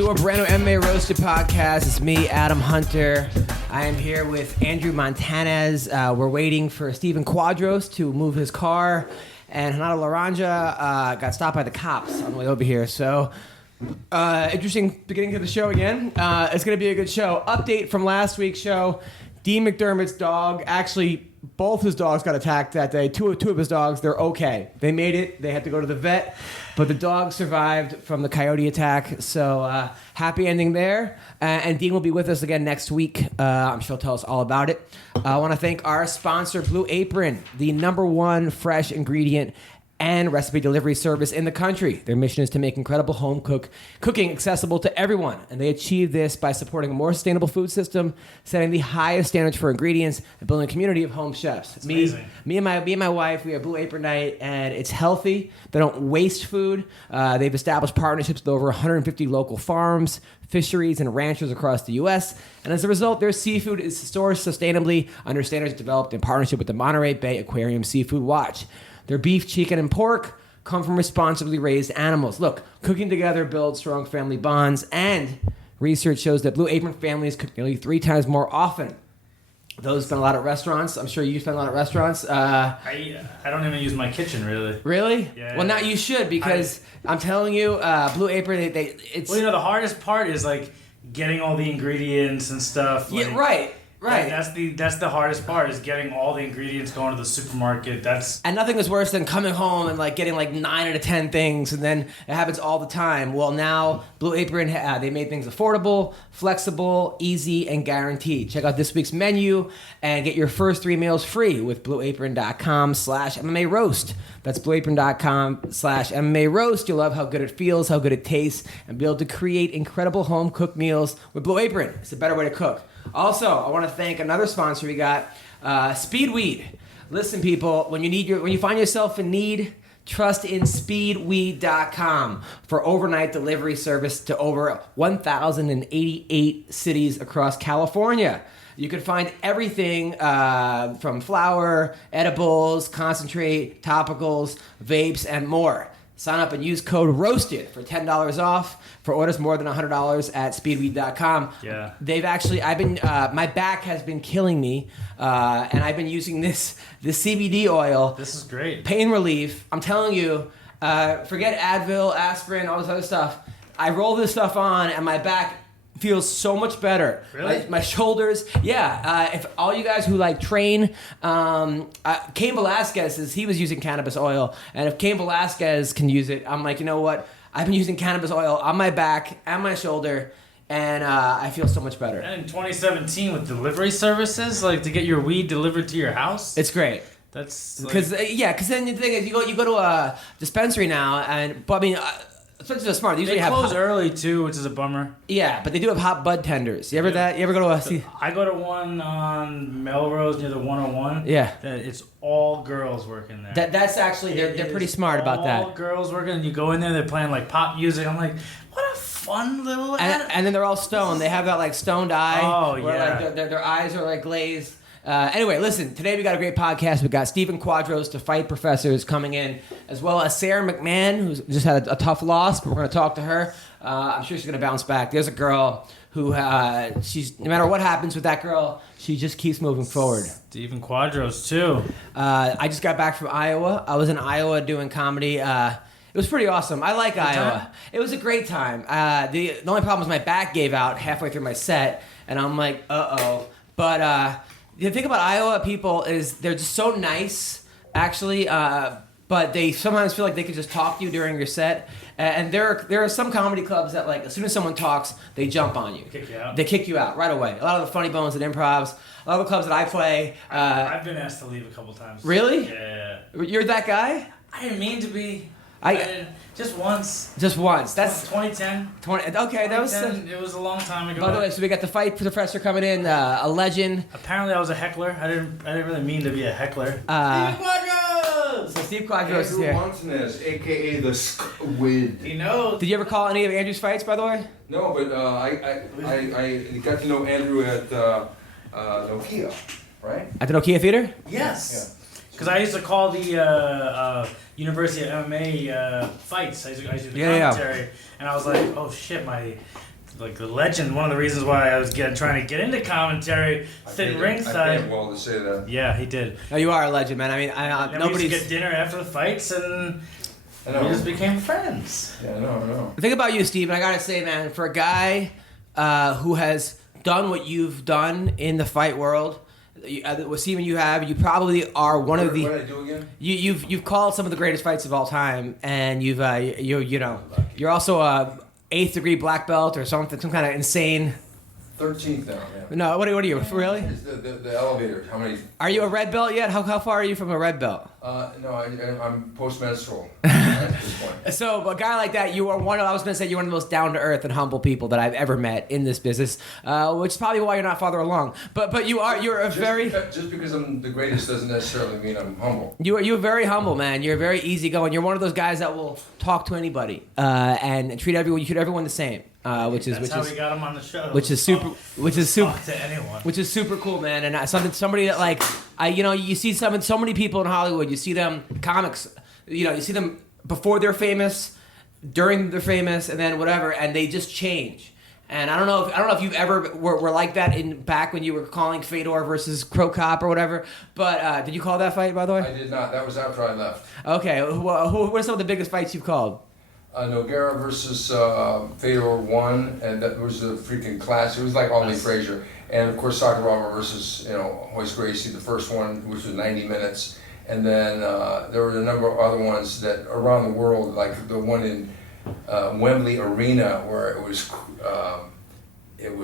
to a brand new MMA Roasted podcast. It's me, Adam Hunter. I am here with Andrew Montanez. We're waiting for Stephen Quadros to move his car, and Renato Laranja got stopped by the cops on the way over here. So, interesting beginning to the show again. It's going to be a good show. Update from last week's show. Dean McDermott's dog, actually, both his dogs got attacked that day. Two of his dogs, they're okay. They made it. They had to go to the vet, but the dog survived from the coyote attack. So happy ending there. And Dean will be with us again next week. I'm sure he'll tell us all about it. I want to thank our sponsor, Blue Apron, the #1 fresh ingredient and recipe delivery service in the country. Their mission is to make incredible home cooking accessible to everyone, and they achieve this by supporting a more sustainable food system, setting the highest standards for ingredients, and building a community of home chefs. It's amazing. Me and my wife, we have Blue Apron Night, and it's healthy. They don't waste food. They've established partnerships with over 150 local farms, fisheries, and ranchers across the U.S., and as a result, their seafood is sourced sustainably under standards developed in partnership with the Monterey Bay Aquarium Seafood Watch. Their beef, chicken, and pork come from responsibly raised animals. Look, cooking together builds strong family bonds, and research shows that Blue Apron families cook nearly 3 times more often. Those spend a lot at restaurants. I'm sure you spend a lot at restaurants. I don't even use my kitchen, really. Really? Yeah. Well, now you should, because I'm telling you, Blue Apron, it's... Well, the hardest part is, getting all the ingredients and stuff. Yeah, right. Right. That's the hardest part, is getting all the ingredients, going to the supermarket. And nothing is worse than coming home and getting 9 out of 10 things, and then it happens all the time. Well, now Blue Apron, they made things affordable, flexible, easy, and guaranteed. Check out this week's menu and get your first 3 meals free with blueapron.com/MMA Roast. That's blueapron.com/MMA Roast. You'll love how good it feels, how good it tastes, and be able to create incredible home cooked meals with Blue Apron. It's a better way to cook. Also, I want to thank another sponsor we got, Speedweed. Listen, people, when you find yourself in need, trust in speedweed.com for overnight delivery service to over 1,088 cities across California. You can find everything from flour, edibles, concentrate, topicals, vapes, and more. Sign up and use code ROASTED for $10 off for orders more than $100 at speedweed.com. Yeah. My back has been killing me, and I've been using this CBD oil. This is great. Pain relief. I'm telling you, forget Advil, aspirin, all this other stuff. I roll this stuff on, and my back feels so much better. Really? My shoulders. Yeah. If all you guys who train, Cain Velasquez he was using cannabis oil, and if Cain Velasquez can use it, I'm you know what? I've been using cannabis oil on my back and my shoulder, and I feel so much better. And in 2017 with delivery services, to get your weed delivered to your house. It's great. That's because then the thing is, you go to a dispensary now, but I mean. Especially smart. They usually close early too, which is a bummer. Yeah, but they do have hot bud tenders. You ever go to a? I go to one on Melrose near the 101. Yeah, it's all girls working there. That's actually they're pretty smart about that. All girls working, and you go in there, they're playing pop music. I'm like, what a fun little. And then they're all stoned. They have that stoned eye. Oh where, yeah. Their eyes are glazed. Anyway, listen, today we got a great podcast. We got Stephen Quadros, to Fight Professors, coming in, as well as Sara McMann, who's just had a tough loss, but we're going to talk to her. I'm sure she's going to bounce back. There's a girl who, she's no matter what happens with that girl, she just keeps moving forward. Stephen Quadros, too. I just got back from Iowa. I was in Iowa doing comedy. It was pretty awesome. I like Iowa. Time? It was a great time. The only problem was my back gave out halfway through my set, and I'm like, uh-oh. But the thing about Iowa people is they're just so nice, actually, but they sometimes feel like they could just talk to you during your set. And there are some comedy clubs that, as soon as someone talks, they jump on you. Kick you out. They kick you out right away. A lot of the funny bones at improvs, a lot of the clubs that I play. I've been asked to leave a couple times. Really? Yeah. You're that guy? I didn't mean to be. Just once. Just once. That's 2010. Okay, that was. It was a long time ago. By the way, so we got the Fight Professor coming in, a legend. Apparently, I was a heckler. I didn't really mean to be a heckler. Steve Quadros. So Steve Quadros is here. Montanez, aka the Squid. You know. Did you ever call any of Andrew's fights, by the way? No, but I got to know Andrew at Nokia, right? At the Nokia Theater? Yes. Because I used to call the University of MMA fights. I used to do the commentary, and I was like, oh shit, my like the legend. One of the reasons why I was trying to get into commentary, sitting I ringside. can't well to say that. Yeah, he did. No, you are a legend, man. I mean, And we nobody's. used to get dinner after the fights, and I know. we just became friends. Yeah, I know. The thing about you, Steve, I gotta say, man, for a guy who has done what you've done in the fight world, with Steven, you probably are one of the. What did I do again? You've called some of the greatest fights of all time, and you're also a 8th degree black belt or something, some kind of insane. 13th now, yeah. No, what are you really? It's the elevator. How many? Are you a red belt yet? How far are you from a red belt? No, I'm post-menstrual at this point. So, a guy like that, you're one of the most down-to-earth and humble people that I've ever met in this business, which is probably why you're not farther along. But you're Just because I'm the greatest doesn't necessarily mean I'm humble. You're very humble, man. You're very easygoing. You're one of those guys that will talk to anybody you treat everyone the same. Which is how we got him on the show. Which is super Talk to anyone. Which is super cool, man. And somebody that like you see so many people in Hollywood. You see them comics. You see them before they're famous, during they're famous, and then whatever, and they just change. And I don't know if you ever were like that back when you were calling Fedor versus Crow Cop or whatever. But did you call that fight, by the way? I did not. That was after I left. Okay. What are some of the biggest fights you've called? Nogueira versus Fedor won, and that was a freaking class. It was like Ollie Frazier. And of course, Sakuraba versus Hoist Gracie, the first one, which was 90 minutes. And then there were a number of other ones that around the world, like the one in Wembley Arena, where it was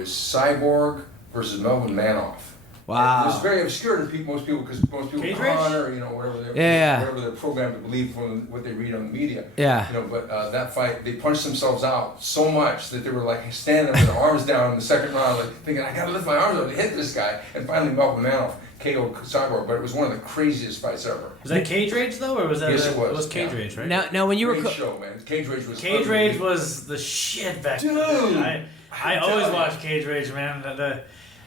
Cyborg versus Melvin Manoff. Wow. It was very obscure to most people because most people honor, whatever they're programmed to believe from what they read on the media. Yeah. But that fight, they punched themselves out so much that they were like standing with their arms down in the second round, like thinking, I gotta lift my arms up to hit this guy. And finally, Melvin Manoff KO'd Cyborg, but it was one of the craziest fights ever. Was that Cage Rage though, or was that? Yes, it was. It was Cage Rage, right? Now when you were Great show, man. Cage Rage was. Cage Rage was the shit back then. Dude, I always watched Cage Rage, man.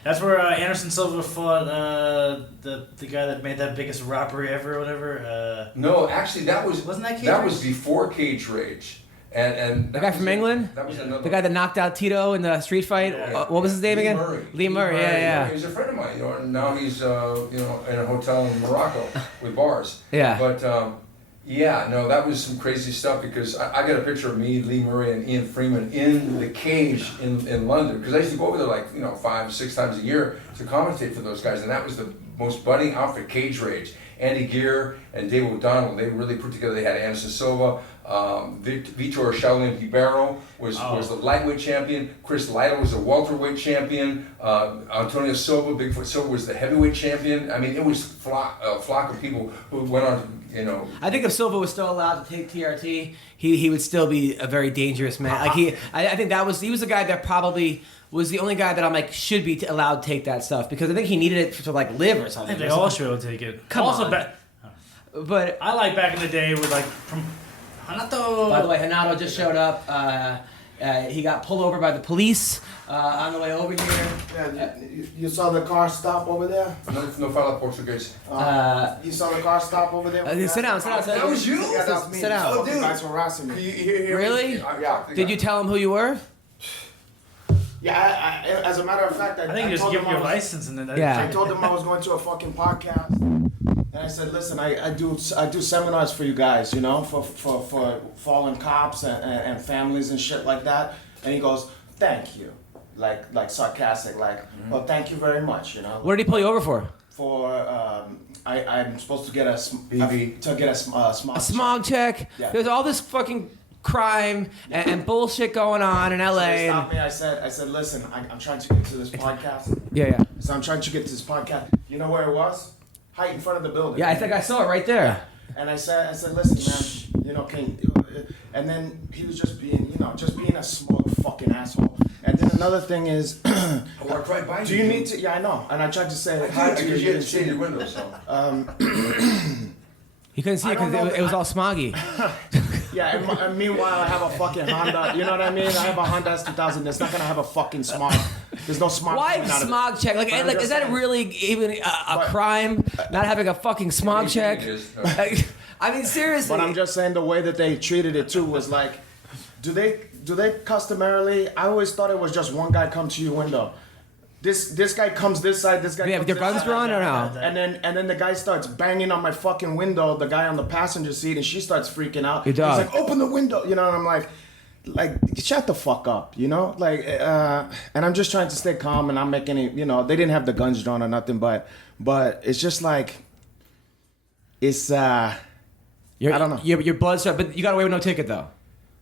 That's where Anderson Silva fought the guy that made that biggest robbery ever, or whatever. No, actually, wasn't that Cage That Rage? was before Cage Rage, and the guy from England. That was another. The guy that knocked out Tito in the street fight. What was his name again? Lee Murray. Yeah. He's a friend of mine, and now he's in a hotel in Morocco with bars. Yeah. But that was some crazy stuff because I got a picture of me, Lee Murray, and Ian Freeman in the cage in London because I used to go over there like 5 or 6 times a year to commentate for those guys, and that was the most budding outfit, Cage Rage. Andy Gear and Dave O'Donnell, they really put together. They had Anderson Silva, Vitor Shaolin Ribeiro was the lightweight champion. Chris Lytle was the welterweight champion. Antonio Silva, Bigfoot Silva, was the heavyweight champion. I mean, it was a flock of people who went on. I think if Silva was still allowed to take TRT, he would still be a very dangerous man. Like I think he was the guy that probably was the only guy that I'm like should be allowed to take that stuff because I think he needed it to like live or something. I think they all should be able to take it. Come on. But I like back in the day with like from Renato. By the way, Renato just showed up. He got pulled over by the police on the way over here. Yeah, you saw the car stop over there? No fala português. You saw the car stop over there? Sit down. That was you? Yeah, that's me. Sit down. Oh, dude. You guys harassing me. Really? Yeah. Did you tell him who you were? Yeah, as a matter of fact, I think you just give him your license and then. Yeah. I told him I was going to a fucking podcast, and I said, "Listen, I do seminars for you guys, for fallen cops and families and shit like that." And he goes, "Thank you," like sarcastic, "Well, thank you very much," What did he pull you over for? I'm supposed to get a smog. A smog check. Yeah. There's all this fucking crime and bullshit going on in LA. So they stopped me. I said, listen, I'm trying to get to this podcast. Yeah. So I'm trying to get to this podcast. You know where it was? Right in front of the building. Yeah, I think I saw it right there. And I said, listen, man, and then he was just being a smug fucking asshole. And then another thing is, I walked right by you. do you need to? Yeah, I know. And I tried to say hi to you. Because you had shaded windows, so. You couldn't see it because it was all smoggy. Yeah, and meanwhile I have a fucking Honda. You know what I mean? I have a Honda S2000. It's not gonna have a fucking smog. There's no smog. Why coming out of smog it. check? Like is that really even a crime? Not having a fucking smog check? I mean, seriously. But I'm just saying the way that they treated it too was like, do they customarily? I always thought it was just one guy come to your window. This guy comes this side. This guy. Yeah, comes their this guns side. drawn or no? And then the guy starts banging on my fucking window. The guy on the passenger seat, and she starts freaking out. Your He's dog. like, open the window, you know. And I'm like, shut the fuck up, you know. Like, and I'm just trying to stay calm and not make any, you know. They didn't have the guns drawn or nothing, but it's just like, it's I don't know. Your blood started, but you got away with no ticket though.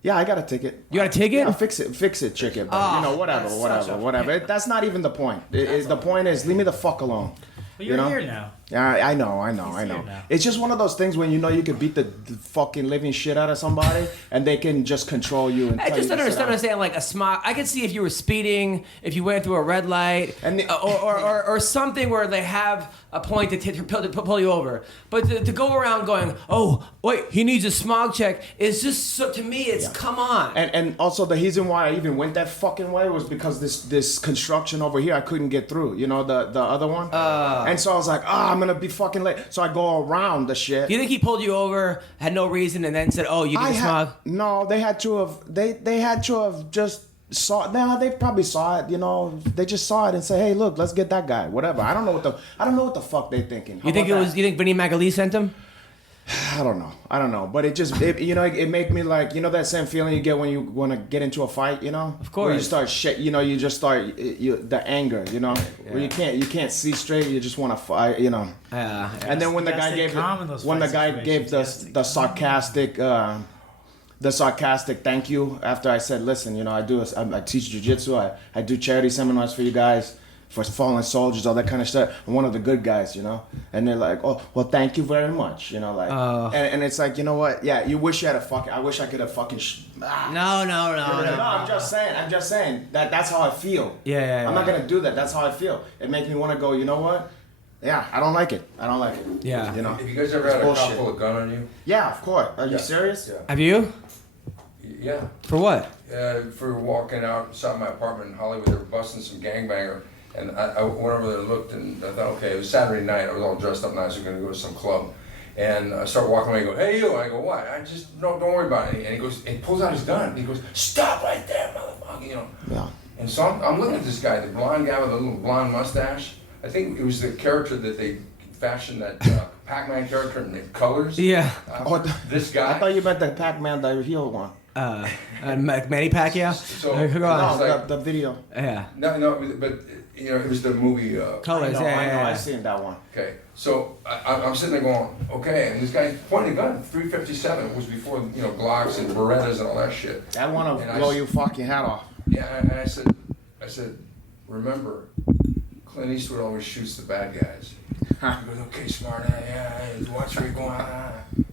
Yeah, I got a ticket. You got a ticket? Yeah, fix it, chicken. But, you know, whatever. That's not even the point. The point is, leave me the fuck alone. But you're here now. I know. now. It's just one of those things when you know you could beat the fucking living shit out of somebody and they can just control you. And I tell just you don't to sit down. understand like a smog. I could see if you were speeding, if you went through a red light, And or something where they have a point to pull you over. But to go around going, oh wait, he needs a smog check is just so, to me it's come on. And also the reason why I even went that fucking way was because this construction over here I couldn't get through. You know the other one. And so I was like, I'm gonna be fucking late. So I go around the shit. Do you think he pulled you over, had no reason, and then said, "Oh, you need a smog"? No, they had to have. They had to have just saw. No, they probably saw it. You know, they just saw it and say, "Hey, look, let's get that guy." Whatever. I don't know what the fuck they thinking. You think it was? You think Vinny Magali sent him? I don't know. But it made me like, you know, that same feeling you get when you want to get into a fight, you know? Of course. Where you start shit, you know, you just start the anger, you know? Yeah. Where you can't see straight, you just want to fight, you know? Yeah. And then when the guy gave the sarcastic thank you after I said, listen, you know, I teach jiu-jitsu, I do charity seminars for you guys, for fallen soldiers, all that kind of stuff. I'm one of the good guys, you know? And they're like, oh, well, thank you very much, you know? Like, and it's like, you know what? Yeah, you wish you had I wish I could have fucking... No. I'm just saying. That's how I feel. Yeah. I'm not going to do that. That's how I feel. It makes me want to go, you know what? Yeah, I don't like it. Yeah. You know? Have you guys ever had a cop pull a gun on you? Yeah, of course. Are you serious? Yeah. Have you? Yeah. For what? For walking outside my apartment in Hollywood, they were busting some gangbanger. And I went over there and looked, and I thought, okay, it was Saturday night. I was all dressed up nice. We were going to go to some club. And I start walking away and go, hey, you. And I go, what? I just, no, don't worry about it. And he goes, and he pulls out his gun. And he goes, stop right there, motherfucker, you know. Yeah. And so I'm looking at this guy, the blonde guy with a little blonde mustache. I think it was the character that they fashioned, that Pac-Man character in the colors. Yeah. This guy. I thought you meant the Pac-Man, the heel one. Manny Pacquiao. So, Go on. No, like- the video. Yeah. No, but you know, it was the movie. Colors. I know, Yeah. I've seen that one. Okay, so I'm sitting there going, okay, and this guy's pointing a gun, 357. It was before, you know, Glocks and Berettas and all that shit. That one will And I blow s- your fucking hat off. Yeah, and I said, remember, Clint Eastwood always shoots the bad guys. He goes, okay, smart, yeah, watch where you're going,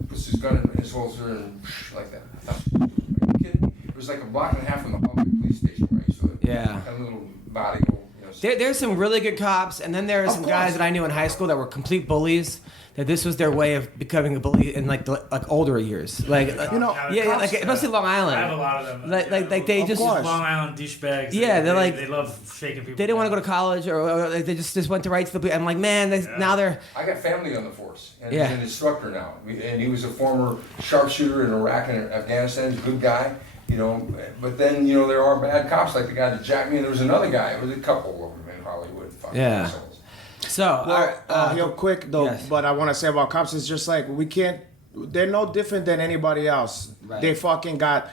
puts his gun in his holster and like that. I thought, are you kidding me? It was like a block and a half from the public police station where I used to live. Yeah. Had a little body, you know. There's some really good cops, and then there are Of some course. guys that I knew in high school that were complete bullies. That this was their way of becoming a bully in like older years, like You know, yeah, like especially Long Island. I have a lot of them. Like they Of just course. Long Island douchebags. Yeah, they're like- they love shaking people. they didn't want to go down. to college or like they just went to right to the police. I'm like, man, now they're I got family on the force, and Yeah. he's an instructor now. And he was a former sharpshooter in Iraq and Afghanistan. He's a good guy, you know. But then, you know, there are bad cops, like the guy that jacked me, and there was another guy. There was a couple of them in Hollywood. Fucking Yeah. assholes. so. real quick though, yes. but I want to say about cops is just like they're no different than anybody else. Right. They fucking got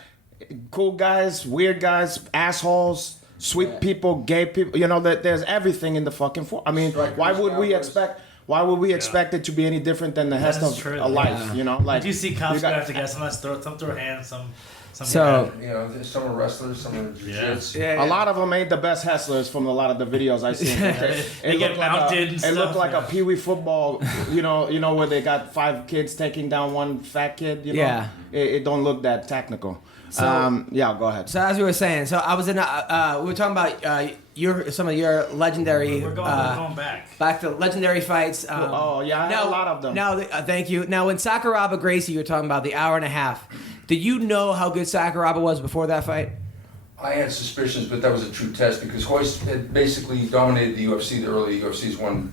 cool guys, weird guys, assholes, sweet people, gay people. You know that there's everything in the fucking I mean, Strikers, why would we cowboys. expect? Why would we expect it to be any different than the rest is of true. a life? Yeah. You know, like Did you see cops you go got- after guys? Some throw hands, some. So- You know, some are wrestlers, some are jiu-jitsu. Yeah. A lot of them ain't the best hustlers from a lot of the videos I seen. They get mounted and It stuff, looked like yeah. a pee-wee football, you know where they got 5 kids taking down one fat kid. You know? Yeah. It don't look that technical. So- yeah, go ahead. So as we were saying, so I was in. We were talking about some of your legendary. We're going back. Back to legendary fights. Oh, yeah, I had a lot of them. Now, thank you. Now, when Sakuraba Gracie, you were talking about the hour and a half. Did you know how good Sakuraba was before that fight? I had suspicions, but that was a true test because Hoist had basically dominated the UFC. The early UFC's won,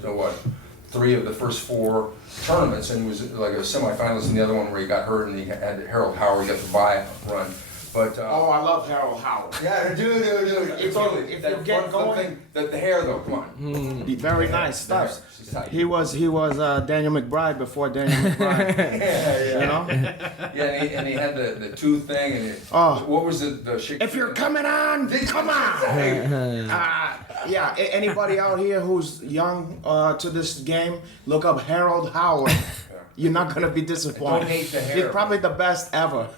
3 of the first 4 tournaments, and was like a semifinalist in the other one where he got hurt and he had Harold Howard, he got the bye run. But Oh, I love Harold Howard. yeah, dude. If Totally. you That get front going- thing, the hair though. Come on. Very nice The hair, stuff. she's tight. He was Daniel McBride before Daniel McBride. Yeah. You know? Yeah, and he had the tooth thing, and Oh. what was the shake? If you're coming on, come on. Yeah, anybody out here who's young to this game, look up Harold Howard. You're not gonna be disappointed. Don't hate the hair. He's probably the best ever.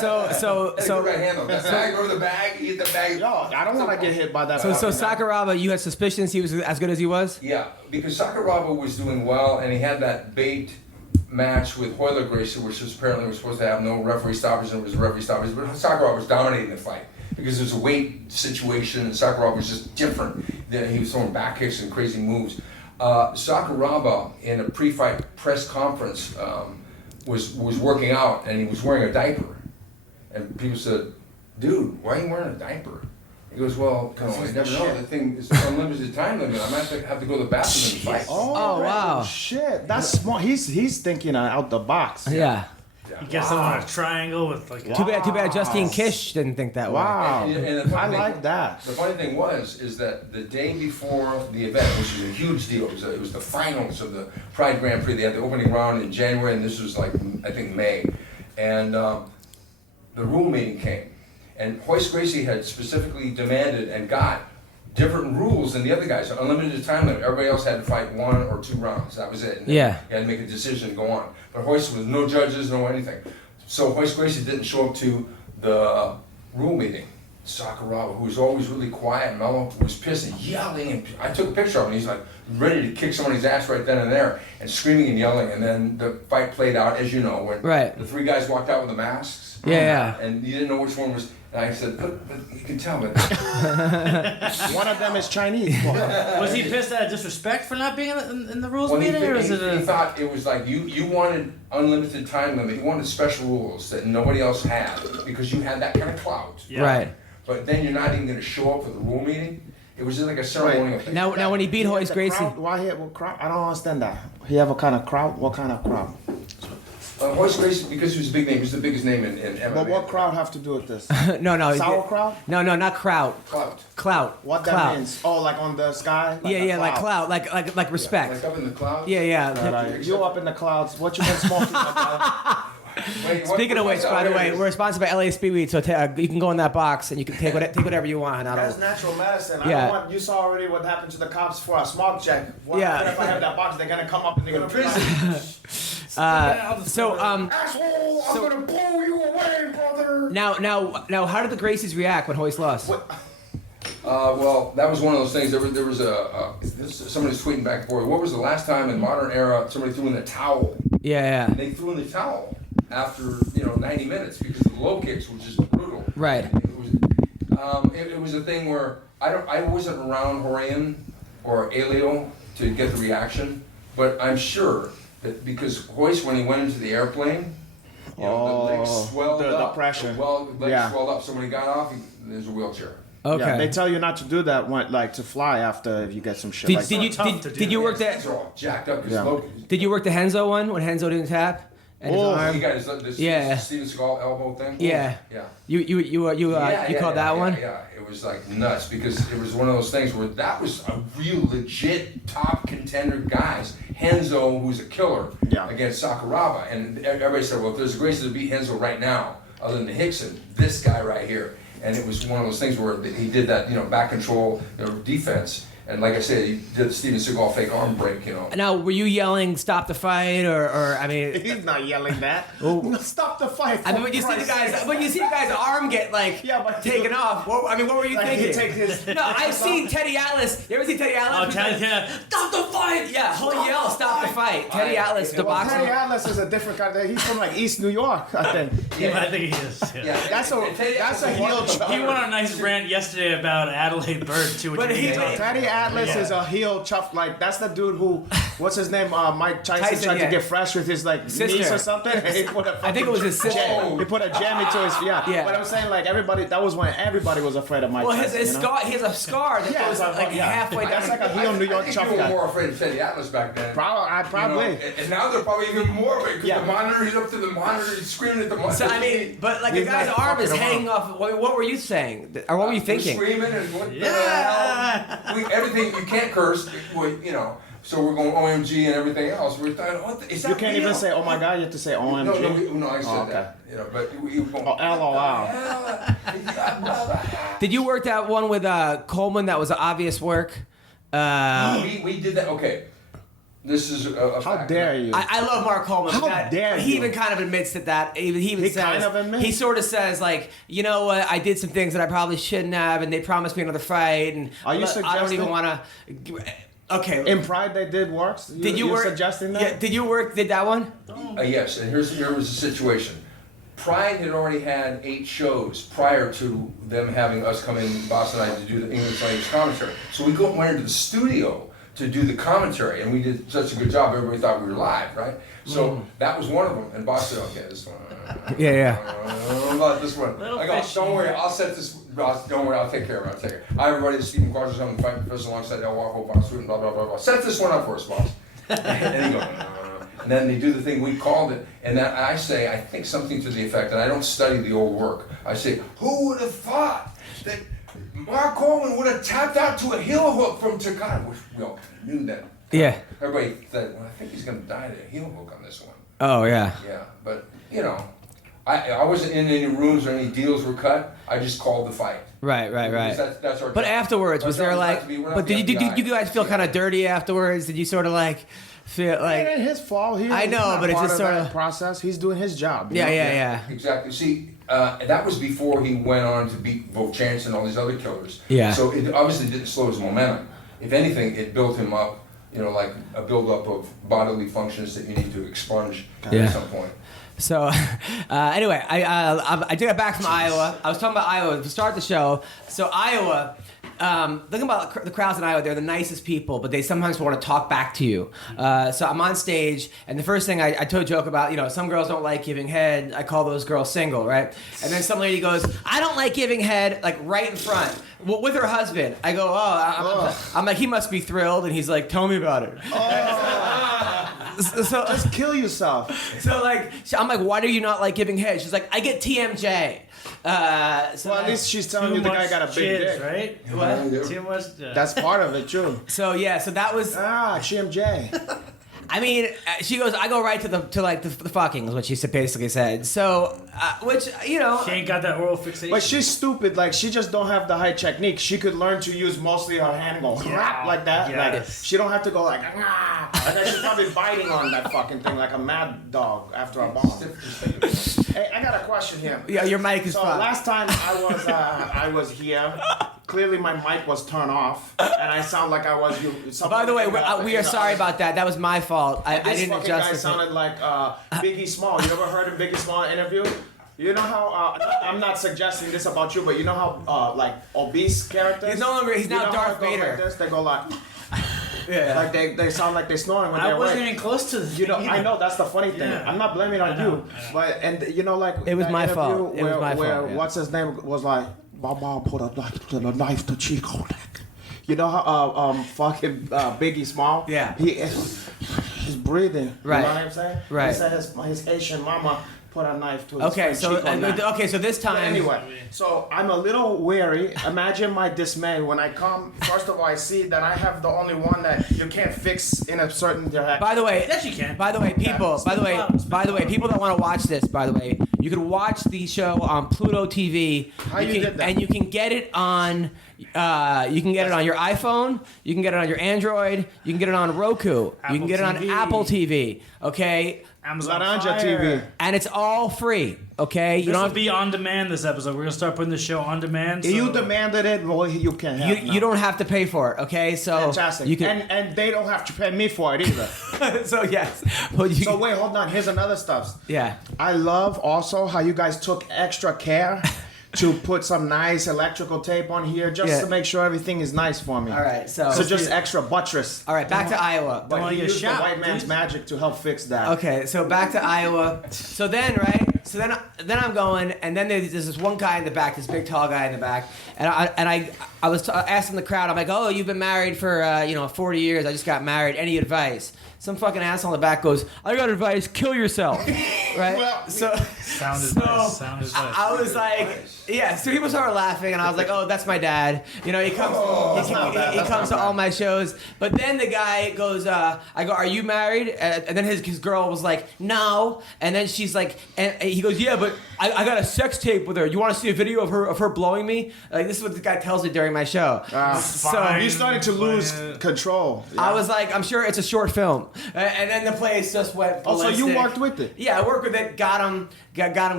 So right handle. That bag or the bag, eat the bag. Yo, I don't want to get hit by that. So fucking- Sakuraba, you had suspicions he was as good as he was? Yeah, because Sakuraba was doing well, and he had that bait match with Hoyler Gracie, which was apparently was supposed to have no referee stoppage, and it was referee stoppage, but Sakuraba was dominating the fight because it was a weight situation, and Sakuraba was just different. He was throwing back kicks and crazy moves. Sakuraba, in a pre-fight press conference, was working out, and he was wearing a diaper, and people said, "Dude, why are you wearing a diaper?" He goes, "Well, you never know. The thing is unlimited time limit. I might have to go to the bathroom and fight." Oh, wow. Shit, that's smart. He's thinking out the box. Yeah. You get someone in a triangle with like. Too bad Justine Kish didn't think that way. Wow, And the funny I thing- like that. The funny thing is that the day before the event, which was a huge deal, it was the finals of the Pride Grand Prix. They had the opening round in January, and this was like, I think, May. And the rule meeting came. And Hoist Gracie had specifically demanded and got different rules than the other guys. Unlimited time limit. Everybody else had to fight 1 or 2 rounds. That was it. And Yeah. You had to make a decision and go on. But Hoist was no judges, no anything. So Hoist Gracie didn't show up to the rule meeting. Sakuraba, who was always really quiet and mellow, was pissed and yelling. And I took a picture of him. He's like ready to kick somebody's ass right then and there, and screaming and yelling. And then the fight played out, as you know, when Right. the 3 guys walked out with the masks. Yeah. And you didn't know which one was. And I said, but you can tell, but One of them is Chinese. Was he pissed at disrespect for not being in the rules well, he, meeting, or was it he thought it was like you wanted unlimited time limit. You wanted special rules that nobody else had because you had that kind of clout. Yeah. Right. But then you're not even going to show up for the rule meeting. It was just like a ceremonial thing. Now when he beat Hoist Gracie, Why he what crowd? I don't understand that. He have a kind of crowd. What kind of crowd? Hoist Gracie, because he was a big name, he was the biggest name in MMA. But what crowd have to do with this? no, Sauerkraut? No, not kraut. Clout. Clout. What that Clout. means? Oh, like on the sky? Like Yeah, a like cloud. clout, like respect. Like up in the clouds? Yeah. You up in the clouds? What you been smoking? About? Wait, Speaking of which, by the way, we're sponsored by LA Speedweed, so you can go in that box and you can take whatever you want. I That's don't. natural medicine. Yeah. I don't want, you saw already what happened to the cops for a smog check. What Yeah. if I have that box? They're gonna come up and they're gonna prison. So Asshole! I'm gonna blow you away, brother. now, how did the Gracies react when Hoist lost? Well, that was one of those things. There was somebody was tweeting back and forth. What was the last time in modern era somebody threw in the towel? Yeah. They threw in the towel after 90 minutes because the low kicks were just brutal. Right. It was a thing where I wasn't around Horian or Elio to get the reaction, but I'm sure that because Hoist, when he went into the airplane, the legs swelled the up. pressure. The legs Yeah. swelled up. So when he got off, there's a wheelchair. Okay. Yeah, they tell you not to do that when, like, to fly after if you get some shit. Did, like did that. you tough to do. did you work that? These are all jacked up. 'Cause Yeah. Did you work the Henzo one when Henzo didn't tap? And his He arm? got this Yeah. Steven Seagal elbow thing. Yeah. Yeah. You called that one? Yeah, it was like nuts because it was one of those things where that was a real legit top contender guys. Henzo, who's a killer, Yeah. against Sakuraba, and everybody said, well, if there's a Gracie to beat Henzo right now, other than Hickson, this guy right here. And it was one of those things where he did that, back control, defense. And like I said, he did the Steven Seagal fake arm break, Now, were you yelling "Stop the fight" or I mean? He's not yelling that. Stop the fight. I mean, when you see the guy's arm get taken off. What were you Like, thinking? he take his- No, I've seen Teddy Atlas. You ever see Teddy Atlas? Oh, He's Teddy, like, yeah. Stop the fight! Yeah, he'll yell, "Stop the fight!" Teddy Atlas, the Well, boxer. Teddy Atlas is a different guy. He's from like East New York, I think. Yeah, I think he is. Yeah. That's a heel He went on a nice rant yesterday about Adelaide Bird too. Which But he- he Teddy Atlas is a heel chuff. Like that's the dude who, what's his name? Mike Tyson tried to get fresh with his like niece or something. He put a I think it was his sister. He put a jam into his yeah. But I'm saying like everybody. That was when everybody was afraid of Mike. Well, Tyson, his scar. He has a scar that goes like halfway down. That's like a heel New York I chuff think people guy. were more afraid of Teddy Atlas back then. Probably. You know, and now they're probably even more afraid because the monitor, he's up to the monitor, he's screaming at the monitor. So I mean, but like a guy's arm is hanging off. What were you saying, or what were you thinking? Screaming and what the hell? Everything you can't curse. You know. So we're going OMG and everything else. We're thought, what the, is that You can't real? even say, oh my God, you have to say OMG. No, I said that. You know, but we LOL. Did you work that one with Coleman that was obvious work? We did that. Okay. This is a How fact. dare you? I love Mark Coleman. How but dare he you? even kind of admits that he even He says, kind of admits? he sort of says like, you know what, I did some things that I probably shouldn't have, and they promised me another fight, and Are you I don't suggesting- even want to. Okay. In Pride, they did works. Did you you're work? suggesting that? Yeah, did that one? Yes, and here was the situation. Pride had already had 8 shows prior to them having us come in, Boss and I, to do the English language commentary. So we went into the studio to do the commentary, and we did such a good job, everybody thought we were live, right? So that was one of them, and Boss said, okay, this one. Yeah. This one. Little I go, fish. don't worry, I'll set this, Boss, don't worry, I'll take care of it, I'll take care of it. Hi everybody, it's Stephen Quadros, I'm the fight professor alongside El Waffle, Boss Root, and blah, blah, blah, blah. Set this one up for us, Boss. And he goes, no. And then they do the thing, we called it, and then I say, I think something to the effect, and I don't study the old work. I say, who would have thought that Mark Coleman would have tapped out to a heel hook from Takada, which we all knew that. Yeah. Everybody said, well, I think he's going to die to a heel hook on this one. Oh yeah. Yeah, but, you know, I wasn't in any rooms or any deals were cut. I just called the fight. Right. Because that's our But job. afterwards, was Our there job is like? not to be- we're not But the did you FBI. guys feel kind of dirty afterwards? Did you sort of like feel It like? ain't his fault. I know, but it's just sort sort of of- process. He's doing his job. you know? Yeah. Exactly. See, that was before he went on to beat Volchance and all these other killers. Yeah. So it obviously didn't slow his momentum. If anything, it built him up, you know, like a buildup of bodily functions that you need to expunge at some point. So, anyway, I just got back from Iowa. I was talking about Iowa to start the show. So Iowa, think about the crowds in Iowa. They're the nicest people, but they sometimes want to talk back to you. So I'm on stage, and the first thing I told a joke about, you know, some girls don't like giving head. I call those girls single, right? And then some lady goes, I don't like giving head, like right in front, with her husband. I go, I'm like, he must be thrilled, and he's like, tell me about it. So Just kill yourself. So like, I'm like, why do you not like giving head? She's like, I get TMJ. So Well, at least she's telling you the guy got a big dick. right? What? Too much. That's part of it, too. So yeah, so that was. TMJ. I mean, she goes, I go right to the fucking is what she basically said. So, which you know. She ain't got that oral fixation. But she's stupid. Like, she just don't have the high technique. She could learn to use mostly her hand and go rap like that. Yes. Like, she don't have to go like, ah. Like, she's probably biting on that fucking thing like a mad dog after a bomb. Hey, I got a question here. Yeah, your mic is So fine. last time I was here, clearly my mic was turned off, and I sound like I was you. By the way, we are sorry about that. That was my fault. I This didn't fucking adjust guy it. sounded like Biggie Small. You ever heard of Biggie Small interview? You know how I'm not suggesting this about you, but you know how like obese characters. He's no longer. He's You now know how Darth it goes Vader. Like this? They go like Yeah. like they sound like they're snoring when I they're wasn't awake. even close to this. You know, I know that's the funny thing. Yeah. I'm not blaming on I know. you, but and you know, like It was that my interview fault. It was where, my where fault, yeah. what's his name was like, Mama put a knife to Chico neck. You know how fucking Biggie Small? Yeah. He's breathing. Right. You know what I'm saying? Right. He said his Asian mama put a knife to his Okay, so Chico neck. so this But time. anyway, so I'm a little wary. Imagine my dismay when I come. First of all, I see that I have the only one that you can't fix in a certain direction. By the way, Yes, you can. By the way, people. By the way, people that want to watch this. By the way, you can watch the show on Pluto TV. How you did that? And you can get it on. You can get it on your iPhone. You can get it on your Android. You can get it on Roku. You can Apple get it on TV. Apple TV. Okay, Amazon Laranja Fire. TV. and it's all free. Okay, you This don't will have be on demand. This episode, we're gonna start putting the show on demand. So You demanded it, well, you can have you don't have to pay for it. Okay, so Fantastic. you can. And they don't have to pay me for it either. So yes, well, you So wait, hold on. Here's another stuff. yeah. I love also how you guys took extra care to put some nice electrical tape on here just to make sure everything is nice for me. All right, so just extra buttress. all right, back to Iowa. But he get a used the shot, white man's dude. magic to help fix that. Okay, so back to Iowa. So then, right? So then I'm going, and then there's this one guy in the back, this big tall guy in the back, and I was asking the crowd, I'm like, oh, you've been married for 40 years. I just got married. Any advice? Some fucking asshole in the back goes, I got advice. Kill yourself. Right? Well, Sound advice. I was like, yeah. So people started laughing, and I was like, oh, that's my dad. He comes, he comes to all my shows. But then the guy goes, I go, are you married? And then his girl was like, no. And then she's like, and he goes, yeah, but I got a sex tape with her. You want to see a video of her blowing me? Like, this is what the guy tells me during my show. So you started to lose control. I was like, I'm sure it's a short film. And then the place just went ballistic. Oh, so you worked with it? Yeah, I worked with it. Got him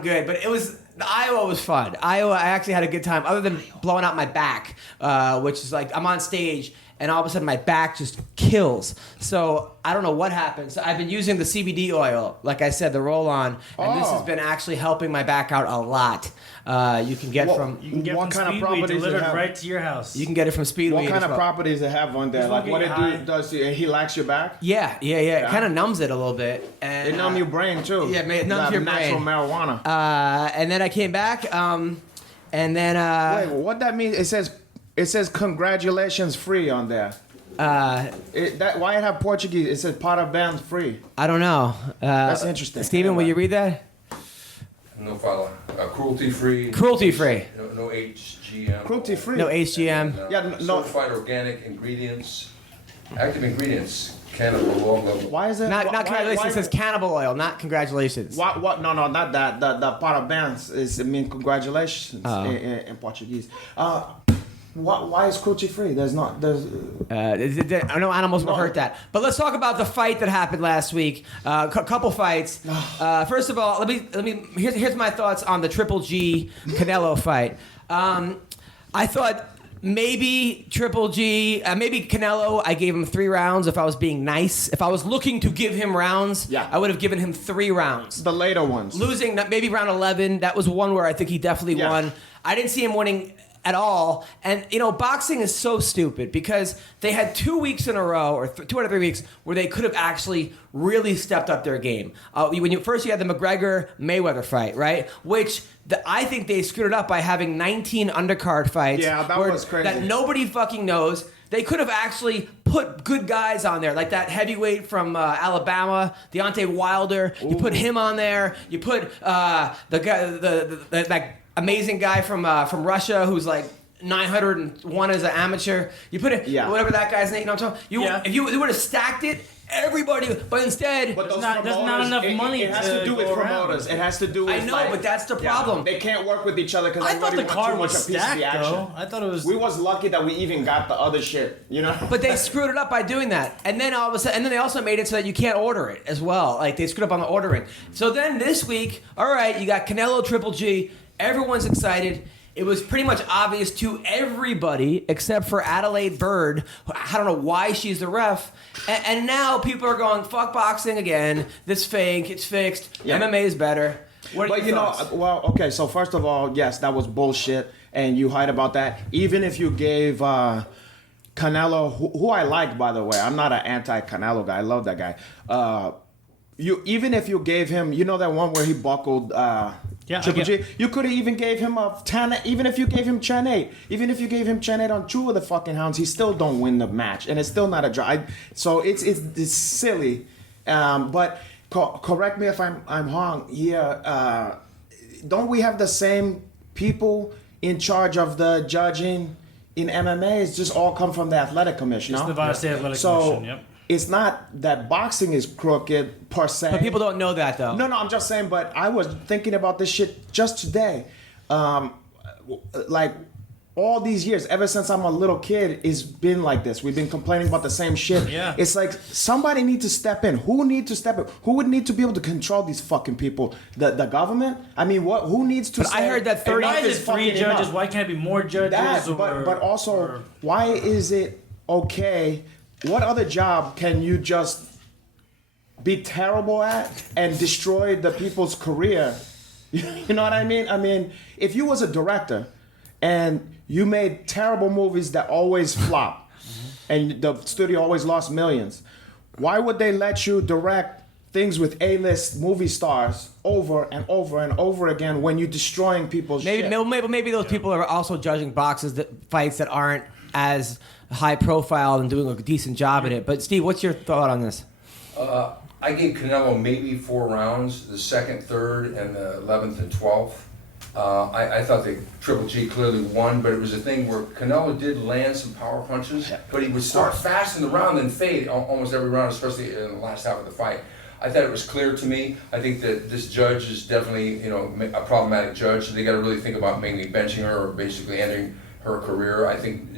good. But Iowa was fun. Iowa, I actually had a good time. Other than blowing out my back, which is like I'm on stage and all of a sudden my back just kills. So I don't know what happened. So I've been using the CBD oil, like I said, the roll-on, and this has been actually helping my back out a lot. You can get from what kind of Speedway properties delivered it have? right to your house. you can get it from Speedway. What kind as of well. properties it have on there? Just Like what looking it high. does? He lax your back. Yeah. It kind of numbs it a little bit. And, It numb your brain too. Yeah, it numbs your natural brain. marijuana. And then I came back, and then Wait, what that means? It says congratulations free on there. Why it have Portuguese? It says part of bands free. I don't know. That's interesting. Steven, will you read that? No follow. Cruelty free. Cruelty free. No HGM. Cruelty free. No HGM. Yeah, no- Certified organic ingredients. Active ingredients. Cannabis law level. Why is it? Not why- congratulations. why- It says cannibal oil, not congratulations. What? No, not that. The part of bands is congratulations Oh. in Portuguese. Why is cruelty free? There's no animals will hurt that. But let's talk about the fight that happened last week. Couple fights. First of all, let me. Here's my thoughts on the Triple G Canelo fight. I thought maybe Triple G, maybe Canelo. I gave him 3 rounds. If I was being nice, if I was looking to give him rounds, I would have given him 3 rounds. the later ones. Losing maybe round 11. That was one where I think he definitely won. I didn't see him winning at all. And, boxing is so stupid because they had 2 weeks in a row, or 2 out of 3 weeks, where they could have actually really stepped up their game. When you had the McGregor-Mayweather fight, right? Which I think they screwed it up by having 19 undercard fights. Yeah, that was crazy. That nobody fucking knows. They could have actually put good guys on there, like that heavyweight from Alabama, Deontay Wilder. You put him on there. You put the guy, that amazing guy from Russia who's like 901 as an amateur. You put it, whatever that guy's name. You know what I'm talking. If you would have stacked it, everybody. But instead, But those there's not enough money It has to do with go promoters. around. It has to do with. I know, but that's the problem. They can't work with each other because I thought the card was too much a piece of stacked the action. though. I thought it was. We was lucky that we even got the other shit. But they screwed it up by doing that, and then all of a sudden, and then they also made it so that you can't order it as well. Like they screwed up on the ordering. So then this week, all right, you got Canelo Triple G. Everyone's excited. It was pretty much obvious to everybody except for Adelaide Bird. I don't know why she's the ref. And now people are going, fuck boxing again. This fake. It's fixed. Yeah. MMA is better. What are your thoughts? Okay, so first of all, yes, that was bullshit, and you hide about that. Even if you gave Canelo, who I like, by the way, I'm not an anti-Canelo guy. I love that guy. Even if you gave him, that one where he buckled Triple G, you could have even gave him a 10. Even if you gave him Chen 8, even if you gave him Chen 8 on 2 of the fucking hounds, he still don't win the match, and it's still not a draw. So it's silly. But correct me if I'm wrong. Yeah, don't we have the same people in charge of the judging in MMA? It's just all come from the athletic commission. It's no? the Nevada State Athletic So Commission. Yep. it's not that boxing is crooked per se. But people don't know that though. No, I'm just saying. But I was thinking about this shit just today. Like all these years, ever since I'm a little kid, it's been like this. We've been complaining about the same shit. Yeah. It's like somebody need to step in. Who need to step in? Who would need to be able to control these fucking people? The government? I mean, what? Who needs to? But I heard that 30 Why enough is it 3 fucking judges? enough. Why can't it be more judges? That, but also, why is it okay? What other job can you just be terrible at and destroy the people's career You know what I mean? I mean, if you was a director and you made terrible movies that always flop, and the studio always lost millions, why would they let you direct things with A-list movie stars over and over and over again when you're destroying people's shit? Maybe those people are also judging fights that aren't as high profile and doing a decent job at it. But Steve, what's your thought on this? I gave Canelo maybe 4 rounds, the 2nd, 3rd, and the 11th and 12th. I thought that Triple G clearly won, but it was a thing where Canelo did land some power punches, but he would start fast in the round and fade almost every round, especially in the last half of the fight. I thought it was clear to me. I think that this judge is definitely, a problematic judge. So they got to really think about mainly benching her or basically ending her career. I think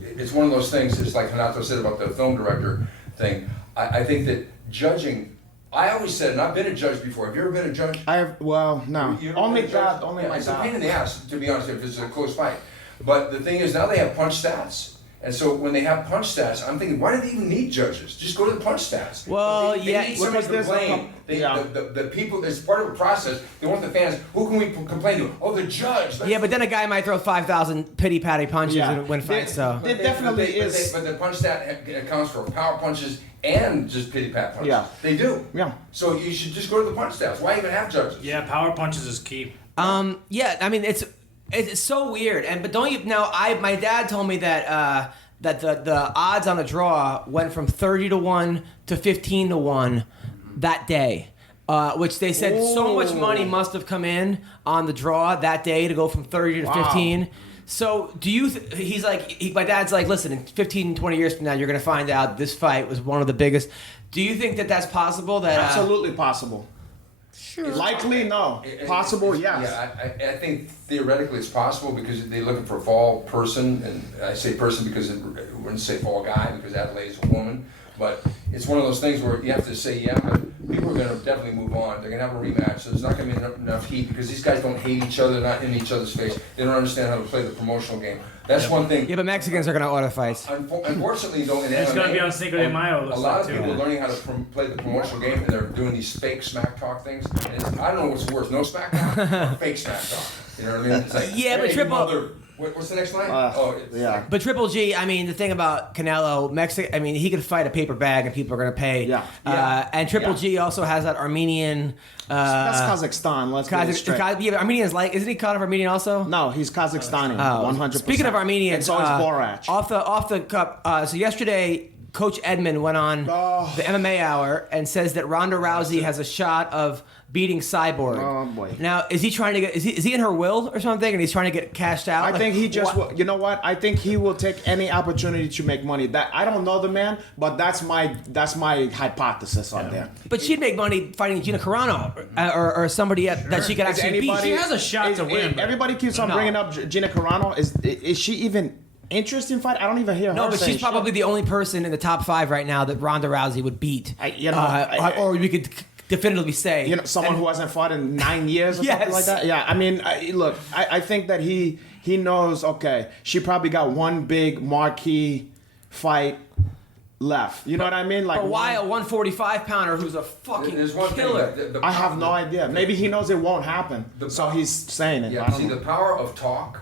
it's one of those things. It's like Renato said about the film director thing. I think that judging. I always said, and I've been a judge before. Have you ever been a judge? No. Only God. Only my God. It's a pain in the ass, to be honest, if it's a close fight. But the thing is, now they have punch stats. And so when they have punch stats, I'm thinking, why do they even need judges? Just go to the punch stats. Well, they need somebody to blame. The people, it's part of a process. They want the fans. Who can we complain to? Oh, the judge. But then a guy might throw 5,000 pity-patty punches and win fights. So it definitely is. But the punch stat accounts for power punches and just pity-pat punches. Yeah. They do. Yeah. So you should just go to the punch stats. Why even have judges? Yeah, power punches is key. Yeah, I mean it's so weird. But my dad told me that that the odds on the draw went from 30-1 to 15-1 that day. Which they said so much money must have come in on the draw that day to go from 30 to 15. So do you? My dad's like, listen, in 15, 20 years from now, you're going to find out this fight was one of the biggest. Do you think that that's possible? Absolutely possible. Sure. Likely, no. Possible, yes. Yeah, I think theoretically it's possible because they're looking for a fall person, and I say person because I wouldn't say fall guy because Adelaide is a woman. But it's one of those things where you have to say, but people are going to definitely move on. They're going to have a rematch, so there's not going to be enough heat because these guys don't hate each other, they're not in each other's face. They don't understand how to play the promotional game. That's one thing. Yeah, but Mexicans are going to order fights. Unfortunately, though, in MMA, it's going to be on Cinco de Mayo. A lot of people are learning how to play the promotional game, and they're doing these fake smack talk things. And I don't know what's worse, no smack talk or fake smack talk. You know what I mean? It's like, but Triple... What's the next line? But Triple G, I mean, the thing about Canelo, he could fight a paper bag and people are going to pay. And Triple G also has that Armenian. That's Kazakhstan. Let's get it straight. Armenian's isn't he kind of Armenian also? No, he's Kazakhstani. 100%. Speaking of Armenians, and so is Borach. Off the cup. So yesterday, Coach Edmond went on the MMA Hour and says that Ronda Rousey has a shot of beating Cyborg. Oh boy! Now, is he trying to get? Is he in her will or something? And he's trying to get cashed out. I think he just. You know what? I think he will take any opportunity to make money. That I don't know the man, but that's my hypothesis on there. But she'd make money fighting Gina Carano or somebody that she could actually beat. She has a shot to win. Everybody keeps on bringing up Gina Carano. Is she even interesting fight? I don't even hear her. No, but she's probably the only person in the top 5 right now that Ronda Rousey would beat. Or we could definitively say, someone who hasn't fought in 9 years or something like that. Yeah, I mean, I think that he knows. Okay, she probably got one big marquee fight left. You know what I mean? Like, but why a 145-pounder who's a fucking killer? I have no idea. Maybe he knows it won't happen, so he's saying it. Yeah, see, the power of talk.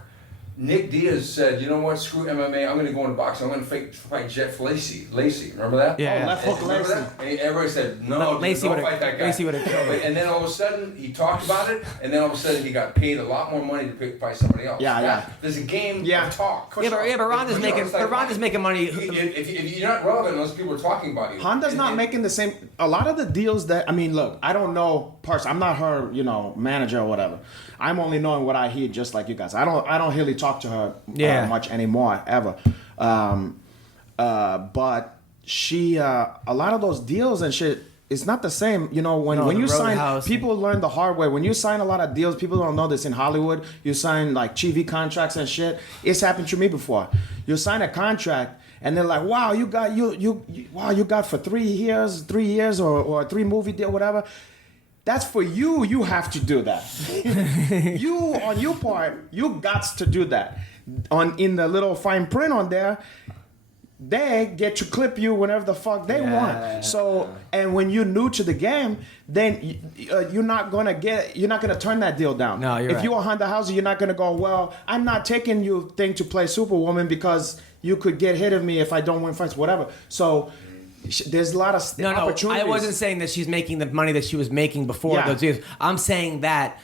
Nick Diaz said, you know what, screw MMA, I'm going to go into boxing. I'm going to fight Jeff Lacey. Remember that? Yeah. Left hook Lacey. And everybody said, no, Lacey don't fight that guy. Lacey would have killed him. And then all of a sudden, he talked about it, and then all of a sudden, he got paid a lot more money to fight somebody else. Yeah. There's a game of talk. But Ronda's making money. If you're not relevant, unless people are talking about you. Honda's not making the same. A lot of the deals that, look, I don't know I'm not her, manager or whatever. I'm only knowing what I hear, just like you guys. I don't really talk to her much anymore, ever. But she, a lot of those deals and shit, it's not the same. When you sign, people learn the hard way. When you sign a lot of deals, people don't know this in Hollywood. You sign like TV contracts and shit. It's happened to me before. You sign a contract. And they're like, wow, you got for 3 years or a 3 movie deal, whatever. That's for you. You have to do that. You, on your part, you got to do that. In the little fine print on there, they get to clip you whenever the fuck they want. So, and when you're new to the game, then you're not gonna turn that deal down. No, you're if right. you're a Honda Houser, you're not gonna go, well, I'm not taking you thing to play Superwoman because you could get hit of me if I don't win fights, whatever. So there's a lot of opportunities. I wasn't saying that she's making the money that she was making before Yeah. those years. I'm saying that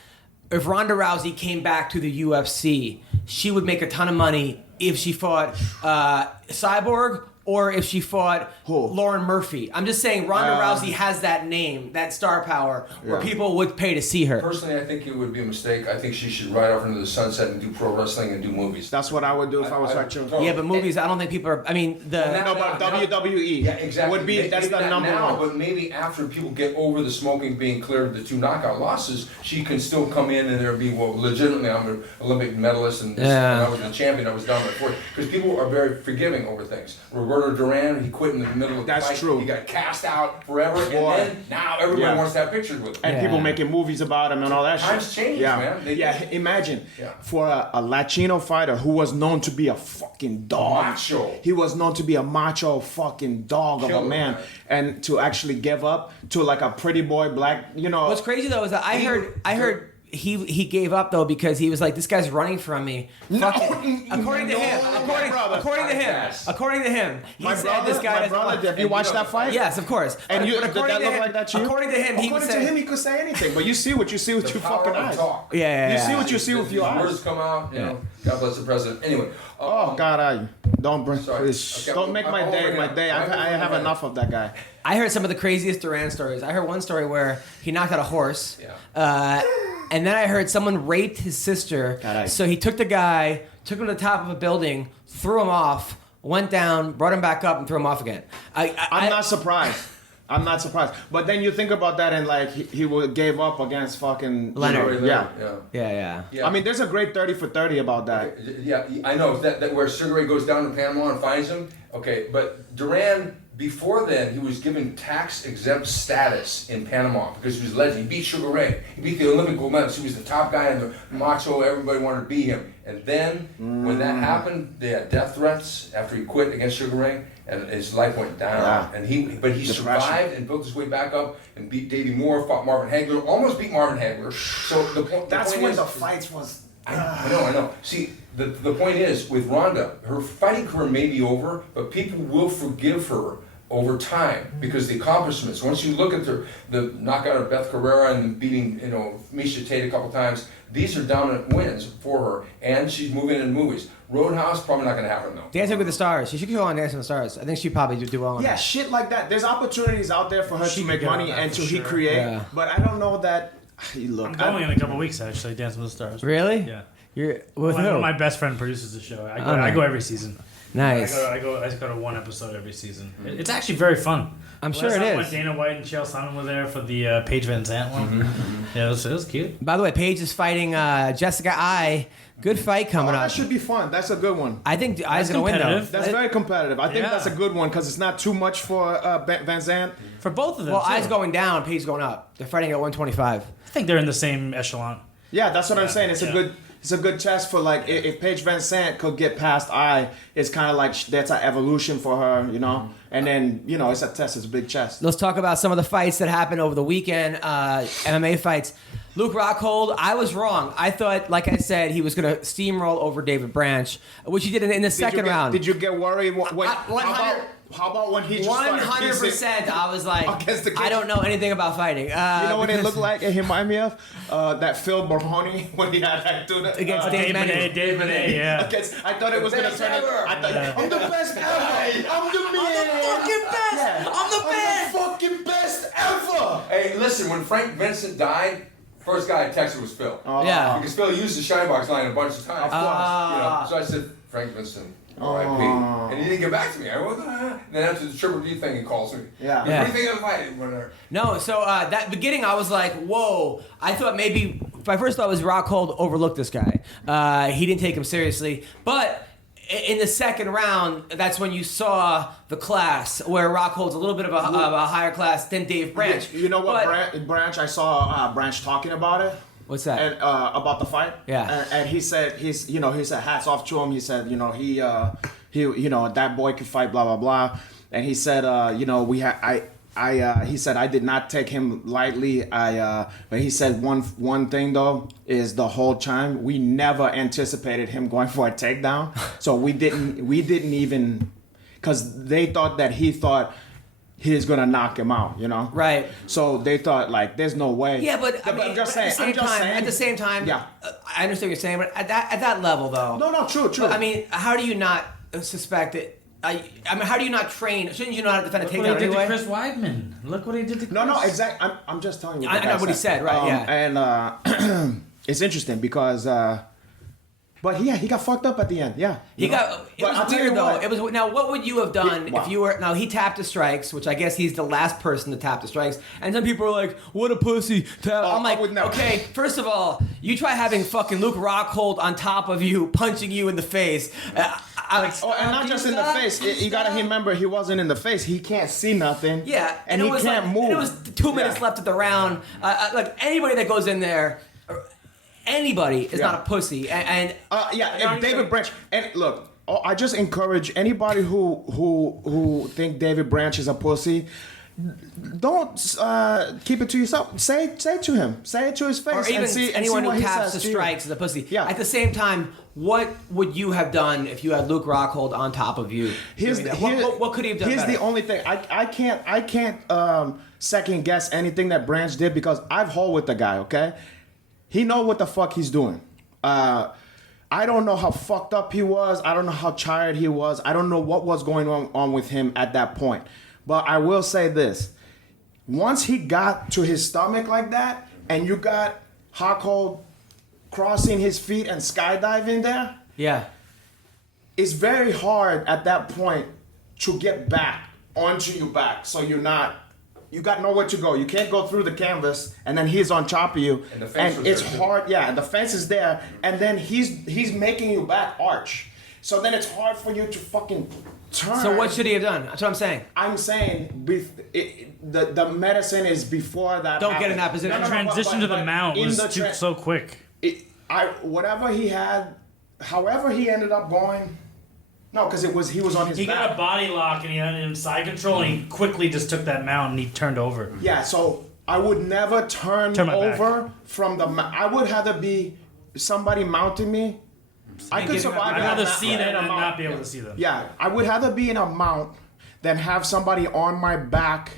if Ronda Rousey came back to the UFC, she would make a ton of money if she fought Cyborg or if she fought Lauren Murphy. I'm just saying Ronda Rousey has that name, that star power, where people would pay to see her. Personally, I think it would be a mistake. I think she should ride off into the sunset and do pro wrestling and do movies. That's what I would do if I was like you. totally. Yeah, but movies, I don't think people are. I mean, No, but WWE Yeah, exactly. would be that's Maybe the not number now, one. but maybe after people get over the smoking being cleared of the 2 knockout losses, she can still come in and there'll be, well, legitimately, I'm an Olympic medalist and, and I was the champion, I was down by 40. Because people are very forgiving over things. Roberto Duran, he quit in the middle of the That's fight. true. He got cast out forever, and then now everybody wants to have pictures with him. And people making movies about him and all that shit. Times change, man. Imagine Yeah. for a Latino fighter who was known to be a fucking dog. Macho. He was known to be a macho fucking dog of Killer, a man. man. And to actually give up to like a pretty boy black, What's crazy though is that I heard he gave up though because he was like, this guy's running from me. According to him, he said this guy doesn't want- have you watched that fight? Yes, of course. And But did according that to look him- like that to you? According to him, he was According to saying, him, he could say anything, but you see what you see with your Power fucking of eyes. talk. You see what you see with your Words eyes. come out, you know. God bless the president. Anyway. Oh God, don't bring Sorry. please. Okay, Don't make my day. I have enough of that guy. I heard some of the craziest Duran stories. I heard one story where he knocked out a horse. And then I heard someone raped his sister. So he took the guy, took him to the top of a building, threw him off, went down, brought him back up, and threw him off again. I'm not surprised. I'm not surprised. But then you think about that and like he gave up against fucking Leonard. Yeah. I mean, there's a great 30 for 30 about that. Yeah, I know that where Sugar Ray goes down to Panama and finds him. Okay, but Duran, before then, he was given tax-exempt status in Panama because he was a legend. He beat Sugar Ray. He beat the Olympic gold medalist. He was the top guy in the macho. Everybody wanted to beat him. And then, when that happened, they had death threats after he quit against Sugar Ray, and his life went down. Yeah. And he survived and built his way back up and beat Davey Moore, fought Marvin Hagler, almost beat Marvin Hagler. So the point. That's point when is, the fights was. I know. See, the point is, with Ronda, her fighting career may be over, but people will forgive her over time because the accomplishments. Once you look at the knockout of Beth Carrera and beating Misha Tate a couple times, these are dominant wins for her, and she's moving in movies. Roadhouse probably not going to happen though. Dancing with the Stars. She should go on Dancing with the Stars. I think she'd probably do well on Yeah, that. shit like that. There's opportunities out there for her She to could make get on money that and for to sure. recreate. Yeah. But I don't know that. Look, I'm going in a couple weeks actually. Dancing with the Stars. Really? Yeah. You're with One who? of my best friend produces the show. Oh, nice. I go every season. Nice. I go to one episode every season. It's actually very fun. I'm sure Last it time is. when Dana White and Chael Sonnen were there for the Paige Van Zandt one. Yeah, it was cute. By the way, Paige is fighting Jessica Ai. Good fight coming up. that should be fun. That's a good one. I think Ai's going to win, though. competitive. That's very competitive. I think Yeah. that's a good one because it's not too much for Van Zandt. For both of them, Well, too. Ai's going down, Paige's going up. They're fighting at 125. I think they're in the same echelon. Yeah, that's what I'm saying. It's yeah. a good test for like if Paige Van Zandt could get past I, it's kind of like that's an evolution for her, And then it's a test. It's a big test. Let's talk about some of the fights that happened over the weekend, MMA fights. Luke Rockhold, I was wrong. I thought, like I said, he was going to steamroll over David Branch, which he did in the second round. Did you get worried? How 100 about when he just started 100%. I was like, against the kid? I don't know anything about fighting. You know what it because- looked like? It reminded me of that Phil Baroni when he had that dude Against Dave Meney. Dave Meney, yeah. I thought it was gonna turn it. I thought I'm the best ever. I'm the man. I'm the fucking best. Yeah. I'm the best. I'm the fucking best ever. Hey, listen, when Frank Vincent died, first guy I texted was Phil. Yeah. Because Phil used the Shine Box line a bunch of times. Of course. So I said, Frank Vincent, R.I.P. And he didn't get back to me. I went, And then after the Triple D thing, he calls me. Yeah. Yeah. What do you think of the fight? Whatever. No, so that beginning, I was like, whoa. I thought maybe, my first thought was Rockhold overlooked this guy. He didn't take him seriously. But in the second round, that's when you saw the class, where Rockhold's a little bit of a higher class than Dave Branch. You know what, But- Branch? I saw Branch talking about it. What's that? And about the fight. Yeah. And he said he said hats off to him. He said that boy could fight, blah blah blah. And he said, he said I did not take him lightly. But he said one thing though is the whole time we never anticipated him going for a takedown. So we didn't even, because they thought that he thought he was gonna knock him out, Right. So they thought like, there's no way. Yeah, but I mean, I'm just saying. At the same time, Yeah. I understand what you're saying, but at that level though. No, true. But, I mean, how do you not suspect it? I mean, how do you not train? Shouldn't you know how to defend a takedown Look what he did anyway? to Chris Weidman. Look what he did to Chris. No, exactly. I'm just telling you. I know what he said, right? Yeah. And it's interesting because, but he got fucked up at the end. Yeah. It But I'll was tell weird you though. what. It was now. What would you have done Wow. if you were? Now he tapped the strikes, which I guess he's the last person to tap the strikes. And some people are like, "What a pussy!" I'm I like, would never. okay. First of all, you try having fucking Luke Rockhold on top of you, punching you in the face. And not just in the face. You gotta remember, he wasn't in the face. He can't see nothing. Yeah, and he can't move. And it was 2 minutes Yeah. left of the round. Like anybody that goes in there, anybody is not a pussy. And If David Branch, and look, I just encourage anybody who think David Branch is a pussy. Don't keep it to yourself. Say it to him. Say it to his face. or even and see, anyone what who he taps says the to you. strikes is a pussy. Yeah. At the same time, what would you have done if you had Luke Rockhold on top of you? What could he have done? Here's better? the only thing. I can't second guess anything that Branch did because I've hauled with the guy. Okay, he know what the fuck he's doing. I don't know how fucked up he was. I don't know how tired he was. I don't know what was going on with him at that point. But I will say this. Once he got to his stomach like that, and you got Rockhold crossing his feet and skydiving there, Yeah. it's very hard at that point to get back onto your back. So you got nowhere to go. You can't go through the canvas, and then he's on top of you, And the fence was it's there, too. hard. Yeah, and the fence is there, and then he's making you back arch. So then it's hard for you to fucking turn. So what should he have done? That's what I'm saying. I'm saying? The medicine is before that. Don't get in happened. that position. Transition to the mount in was the so quick. whatever he had, however he ended up going. No, because he was on his He back. got a body lock and he had him side control and he quickly just took that mount and he turned over. Yeah, so I would never turn Turn my over from the. I would rather be somebody mounting me. I could survive. I'd in a rather mount- see in them a and mount. not be able to see them. Yeah, I would rather be in a mount than have somebody on my back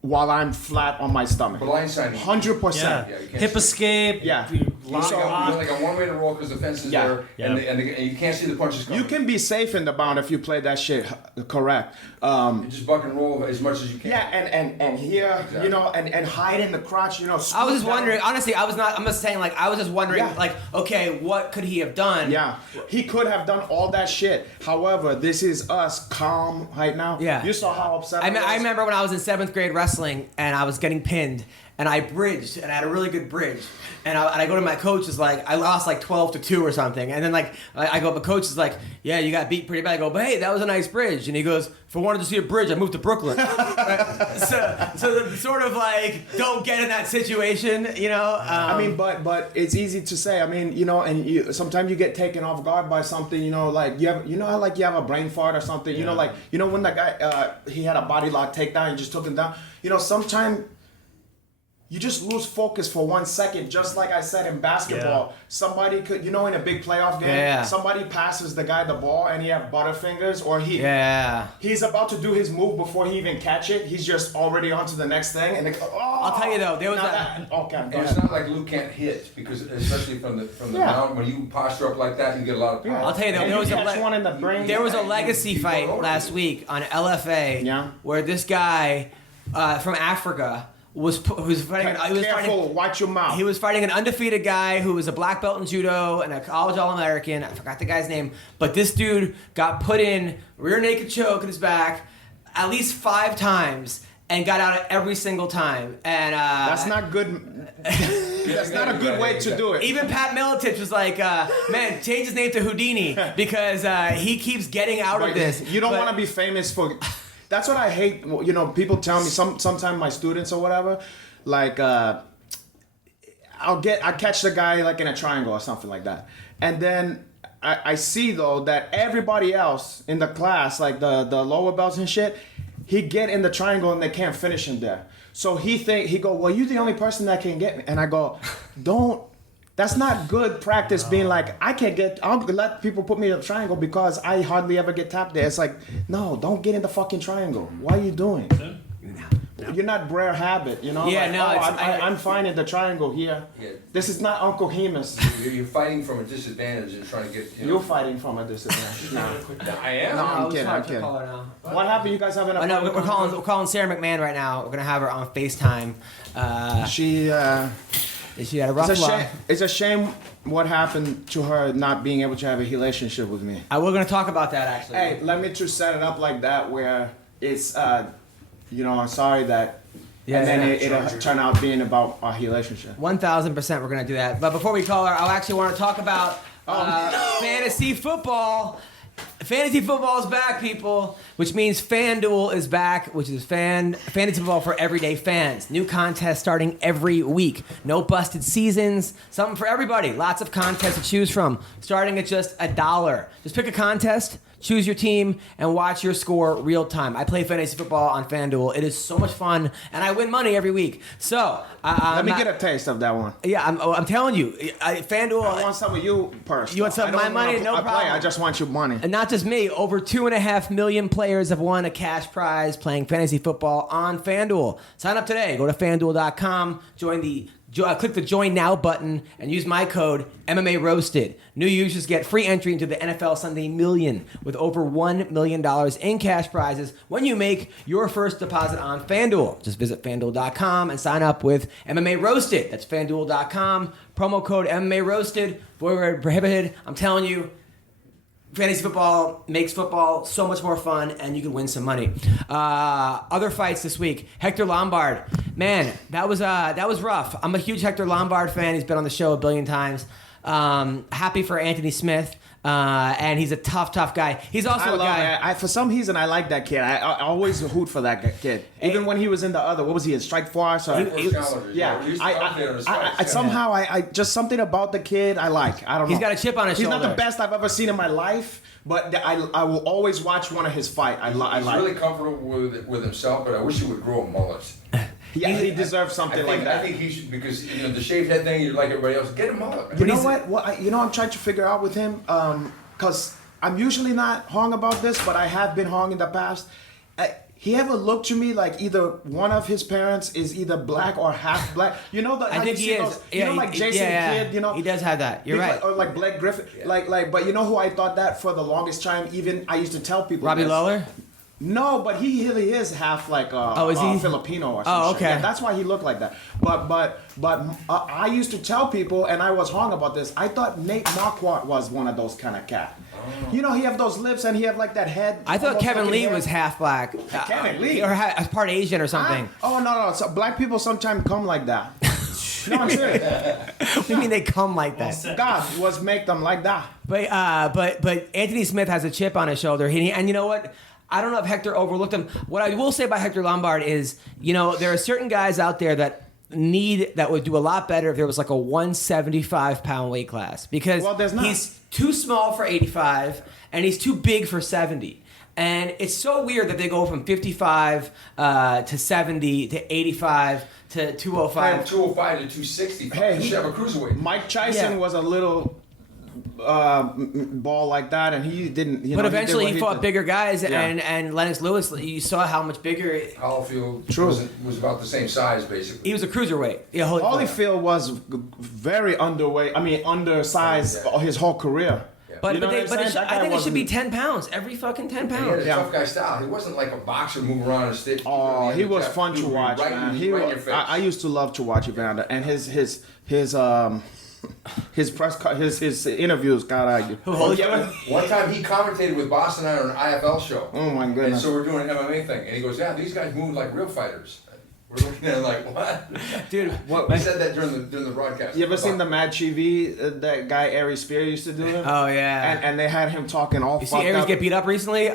while I'm flat on my stomach. Blindsiding. 100%. Yeah, you can't Hip see. escape. Yeah. Lock, You lock. got like a one way to roll because the fence is Yeah. there, Yeah. and you can't see the punches coming. You can be safe in the bound if you play that shit correct. You just buck and roll as much as you can. Yeah, and here, Exactly. and hide in the crotch, I was scoot just down. wondering. Honestly, I'm just saying. Like, I was just wondering. Yeah. Like, okay, what could he have done? Yeah, he could have done all that shit. However, this is us calm right now. Yeah. You saw how upset I was? remember when I was in 7th grade wrestling and I was getting pinned and I bridged and I had a really good bridge. And I go to my coach is like, I lost like 12-2 or something. And then like, I go, the coach is like, yeah, you got beat pretty bad. I go, but hey, that was a nice bridge. And he goes, if I wanted to see a bridge, I moved to Brooklyn. Right? So sort of like, don't get in that situation, I mean, but it's easy to say. I mean, and sometimes you get taken off guard by something. Like you have, how like you have a brain fart or something. Yeah. When that guy he had a body lock takedown and just took him down. Sometimes you just lose focus for 1 second, just like I said in basketball. Yeah. Somebody could, in a big playoff game, Yeah. somebody passes the guy the ball and he have butterfingers, or yeah. he's about to do his move before he even catch it. He's just already on to the next thing, and they go, oh. I'll tell you though, there was Now that. Okay, go And it's ahead. not like Luke can't hit because especially from the Yeah. mount, when you posture up like that, you get a lot of power. I'll tell you though, And there was a catch one in the brain. There was a Yeah, legacy you go fight over last it. week on LFA Yeah. where this guy from Africa was fighting. Careful, watch your mouth. He was fighting an undefeated guy who was a black belt in judo and a college All-American. I forgot the guy's name, but this dude got put in rear naked choke in his back at least 5 times and got out every single time. And That's not good. That's not a good way to do it. even Pat Miletich was like, man, change his name to Houdini because he keeps getting out of this. You don't But- want to be famous for. That's what I hate. People tell me sometimes my students or whatever, like I catch the guy like in a triangle or something like that, and then I see though that everybody else in the class, like the lower belts and shit, he get in the triangle and they can't finish him there. So he go, well, you're the only person that can get me. And I go, don't. That's not good practice. Being like, I'll let people put me in a triangle because I hardly ever get tapped there. It's like, no, don't get in the fucking triangle. Why are you doing? You're not Brer Habit, you know? Yeah, like, no, I'm fine in the triangle here. Yeah. This is not Uncle Hemus. You're fighting from a disadvantage and trying to get. You're fighting from a disadvantage. No. I am. No, I'm it's kidding. hard I'm to kidding. call her now. What happened? You guys having a? Oh, no, we're calling Sara McMann right now. We're gonna have her on FaceTime. She had a rough life. It's a shame what happened to her not being able to have a relationship with me. We're gonna talk about that actually. Hey, let me just set it up like that where it's, I'm sorry that, and then it turned out being about our relationship. 1,000% we're gonna do that. But before we call her, I actually want to talk about fantasy football. Fantasy football is back, people, which means FanDuel is back, which is fantasy football for everyday fans. New contests starting every week. No busted seasons. Something for everybody. Lots of contests to choose from. Starting at just $1. Just pick a contest, choose your team, and watch your score real time. I play fantasy football on FanDuel. It is so much fun, and I win money every week. So let me get a taste of that one. Yeah, I'm telling you, FanDuel. I want some of you first. You want some of my money? No problem. I just want your money. And not just me. Over 2.5 million players have won a cash prize playing fantasy football on FanDuel. Sign up today. Go to FanDuel.com. Click the Join Now button and use my code MMA Roasted. New users get free entry into the NFL Sunday Million with over $1 million in cash prizes when you make your first deposit on FanDuel. Just visit FanDuel.com and sign up with MMA Roasted. That's FanDuel.com. Promo code MMA Roasted. Void where prohibited. I'm telling you, fantasy football makes football so much more fun, and you can win some money. Other fights this week. Hector Lombard. Man, that was rough. I'm a huge Hector Lombard fan. He's been on the show a billion times. Happy for Anthony Smith. And he's a tough guy. He's also a guy. For some reason, I like that kid. I always hoot for that kid. Even when he was in the other, what was he in Strike Force? Somehow I just something about the kid I like. I don't know. He's got a chip on his shoulder. He's not the best I've ever seen in my life, but I will always watch one of his fight. He's really comfortable with himself, but I wish he would grow a mullet. Yeah, he deserves something like that. I think he should, because the shaved head thing, you're like everybody else. Get a mullet, man. You know what? I'm trying to figure out with him, because I'm usually not hung about this, but I have been hung in the past. He ever looked to me like either one of his parents is either black or half black. You know I think he is. Like Jason Kidd. He does have that. You're right. Or like Blake Griffin. Yeah. But you know who I thought that for the longest time? Even I used to tell people. Robbie Lawler. No, but he really is half like is he? Filipino or something. Oh, okay. Yeah, that's why he looked like that. But I used to tell people, and I was wrong about this. I thought Nate Marquardt was one of those kind of cat. You know, he have those lips and he have like that head. I thought Kevin Lee was half black. Kevin Lee? Or part Asian or something. No. So black people sometimes come like that. No, I'm serious. What do you mean they come like that? God was make them like that. But Anthony Smith has a chip on his shoulder. And you know what? I don't know if Hector overlooked him. What I will say about Hector Lombard is, there are certain guys out there that would do a lot better if there was like a 175-pound weight class, because he's too small for 85 and he's too big for 70. And it's so weird that they go from 55 to 70 to 85 to 205. 205 to 260. Hey, he should have a cruiserweight. Mike Tyson was a little ball like that, and he didn't. But eventually he fought bigger guys, and Lennox Lewis. You saw how much bigger. Holyfield was about the same size, basically. He was a cruiserweight. Yeah, Holyfield was very underweight. I mean, undersized his whole career. Yeah. But I think it should be 10 pounds. Every fucking 10 pounds. He had a tough guy style. He wasn't like a boxer move around and stick. Oh, he was fun to watch, man. I used to love to watch Evander, and his his interviews got One time he commentated with Boston on an IFL show. Oh my goodness! And so we're doing an MMA thing, and he goes, "Yeah, these guys move like real fighters." We're looking at it like, what? Dude, We said that during the broadcast. You ever seen the Mad TV that guy Ari Spears used to do it? Oh yeah. And they had him talking all You see fucked Aries up. get beat up recently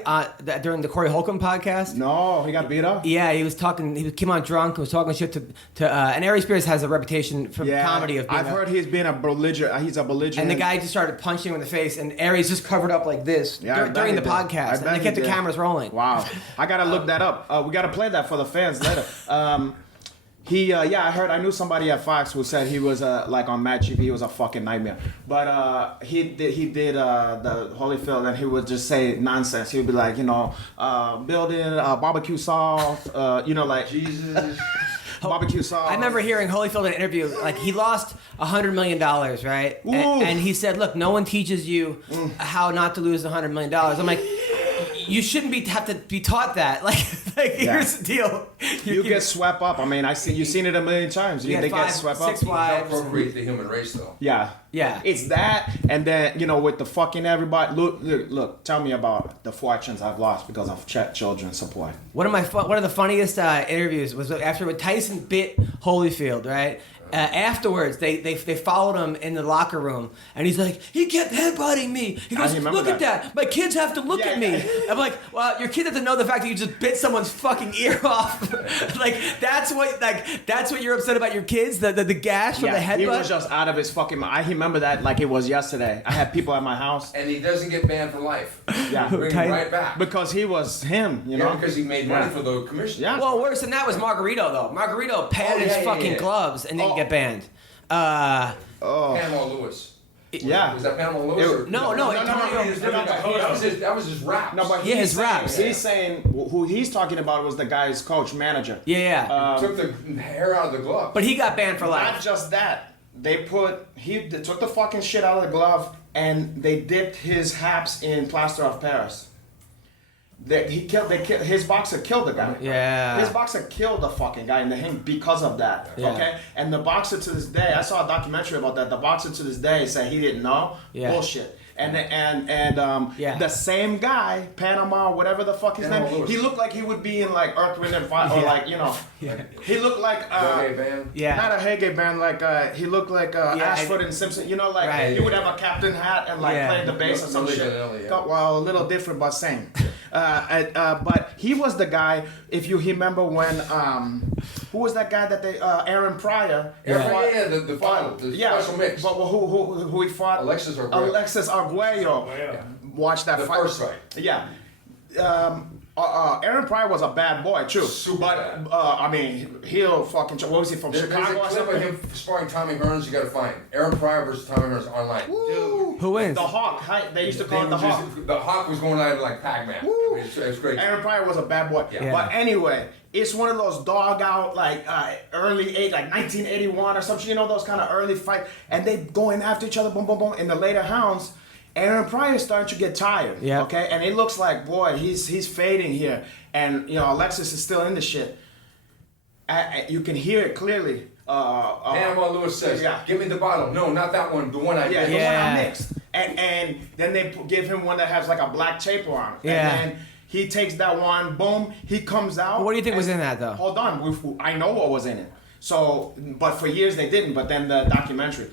during the Corey Holcomb podcast? No, he got beat up. Yeah, he was talking. He came on drunk and was talking shit to and Aries Spears has a reputation for comedy of being. I've heard he's been a belligerent. He's a belligerent. And the guy just started punching him in the face, and Aries just covered up like this during the podcast, and they kept the cameras rolling. Wow, I gotta look that up. We gotta play that for the fans later. I knew somebody at Fox who said he was like on Mad TV, he was a fucking nightmare. But he did the Holyfield, and he would just say nonsense. He would be like, building barbecue sauce, like Jesus. barbecue sauce. I remember hearing Holyfield in an interview, like he lost $100 million, right? And he said, "Look, no one teaches you how not to lose $100 million." I'm like, you shouldn't have to be taught that. Like here's the deal: you get swept up. I mean, you've seen it a million times. They get swept up. 6 wives. Appropriate the human race, though. Yeah. Yeah. It's that, and then, with the fucking everybody. Look, tell me about the fortunes I've lost because of children's support. One of the funniest interviews was after when Tyson bit Holyfield, right? Afterwards, they followed him in the locker room, and he's like, he kept headbutting me. He goes, look at that. My kids have to look at me. Yeah. I'm like, well, your kid doesn't know the fact that you just bit someone's fucking ear off. That's what you're upset about your kids, the gash from the headbutt. He was just out of his fucking mind. I remember that like it was yesterday. I had people at my house. And he doesn't get banned for life. Yeah. Bring him right back. Because he was him, Yeah, because he made money for the commission. Yeah. Well, worse than that was Margarito, though. Margarito padded his fucking gloves and didn't get banned. Panama Lewis. Yeah. Was that Panama Lewis? No. That was his rap. No, but his raps. He's saying who he's talking about was the guy's coach, manager. Yeah. Took the hair out of the glove. But he got banned for life. Not just that. They took the fucking shit out of the glove and they dipped his haps in plaster of Paris. His boxer killed the guy. Yeah. His boxer killed the fucking guy in the ring because of that. Yeah. Okay? And the boxer to this day, I saw a documentary about that. The boxer to this day said he didn't know. Yeah. Bullshit. The same guy, Panama, whatever the fuck his Panama name, Lewis. he looked like he would be in like Earth, Wind and Fire, or like, he looked like Reggae band. Yeah. not a reggae band, like he looked like Ashford and Simpson, Right. he would have a captain hat and like play the bass or some Milli shit. Vanilli, yeah. Well, a little different but same. But he was the guy. If you remember when who was that guy that they Aaron Pryor? The final, the special mix. But who he fought? Alexis Arguello. Yeah. Watch that The fight. first fight. Yeah. Aaron Pryor was a bad boy too. Super bad. I mean, he'll fucking. What was he from There's Chicago a or clip something? of him sparring Tommy Hearns. You got to find Aaron Pryor versus Tommy Hearns online. Dude, Who wins? The Hawk. They used to call it the Hawk. The Hawk was going at it like Pac-Man. Woo. It's great. Aaron Pryor was a bad boy. Yeah. But anyway, it's one of those dog out like early 1981 or something. Those kind of early fights, and they going after each other, boom, boom, boom. In the later rounds, Aaron Pryor is starting to get tired. Yeah. Okay, and it looks like boy, he's fading here, and Alexis is still in the shit. You can hear it clearly. Panama Lewis says, "Give me the bottle." No, not that one. The one I Yeah, did. the one I mixed. And then they give him one that has like a black taper on it. Yeah. And then he takes that one, boom, he comes out. What do you think was in that, though? Hold on, I know what was in it. So, but for years they didn't, but then the documentary.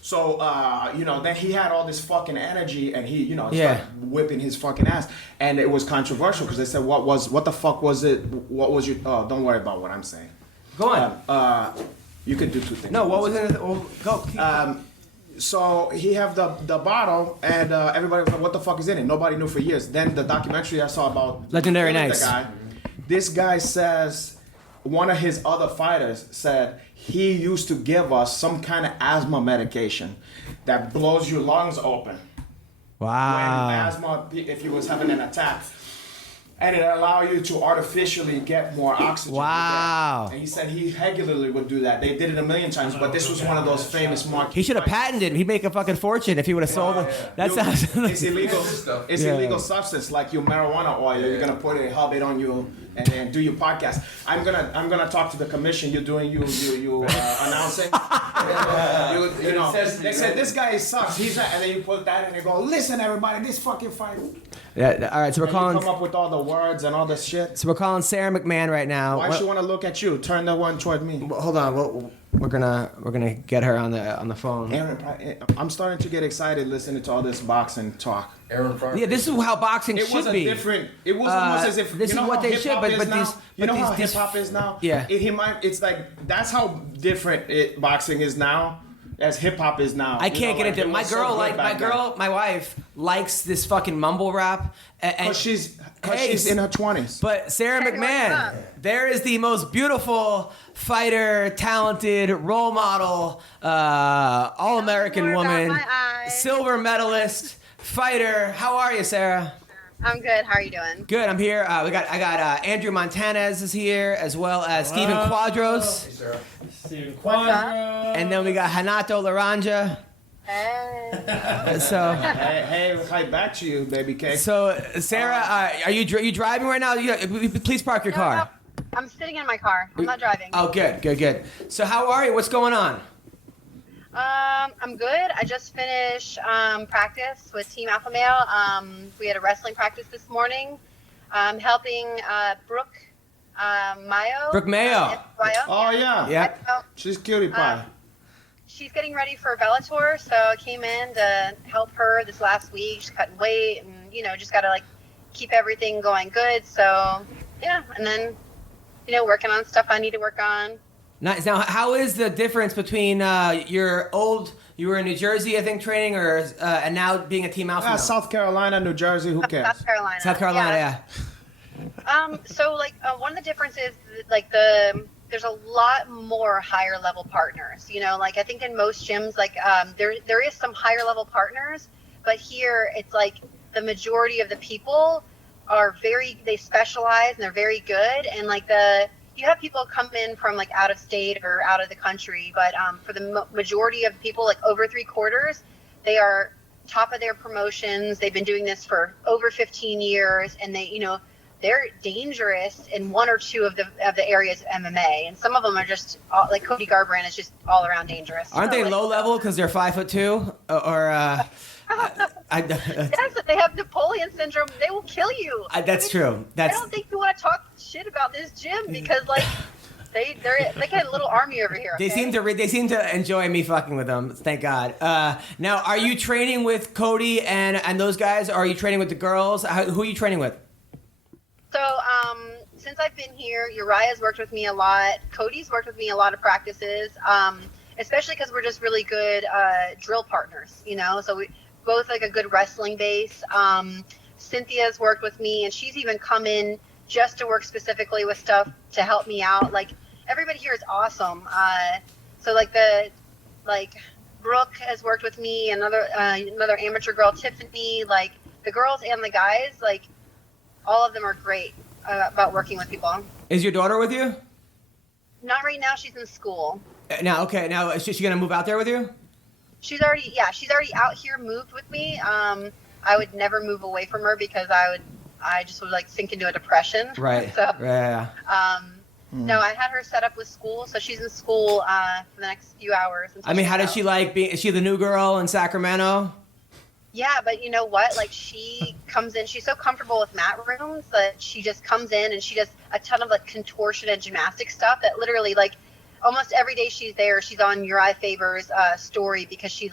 So, then he had all this fucking energy and he, started whipping his fucking ass. And it was controversial because they said, what the fuck was it? What was your, don't worry about what I'm saying. Go on. You could do two things. No, what was in it? Well, go. So he have the bottle, and everybody was like, "What the fuck is in it?" Nobody knew for years. Then the documentary I saw about Legendary killing Nights. the guy. This guy says one of his other fighters said he used to give us some kind of asthma medication that blows your lungs open. Wow. When asthma, if you was having an attack. And it allow you to artificially get more oxygen. Wow. And he said he regularly would do that. They did it a million times, but this was one of those famous markets. He should have patented it. He'd make a fucking fortune if he would have sold it. That sounds. It's illegal. It's Yeah. illegal substance like your marijuana oil. You're gonna put it, hub it on you, and do your podcast. I'm gonna talk to the commission. You're doing you announcing. You know, they said this guy sucks. And then you put that and you go, listen, everybody, this fucking fight. Yeah. All right. So we're calling. You come up with all the words and all the shit. So we're calling Sara McMann right now. Why she want to look at you? Turn the one toward me. Hold on. We're gonna get her on the phone. Aaron, I'm starting to get excited listening to all this boxing talk. Aaron Pryor. Yeah, this is how boxing should be. It was almost as if this is what they should. But how hip hop is now. Yeah. It's like that's how different boxing is now as hip hop is now. I can't get into it. My wife likes this fucking mumble rap. Because she's in her 20s. But Sara McMann, there is the most beautiful fighter, talented, role model, all-American woman, silver medalist, fighter. How are you, Sara? I'm good. How are you doing? Good. I'm here. I got Andrew Montanez is here, as well as Stephen Quadros. Hey, Sarah. Stephen Quadros. And then we got Renato Laranja. Hey. So, Hey, back to you, baby K. so Sara, are you driving right now? Please park your car. No, I'm sitting in my car. I'm not driving. Oh, good. So how are you? What's going on? I'm good. I just finished practice with Team Alpha Male. We had a wrestling practice this morning. I'm helping Brooke Mayo. Brooke Mayo. Oh, yeah. Yeah. She's cutie pie. She's getting ready for Bellator, so I came in to help her this last week. She's cutting weight and, just got to, keep everything going good. So, yeah, and then, working on stuff I need to work on. Nice. Now, how is the difference between you were in New Jersey, I think, training, and now being a Team Alpha? South Carolina, New Jersey, who cares? South Carolina, yeah. So, one of the differences, there's a lot more higher level partners. I think in most gyms, there is some higher level partners, but here it's the majority of the people are they specialize and they're very good, and you have people come in from out of state or out of the country, but for the majority of people, over 3/4, they are top of their promotions. They've been doing this for over 15 years, and they're dangerous in one or two of the areas of MMA, and some of them are just Cody Garbrandt is just all around dangerous. Aren't they low level because they're 5'2"? Yes, they have Napoleon syndrome. They will kill you. That's true. I don't think you want to talk shit about this gym because they got a little army over here. Okay? They seem to enjoy me fucking with them. Thank God. Now, are you training with Cody and those guys? Or are you training with the girls? Who are you training with? So, since I've been here, Uriah's worked with me a lot. Cody's worked with me a lot of practices, especially because we're just really good drill partners, So we both a good wrestling base. Cynthia's worked with me, and she's even come in just to work specifically with stuff to help me out. Everybody here is awesome. So Brooke has worked with me, another amateur girl, Tiffany. The girls and the guys, all of them are great about working with people. Is your daughter with you? Not right now. She's in school. Now, okay. Now, is she going to move out there with you? She's already out here, moved with me. I would never move away from her because I just would sink into a depression. Right. So, yeah. No, I had her set up with school, so she's in school for the next few hours. How does she is she the new girl in Sacramento? Yeah, but you know what? She comes in, she's so comfortable with mat rooms that she just comes in and she does a ton of contortion and gymnastic stuff that literally almost every day she's there, she's on Uriah Faber's story because she's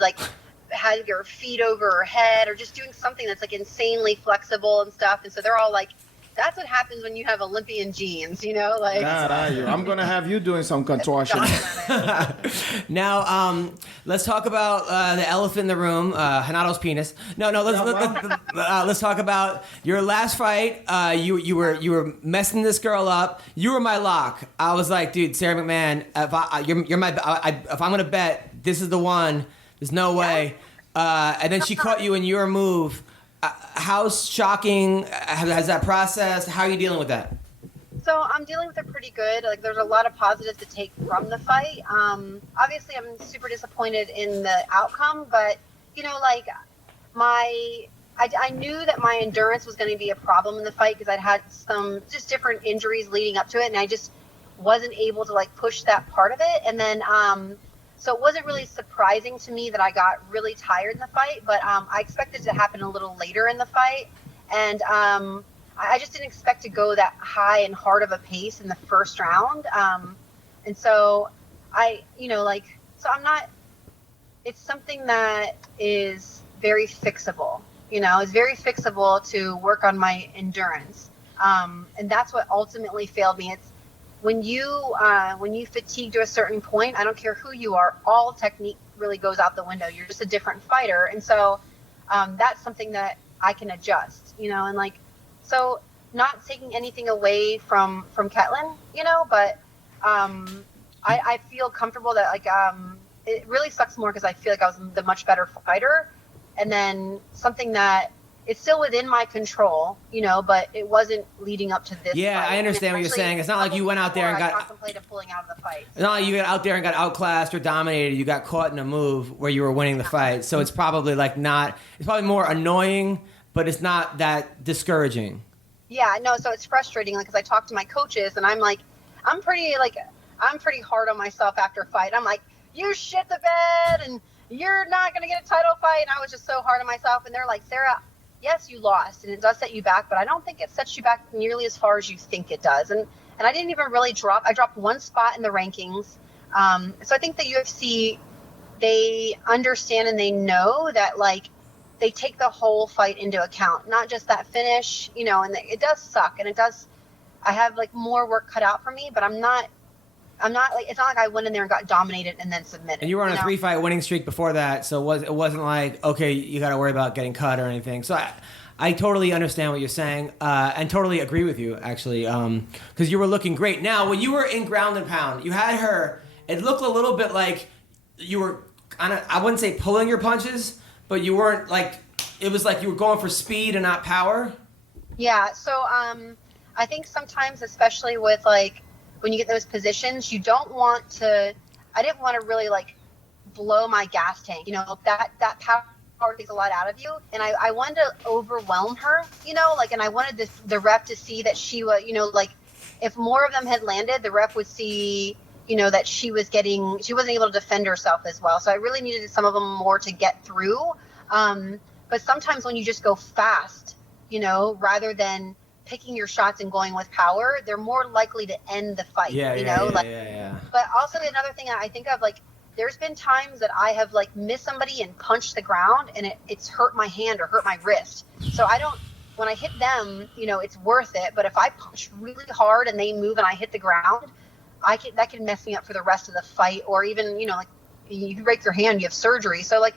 had her feet over her head or just doing something that's insanely flexible and stuff. And so they're all that's what happens when you have Olympian genes, I'm going to have you doing some contortion. Now, let's talk about the elephant in the room, Hanato's penis. Let's talk about your last fight. You were messing this girl up. You were my lock. I was like, dude, Sara McMann, if I'm going to bet, this is the one. There's no way. And then she caught you in your move. How shocking has that process? How are you dealing with that? So I'm dealing with it pretty good. There's a lot of positives to take from the fight. Obviously, I'm super disappointed in the outcome, but my I knew that my endurance was going to be a problem in the fight because I'd had some just different injuries leading up to it, and I just wasn't able to like push that part of it. And then so it wasn't really surprising to me that I got really tired in the fight, but I expected it to happen a little later in the fight. And I just didn't expect to go that high and hard of a pace in the first round. And so so I'm not, it's something that is very fixable, it's very fixable to work on my endurance. And that's what ultimately failed me. It's when you fatigue to a certain point, I don't care who you are, all technique really goes out the window. You're just a different fighter. And so that's something that I can adjust, and like, so not taking anything away from Ketlin, but I feel comfortable that like, it really sucks more because I feel like I was the much better fighter. And then something that it's still within my control, but it wasn't leading up to this. Yeah, fight. I understand what you're saying. It's not like you went out there and got. I contemplated pulling out of the fight. It's not like you got out there and got outclassed or dominated. You got caught in a move where you were winning the fight. So it's probably like not. It's probably more annoying, but it's not that discouraging. Yeah, no. So it's frustrating because I talk to my coaches and I'm like, I'm pretty hard on myself after a fight. I'm like, you shit the bed and you're not gonna get a title fight. And I was just so hard on myself. And they're like, Sarah, yes, you lost and it does set you back, but I don't think it sets you back nearly as far as you think it does. And I didn't even really drop. I dropped one spot in the rankings. So I think the UFC, they understand and they know that like they take the whole fight into account, not just that finish, and it does suck. And I have like more work cut out for me, but I'm not like, it's not like I went in there and got dominated and then submitted. And you were on a 3-fight winning streak before that, so it wasn't like, okay, you got to worry about getting cut or anything. So I totally understand what you're saying, and totally agree with you, actually, because you were looking great. Now, when you were in ground and pound, you had her, it looked a little bit like you were, I wouldn't say pulling your punches, but you weren't like, it was like you were going for speed and not power. Yeah, so I think sometimes, especially with like, when you get those positions, you don't want to, I didn't want to really like blow my gas tank, that power takes a lot out of you. And I wanted to overwhelm her, and I wanted the rep to see that she was, like if more of them had landed, the rep would see, that she wasn't able to defend herself as well. So I really needed some of them more to get through. But sometimes when you just go fast, rather than picking your shots and going with power, they're more likely to end the fight. Yeah. But also another thing I think of, like, there's been times that I have like missed somebody and punched the ground and it's hurt my hand or hurt my wrist. So when I hit them, it's worth it. But if I punch really hard and they move and I hit the ground, that can mess me up for the rest of the fight. Or even, like you break your hand, you have surgery. So like,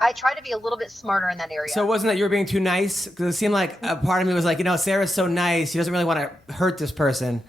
I try to be a little bit smarter in that area. So it wasn't that you were being too nice? Because it seemed like a part of me was like, Sarah's so nice. She doesn't really want to hurt this person.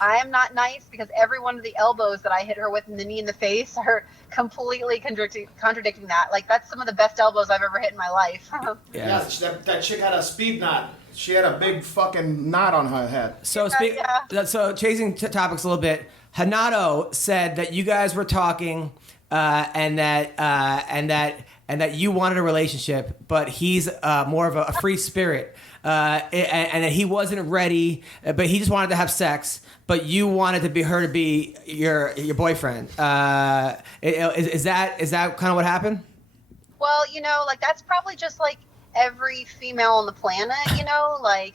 I am not nice because every one of the elbows that I hit her with in the knee in the face are completely contradicting that. Like, that's some of the best elbows I've ever hit in my life. Yeah, that chick had a speed knot. She had a big fucking knot on her head. So so chasing topics a little bit, Renato said that you guys were talking and that you wanted a relationship, but he's more of a free spirit, and that he wasn't ready, but he just wanted to have sex, but you wanted her to be your boyfriend. Is that kind of what happened? Well, like that's probably just like every female on the planet, like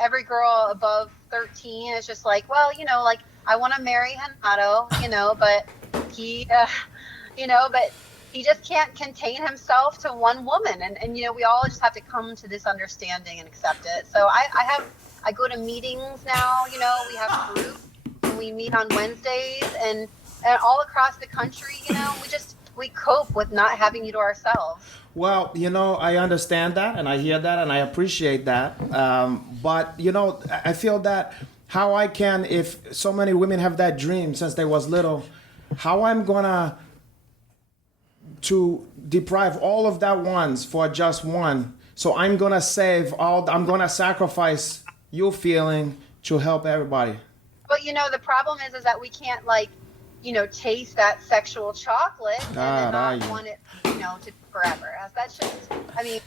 every girl above 13 is just like, well, like I want to marry Renato, but he, but he just can't contain himself to one woman. And we all just have to come to this understanding and accept it. So I go to meetings now, we have a group and we meet on Wednesdays and all across the country, we cope with not having you to ourselves. Well, I understand that and I hear that and I appreciate that. But, I feel that how I can, if so many women have that dream since they was little, how I'm gonna to deprive all of that ones for just one. So I'm gonna I'm gonna sacrifice your feeling to help everybody. But the problem is that we can't like taste that sexual chocolate and then not you. want it, to forever. That's just,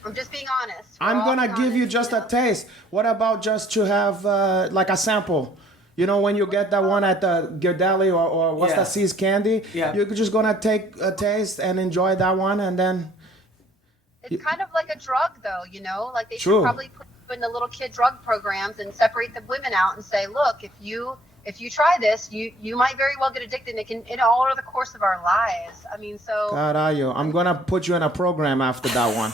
I'm just being honest. I'm gonna give you just a taste. What about just to have like a sample? When you get that one at the Ghirardelli or what's that Seas Candy? Yeah. You're just gonna take a taste and enjoy that one, and then. It's kind of like a drug, though, Like they True. should probably put you in the little kid drug programs and separate the women out and say, look, if you try this, you might very well get addicted. And it can alter the course of our lives. Caralho, I'm gonna put you in a program after that one.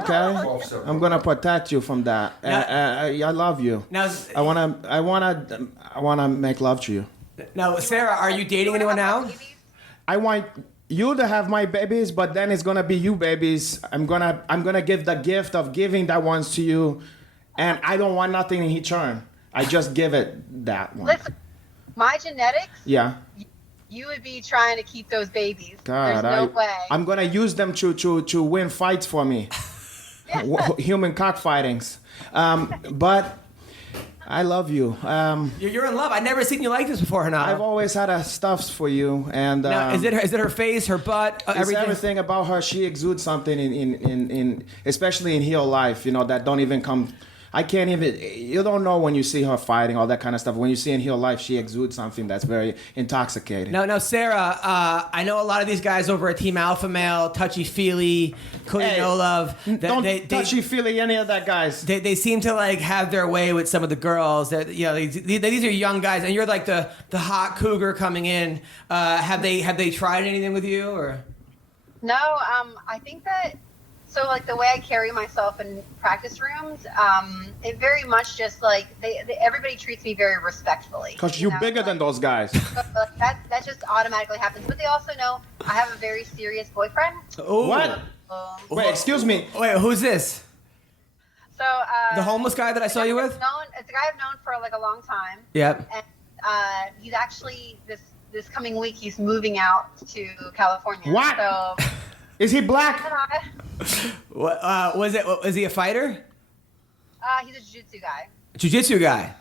Okay, I'm gonna protect you from that. I love you. Now, I wanna make love to you. now, Sarah, are you dating anyone now? I want you to have my babies, but then it's gonna be you babies. I'm gonna give the gift of giving that ones to you, and I don't want nothing in return. I just give it that one. Listen, my genetics, Yeah. you would be trying to keep those babies. God, There's no way. I'm gonna use them to win fights for me. Human cockfightings. But I love you. You're in love. I've never seen you like this before, Renato. I've always had a stuff for you, and Now, is it her face, her butt, it's everything about her. She exudes something in especially in heel life, that don't even come. I can't even. You don't know when you see her fighting, all that kind of stuff. When you see in heel life, she exudes something that's very intoxicating. Now, Sarah, I know a lot of these guys over at Team Alpha Male, Touchy Feely, Cody Hey, No Love. Don't touchy feely any of that, guys. They seem to have their way with some of the girls. That these are young guys, and you're like the hot cougar coming in. Have they tried anything with you or? No, I think that. So, the way I carry myself in practice rooms, it very much just everybody treats me very respectfully. Because you're bigger than those guys. That just automatically happens. But they also know I have a very serious boyfriend. Ooh. What? Wait, excuse me. Wait, who's this? So The homeless guy that I saw you with? It's a guy I've known for a long time. Yep. And he's actually this coming week he's moving out to California. What? So. Is he black? What was he a fighter? He's a jiu-jitsu guy. Jiu-jitsu guy.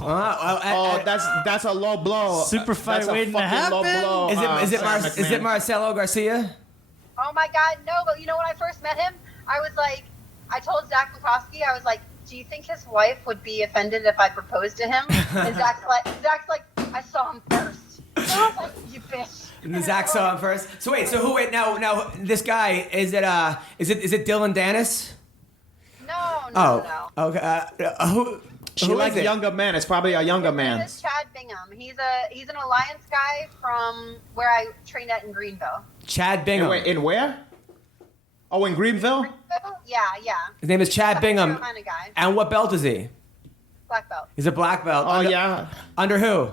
That's a low blow. Super fight That's a waiting to fucking low happen. blow. Is it Sara McMann. Marcelo Garcia? Oh my God, no! But when I first met him, I told Zach Bukowski, I was like, do you think his wife would be offended if I proposed to him? And Zach's like, I saw him first. And I was like, you bitch. And Zach saw him first. So wait, now this guy, is it Dylan Dennis? No. Okay. Who She is likes it? younger men. It's probably a younger His man. name is Chad Bingham. He's an Alliance guy from where I trained at in Greenville. Chad Bingham. Wait, in where? Oh, in Greenville? Yeah. His name is Chad Bingham. Carolina guy. And what belt is he? Black belt. He's a black belt. Oh, yeah. Under who?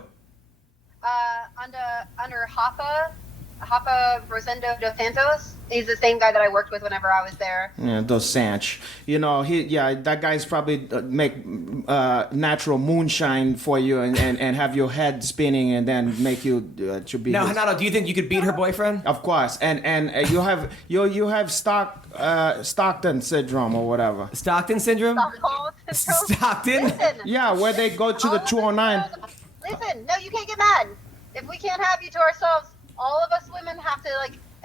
Under Hapa Rosendo dos Santos. He's the same guy that I worked with whenever I was there. Yeah, Dos Sanch. That guy's probably make natural moonshine for you and have your head spinning and then make you to be. Now, his- Renato, do you think you could beat her boyfriend? Of course, and you have Stockton syndrome or whatever. Stockton syndrome? Stockton? Listen, Yeah, where they go to the 209. Listen, no, you can't get mad. If we can't have you to ourselves, all of us women have to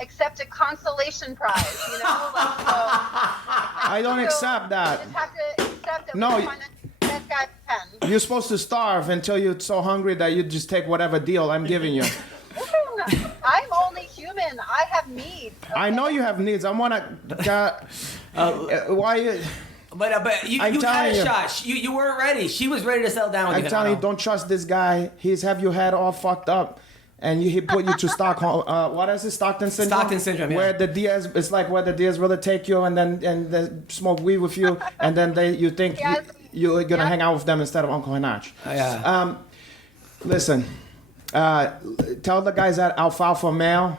accept a consolation prize, So, I don't accept that. You just have to accept that No, we find the best guy for 10. You're supposed to starve until you're so hungry that you just take whatever deal I'm giving you. Listen, I'm only human. I have needs. I know you have needs. I wanna. Why? But you I'm had telling a you. shot. You weren't ready. She was ready to settle down with I'm you. telling you, Renato. don't trust this guy. He's have your head all fucked up, and he put you to Stockholm. What is it? Stockton syndrome. Stockton syndrome, yeah. Where the Diaz, it's like where the Diaz really take you and they smoke weed with you, and then you think Yes. you're gonna Yes. hang out with them instead of Uncle Hinach. Yeah. Listen, tell the guys at Alfalfa Male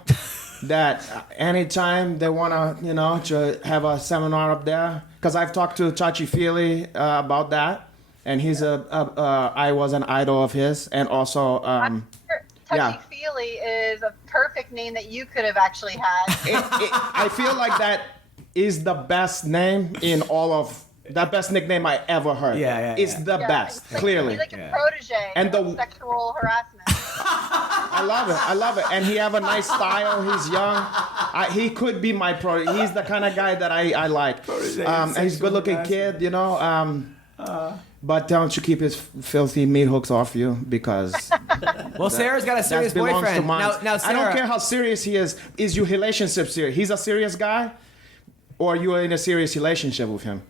that anytime they wanna, to have a seminar up there, because I've talked to Chachi Feely about that, and he's I was an idol of his, and also yeah. Touchy Feely is a perfect name that you could have actually had. I feel like that is the best name in all of. That best nickname I ever heard. Yeah. It's the best, He's like, clearly. He's like a protege And of the- sexual harassment. I love it. And he have a nice style. He's young. He could be my pro. He's the kind of guy that I like. And he's a good-looking kid, you know. But don't you keep his filthy meat hooks off you, because Well, Sarah's got a serious that belongs to boyfriend. mine. Now, Sarah, I don't care how serious he is. Is your relationship serious? He's a serious guy, or you are in a serious relationship with him?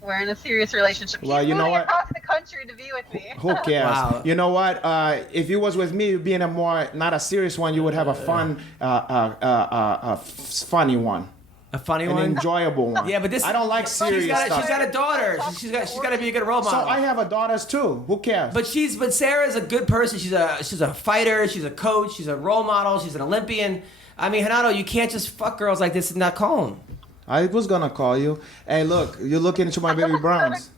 We're in a serious relationship. Well, He's you know moving what? across the country to be with me. Who cares? Wow. You know what? If you was with me, you'd be in a more, not a serious one. You would have a fun, funny one. a funny An one. enjoyable one. Yeah, but this I don't like serious stuff. She's got a daughter. She's got to be a good role So model. I have a daughters too. Who cares? But Sarah's a good person. She's a fighter. She's a coach. She's a role model. She's an Olympian. I mean, Renato, you can't just fuck girls like this and not call them. I was gonna call you. Hey, look, you're looking into my baby Browns.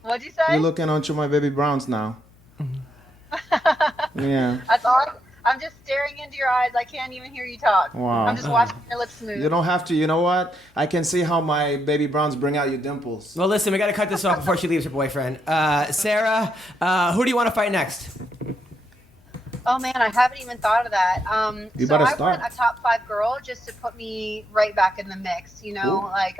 What'd you say? You're looking onto my baby Browns now. Yeah. That's all. I'm just staring into your eyes. I can't even hear you talk. Wow. I'm just watching your lips move. You don't have to. You know what? I can see how my baby Browns bring out your dimples. Well, listen, we got to cut this off before she leaves her boyfriend. Sarah, who do you want to fight next? Oh man, I haven't even thought of that. You so better I start. want a top 5 girl just to put me right back in the mix. You know, Ooh. like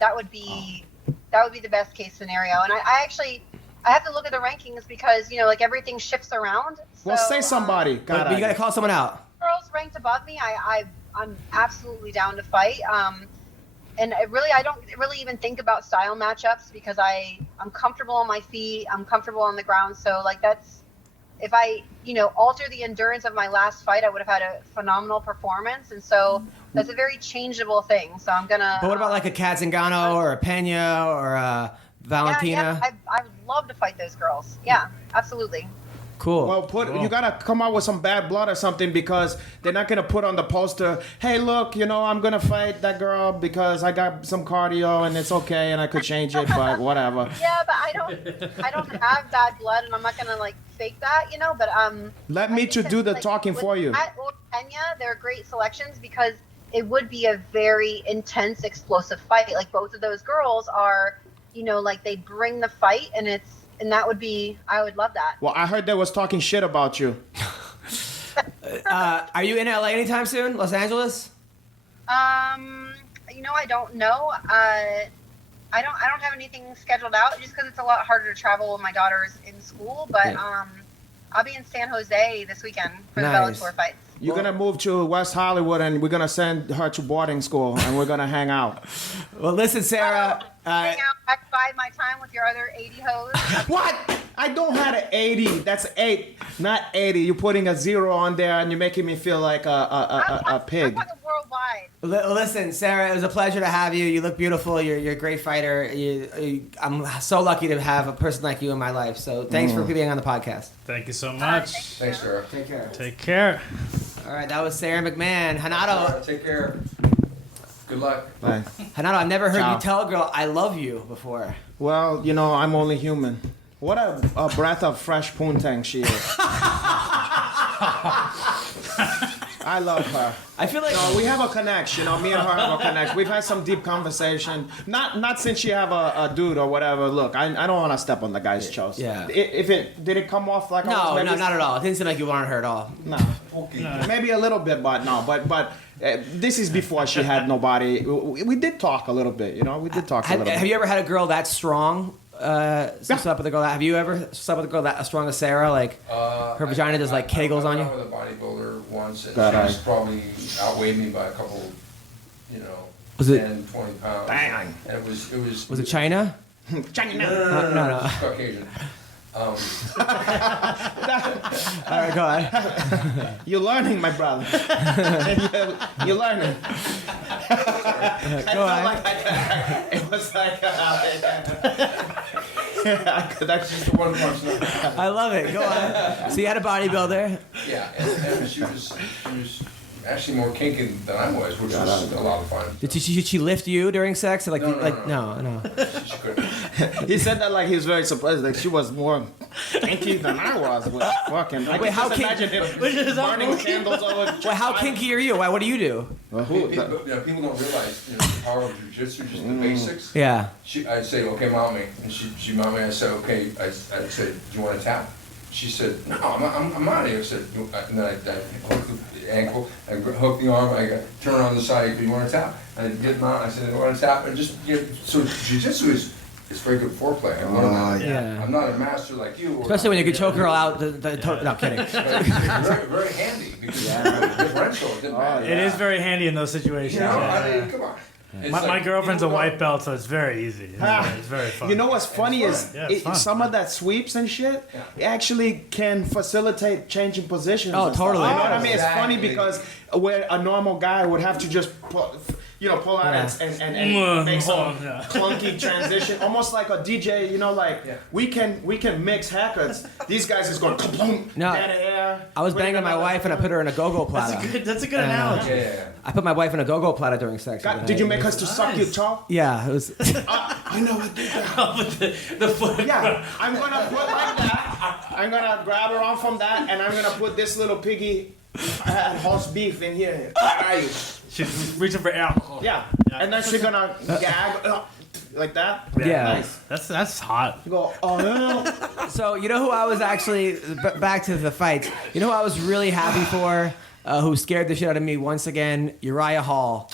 that would be the best case scenario. And I have to look at the rankings because you know, like everything shifts around. Well, uh, So, say somebody. But you got to call someone out. girls ranked above me, I'm absolutely down to fight. And I don't really even think about style matchups because I'm comfortable on my feet. I'm comfortable on the ground. So like if I, alter the endurance of my last fight, I would have had a phenomenal performance. And so that's a very changeable thing. So I'm gonna. But what about like a Kat Zingano or a Pena or a Valentina? Yeah, I would love to fight those girls. Yeah, absolutely. Cool. Well, you gotta come out with some bad blood or something, because they're not gonna put on the poster, hey, look, I'm gonna fight that girl because I got some cardio and it's okay and I could change it, but whatever. Yeah, but I don't have bad blood, and I'm not gonna like fake that, But Let I me think to that, do the like, talking with for you. Kat or Kenya, they're great selections because it would be a very intense, explosive fight. Like both of those girls are, like they bring the fight, and that would be, I would love that. Well, I heard they was talking shit about you. Are you in LA anytime soon? Los Angeles? I don't know. I don't have anything scheduled out just because it's a lot harder to travel when my daughter's in school. But Yeah. I'll be in San Jose this weekend for Nice. the Bellator fights. You're gonna move to West Hollywood and we're gonna send her to boarding school and we're gonna hang out. Well, listen, Sarah. Hang out, bide my time with your other 80 hoes. What? I don't have an 80. That's 8, not 80. You're putting a 0 on there and you're making me feel like a pig. I'm talking worldwide. Listen, Sarah, it was a pleasure to have you. You look beautiful. You're a great fighter. I'm so lucky to have a person like you in my life. So thanks for being on the podcast. Thank you so much. Thanks, Sarah. Take care. Take care. All right, that was Sara McMann. Renato, Take care. Good luck. Bye. Renato, I've never heard Ciao. you tell a girl I love you before. Well, I'm only human. What a breath of fresh poontang she is. I love her. I feel like No, we have a connection. Me and her have a connection. We've had some deep conversation. Not since she have a dude or whatever. Look, I don't want to step on the guy's toes. Yeah. Did it come off like I was no, maybe, not at all. It didn't seem like you wanted her at all. No. Maybe a little bit, but no. But this is before she had nobody. We did talk a little bit. We did talk a little bit. Have you ever had a girl that strong? Slept with a girl that? Have you ever slept with a girl that as strong as Sarah? Like her vagina does like kegels on you? I went with a bodybuilder once, and That she I- was probably outweighed me by a couple, Was it- 10, 20 pounds. Bang. And it was. Was it China? No. Caucasian. All right, go ahead. You're learning, my brother. You're learning. Go ahead. It was like That's just the one punch. No. I love it. Go on. So you had a bodybuilder. Yeah, and she was actually more kinky than I was, which was a lot of fun. Did she lift you during sex? Like, No. no. She couldn't. he said that like he was very surprised. Like she was more kinky than I was. With fucking. I Wait, how just imagine him burning candles over. Wait, how kinky are you? What do you do? People don't realize the power of jujitsu, just the basics. Yeah. I'd say, okay, mount me. And she'd mount me. I said, okay. I'd say, do you want to tap? she said, no, I'm out of here. I said, and then I hooked the ankle, I hooked the arm, I turn on the side, you want to tap? I get him out, I said, I want to tap, and just, so jiu-jitsu is very good foreplay. I learned that. Yeah. I'm not a master like you. Especially when you could choke her out. No, kidding. Very, very handy because differential. It didn't matter. It is very handy in those situations. You know, yeah. I mean, come on. It's My like, girlfriend's you a know white what? belt, so it's very easy. It's very fun. You know what's funny is Yeah, it's fun. some of that sweeps and shit actually can facilitate changing positions. Oh, and stuff. totally. You know what I mean? It's funny Exactly. because where a normal guy would have to just pull out and make some Yeah. clunky transition, almost like a DJ. You know, like we can mix haircuts. These guys is going kaboom, No. down the air. I was banging my wife and I put her in a go-go platter. That's a good analogy. Yeah. I put my wife in a go-go platter during sex. the God, other did you night. make us to suck your toe? Yeah, it was. I know what did that. With the foot. Yeah, I'm gonna put like that. I'm gonna grab her on from that, and I'm gonna put this little piggy horse beef in here. Where are you? She's reaching for alcohol. Yeah, and then she's gonna gag like that. Yeah. Nice. That's hot. You go, oh no. So you know who I was actually back to the fights. You know who I was really happy for, who scared the shit out of me once again. Uriah Hall.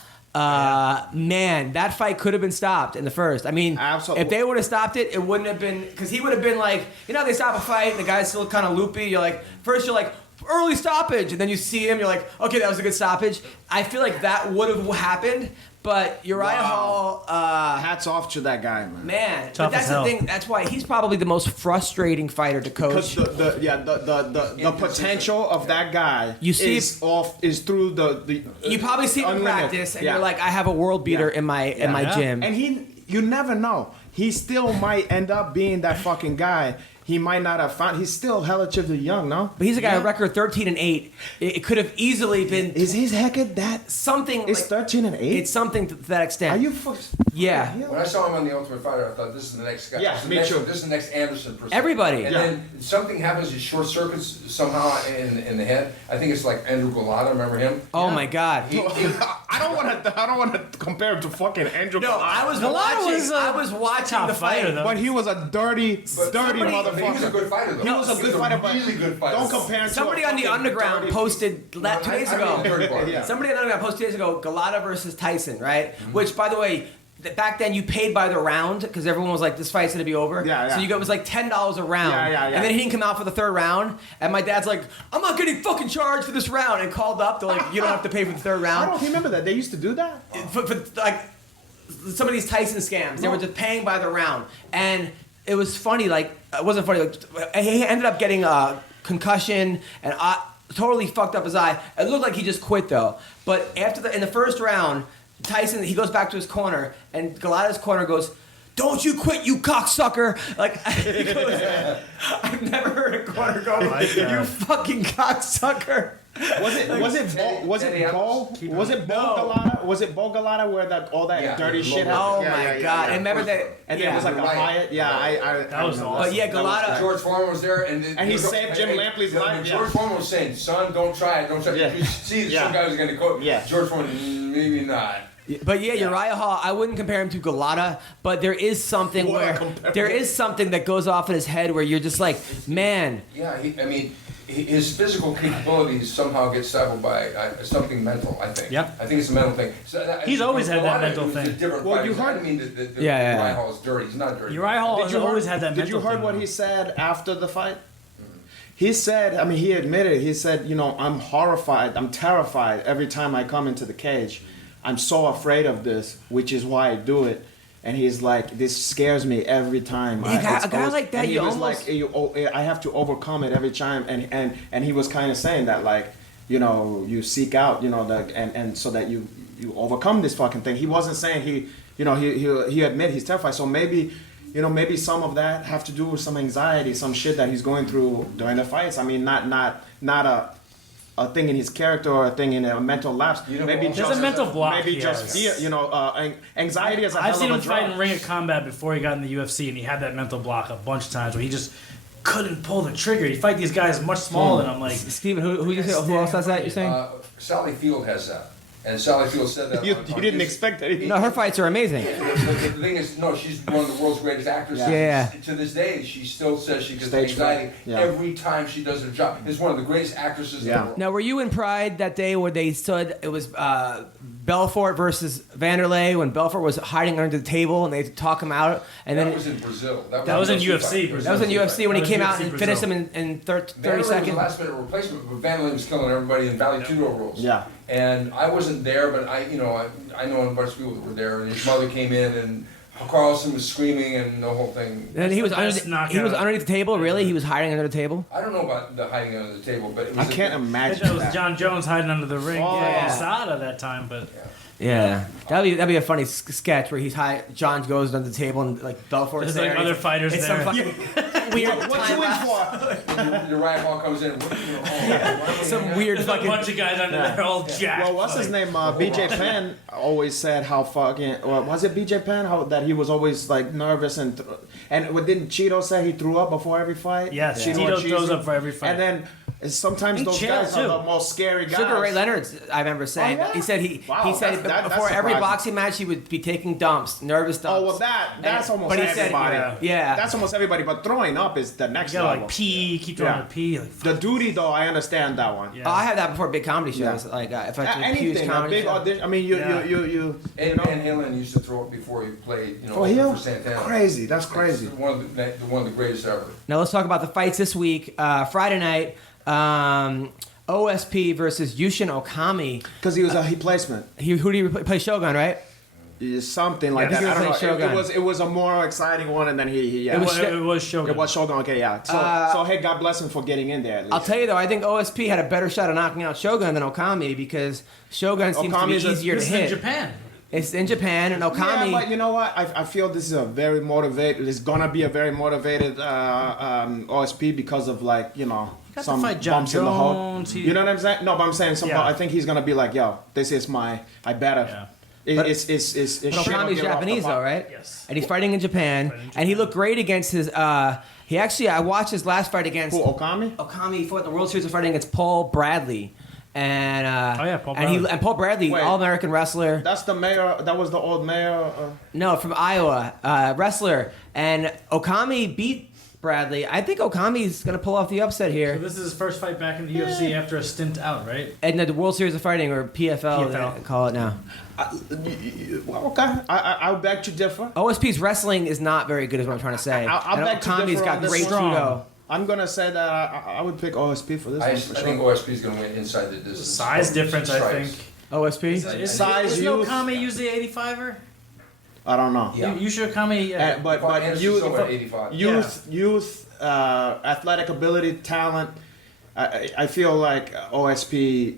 Man, that fight could have been stopped in the first. I mean, Absolutely. if they would have stopped it, it wouldn't have been because he would have been like, you know, they stop a fight and the guy's still kind of loopy. You're like, first you're like, early stoppage, and then you see him, you're like, okay, that was a good stoppage. I feel like that would have happened, but Uriah Hall, Hats off to that guy, man. man, but Tough that's as the hell. thing. That's why he's probably the most frustrating fighter to Because coach. the potential of that guy You see- is through the You probably see him in unlimited. practice, and Yeah. you're like, I have a world beater in my gym. And you never know. He still might end up being that fucking guy. He might not have found. He's still relatively young, no? But he's a guy record 13-8. It could have easily been Is his head that? something. It's like, 13 and 8. it's something to that extent. Are you? Yeah. When I saw him on The Ultimate Fighter, I thought this is the next guy. Yeah, this is me the next, too. This is the next Anderson person. Everybody. And then something happens, he short circuits somehow in the head. I think it's like Andrew Golota, remember him? Oh my God. I don't want to compare him to fucking Andrew. No, I was Golota watching. was a I was watching top the fight. fighter, though. But he was a dirty But he was a motherfucker. good fighter, though. He was a good fighter, but really good fighter. don't compare him to Somebody a on the fucking underground dirty posted 2 days ago. Yeah. Somebody on the underground posted 2 days ago, Galata versus Tyson, right? Which, by the way, back then you paid by the round because everyone was like, "This fight's gonna be over." Yeah, yeah. So it was like $10 a round. Yeah. And then he didn't come out for the third round, and my dad's like, "I'm not getting fucking charged for this round," and called up. They're like, "You don't have to pay for the third I round." don't remember that. They used to do that. For like some of these Tyson scams, they were just paying by the round, and it was funny. Like it wasn't funny. Like he ended up getting a concussion and totally fucked up his eye. It looked like he just quit though. But in the first round, Tyson he goes back to his corner, and Galata's corner goes, "Don't you quit, you cocksucker!" Like he goes, I've never heard a corner go, "You fucking cocksucker." Was it Bo Galata? Was it Bo Galata where all that dirty shit happened? Oh Yeah, my yeah, God! yeah. And remember that? And then it was like a Right. riot. Yeah, I That was remember awesome. But yeah, That was- Galata. George Foreman was there, and he saved Jim Lampley's life, yeah. George Foreman was saying, "Son, don't try it, don't try it." Yeah. You see that Yeah. some guy was going to go. Yeah. George Foreman, maybe not. But yeah, Uriah Hall, I wouldn't compare him to Galata, but there is something What a where comparison. there is something that goes off in his head where you're just like, man, Yeah, his physical capabilities somehow get stifled by something mental, I think. Yep. I think it's a mental thing. So He's always had that Galata mental was a thing. different Well, fighter. you I heard- don't mean that Yeah. Uriah Hall is dirty. He's not dirty. Uriah Hall has always had that Did you mental heard thing, what though. he said after the fight? He said, I mean, he admitted, he said, I'm horrified, I'm terrified every time I come into the cage. I'm so afraid of this, which is why I do it. And he's like, this scares me every time. Yeah, a guy like that, and he you was almost- like, I have to overcome it every time. And he was kind of saying that, like, you seek out, and so that you overcome this fucking thing. He wasn't saying he admit he's terrified. So maybe some of that have to do with some anxiety, some shit that he's going through during the fights. I mean, not a thing in his character or a thing in a mental lapse. Maybe There's There's a mental block. maybe he just has. fear. Anxiety is a hell I've seen of him a fight in drug. Ring of Combat before he got in the UFC, and he had that mental block a bunch of times where he just couldn't pull the trigger. He'd fight these guys much smaller than I'm like. Steven, who else has that? You're saying? Sally Field has that. And Sally Field said that. You on didn't YouTube. expect it. No, her fights are amazing. The thing is, no, she's one of the world's greatest actresses. Yeah. To this day, she still says she gets Stage anxiety fright. Yeah. every time she does her job. Is one of the greatest actresses in the world. Now, were you in Pride that day where they stood? It was Belfort versus Wanderlei when Belfort was hiding under the table and they had to talk him out. And That then was in Brazil. That was in UFC. fight. that was in UFC when he That was came out UFC and finished Brazil. him in 30 Wanderlei was a seconds. last-minute replacement, but Wanderlei was killing everybody in Valley Tudo rules. Yeah. And I wasn't there, but I know a bunch of people that were there, and his mother came in, and Carlson was screaming, and the whole thing. And he was Best underneath, he was knockout. underneath the table. Really, he was hiding under the table. I don't know about the hiding under the table, but it was. I can't imagine That was that. John Jones hiding under the ring. Oh. Yeah, Sada that time, but Yeah, that'd be a funny sketch where he's high. John goes under the table and like Belfort's there's there. like and other it's- fighters it's there. some fucking weird. What you in for? Uriah Hall comes in. Some weird There's a fucking. bunch of guys under there all jacked. Well, what's his like- name? BJ Penn always said how fucking. Well, was it BJ Penn? How that he was always like nervous and what didn't Cheeto say he threw up before every fight? Yes, Cheeto Tito and throws Cheesy. up for every fight. And then sometimes He those chilled, guys are too. the most scary guys. Sugar Ray Leonard's, I remember saying. Oh, yeah? He said he Wow, said that's before every surprising. boxing match he would be taking dumps, nervous dumps. Oh well, that's almost but he said- everybody. yeah. That's almost everybody. But throwing up is the next You gotta level. like pee, keep throwing Yeah. a pee. Like, The duty though, I understand that one. Yeah. Oh, I had that before big comedy shows. Yeah. Like if I did a huge Anything, a comedy big show. audition. I mean, you And know. Van Halen used to throw up before he played, For him, for Santana. crazy. That's crazy. One of the greatest ever. Now let's talk about the fights this week. Friday night, OSP versus Yushin Okami. Because he was a replacement. Who do you play? Shogun, right? Something like Yeah, I that. think I it was don't like know. Shogun. It was a more exciting one, and then he yeah. It was it was Shogun. It was Shogun. Okay, yeah. So hey, God bless him for getting in there. At least. I'll tell you though, I think OSP had a better shot of knocking out Shogun than Okami because Shogun seems Okami's to be a- easier to This is in hit. Japan. It's in Japan, and Okami. Yeah, but you know what? I feel this is a very motivated. It's gonna be a very motivated OSP because of like got to some fight John bumps in the hole. Jones, You know what I'm saying? No, but I'm saying Yeah. I think he's gonna be like, yo, this is my. I better. Yeah. But It's But shit Okami's get off the Japanese pot. though, right? Yes. And he's fighting in Japan, and he looked great against his. He actually, I watched his last fight against Who, Okami? Okami. He fought in the World Series of fighting against Paul Bradley, and Oh, yeah, Paul and Bradley. Paul Bradley, Wait. All-American wrestler. That's the mayor. That was the old mayor. No, from Iowa, wrestler, and Okami beat Bradley. I think Okami's gonna pull off the upset So here. this is his first fight back in the UFC after a stint out, right? And the World Series of Fighting, or PFL, PFL. they call it now. Well, okay, I beg to differ. OSP's wrestling is not very good, is what I'm trying to say. I'll And beg to Okami's differ got on this great one. judo. I'm gonna say that I would pick OSP for this I one for think sure. OSP is going to win inside the distance. Size difference, I Strikes. think. OSP. Size, Isn't youth. Okami usually 85er? I don't know. Yeah. You should Okami. But Anderson youth, Silva at 85. youth, athletic ability, talent. I feel like OSP.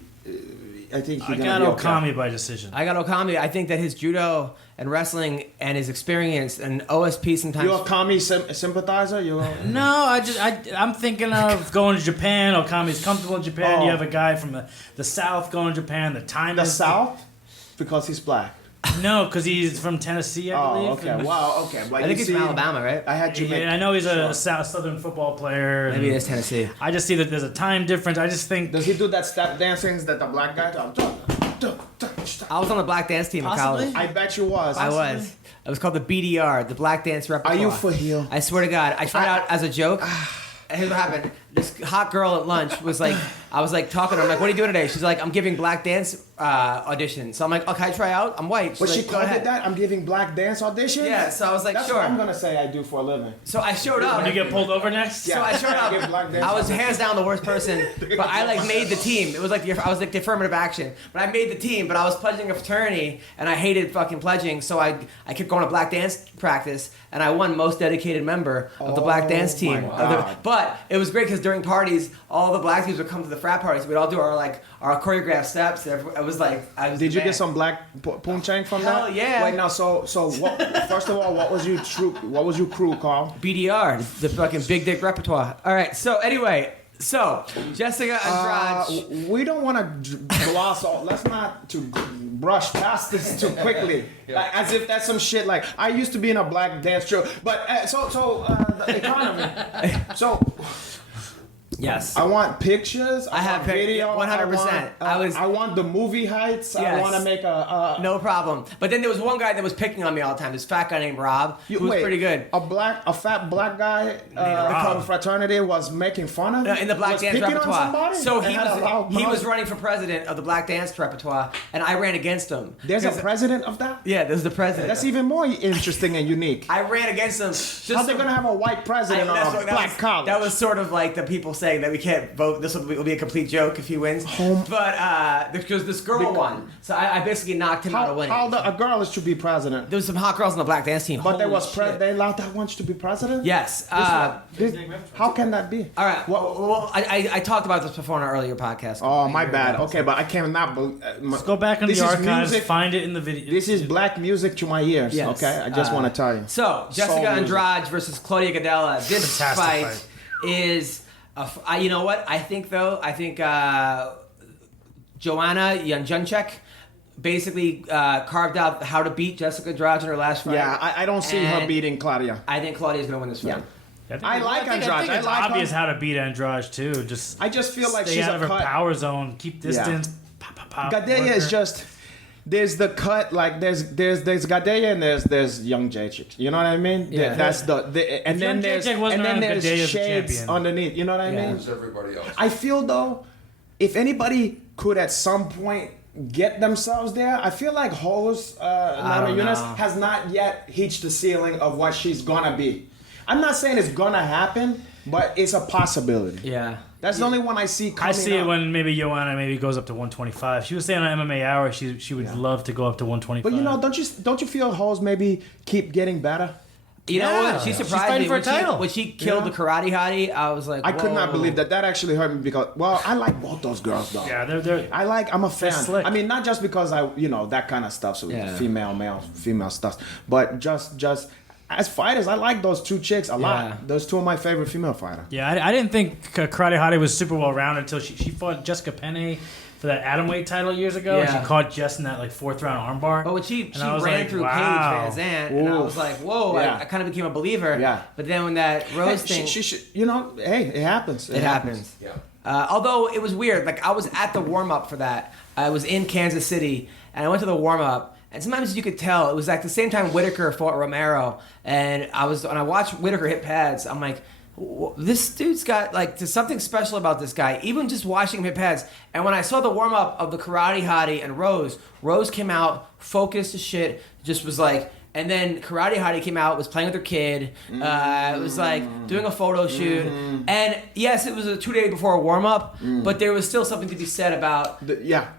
I think I he's got gonna be okay. Okami by decision. I got Okami. I think that his judo and wrestling and his experience and OSP sometimes. You a Okami sympathizer? No, I'm thinking of going to Japan. Okami's comfortable in Japan. Oh. You have a guy from the South going to Japan. The time The is South? Because he's black. No, because he's from Tennessee, I believe. Oh, okay. And- Wow, okay. But I think you he's see, from Alabama, right? I had you make. Yeah, I know he's a Sure. Southern football player. Maybe and it is Tennessee. I just see that there's a time difference. I just think Does he do that step dancing that the black guy does? I was on the black dance team in Possibly. college. I bet you was. I was. It was called the BDR, the Black Dance Repertoire. Are you for heel? I swear to God, I tried out as a joke. And here's what happened. This hot girl at lunch was like, I was like talking to her. I'm like, what are you doing today? She's like, I'm giving black dance audition. So I'm like, oh, can I try out? I'm white. She's But like, she go called ahead. it that? I'm giving black dance audition? Yeah, so I was like, That's sure. what I'm gonna say I do for a living. So I showed up. when you get pulled over next. So I showed Give black up. dance I was audition. hands down the worst person, but I like made the team. It was like I was like the affirmative action, but I made the team. But I was pledging a fraternity, and I hated fucking pledging, so I kept going to black dance practice, and I won most dedicated member of the black dance team. my God. But it was great because during parties, all the black dudes would come to the frat parties. We'd all do our choreographed steps. It was like I was. Did the you man. get some black poonchang from Hell that? yeah. Wait, now, so what, first of all, what was your crew called? BDR, the fucking big dick repertoire? All right. So anyway, Jessica Andrade. We don't want to gloss all. Let's not to brush past this too quickly, like, as if that's some shit. Like I used to be in a black dance troupe, but the economy. So Yes. I want pictures. I have want video. 100%. I want the movie heights. I Yes. want to make a. No problem. But then there was one guy that was picking on me all the time. This fat guy named Rob, who was pretty good. A fat black guy from fraternity was making fun of In the black was dance picking on repertoire. somebody So and had a loud he was mouth. running for president of the black dance repertoire, and I ran against him. There's a 'Cause- president of that. Yeah, there's the president. That's even more interesting and unique. I ran against him. Just How they gonna have a white president on a black college? That was sort of like the people saying that we can't vote. This will be a complete joke if he wins. But because this girl won, so I basically knocked him out of winning. a girl is to be president? There was some hot girls on the black dance team. But Holy shit. they allowed that one to be president? Yes. How can that be? All right. Well, I talked about this before in our earlier podcast. Oh, my bad. Okay, but I cannot believe. Let's go back in the archives, find it in the video. This is black music to my ears. Yes. Okay, I just want to tell you. So Jessica Soul music. Andrade versus Claudia Gadelha. This Fantastic fight fight. is. You know what? I think Joanna Jędrzejczyk basically carved out how to beat Jessica Andrade in her last fight. Yeah, I don't see her And beating Claudia. I think Claudia's going to win this fight. Yeah. think I like I think Andrade. it's I like obvious her. how to beat Andrade too. I just feel like stay she's out a of her cut. power zone, keep distance. Pop, pop, pop, Gadelha work is her. just. There's the cut, like there's Gadelha and there's young Jędrzejczyk. You know what I mean? Yeah. That's and then Young there's Jędrzejczyk wasn't around, there's Gadelha's the shades champion. underneath. You know what I Yeah. mean? There's everybody else. I feel though, if anybody could at some point get themselves there, I feel like Hoist don't Yunus know. has not yet reached the ceiling of what she's gonna be. I'm not saying it's gonna happen, but it's a possibility. Yeah. That's the only one I see coming I see it up. when maybe Joanna maybe goes up to 125. She was saying on MMA Hour she would love to go up to 125. But you know, don't you feel Hoist maybe keep getting better? You know Yeah. what? She She's surprised fighting me for a when title. when she killed Yeah. the karate hottie. I was like, I could not whoa. believe that. That actually hurt me because, well, I like both those girls though. yeah, they're I'm a fan. slick. I mean, not just because that kind of stuff, so Yeah. female stuff, but just as fighters, I like those two chicks a Yeah. lot. Those two are my favorite female fighter. Yeah, I didn't think Karate Hottie was super well rounded until she fought Jessica Penne for that atomweight title years ago. And Yeah. she caught Jess in that like 4th round armbar. But when she And I was ran like, through wow. Paige Van Zandt, and I Oof. was like, whoa, Yeah. I kind of became a believer. Yeah. But then when that Rose Hey, thing, she should, hey, it happens. it happens. Yeah. Although it was weird, like I was at the warm up for that. I was in Kansas City, and I went to the warm up, and sometimes you could tell it was like the same time Whitaker fought Romero, and I watched Whitaker hit pads. I'm like, this dude's got like there's something special about this guy. Even just watching him hit pads, and when I saw the warm up of the Karate Hottie and Rose came out focused as shit, just was like. And then Karate Hottie came out, was playing with her kid. It was like doing a photo shoot. And yes, it was a 2 day before a warm up, but there was still something to be said about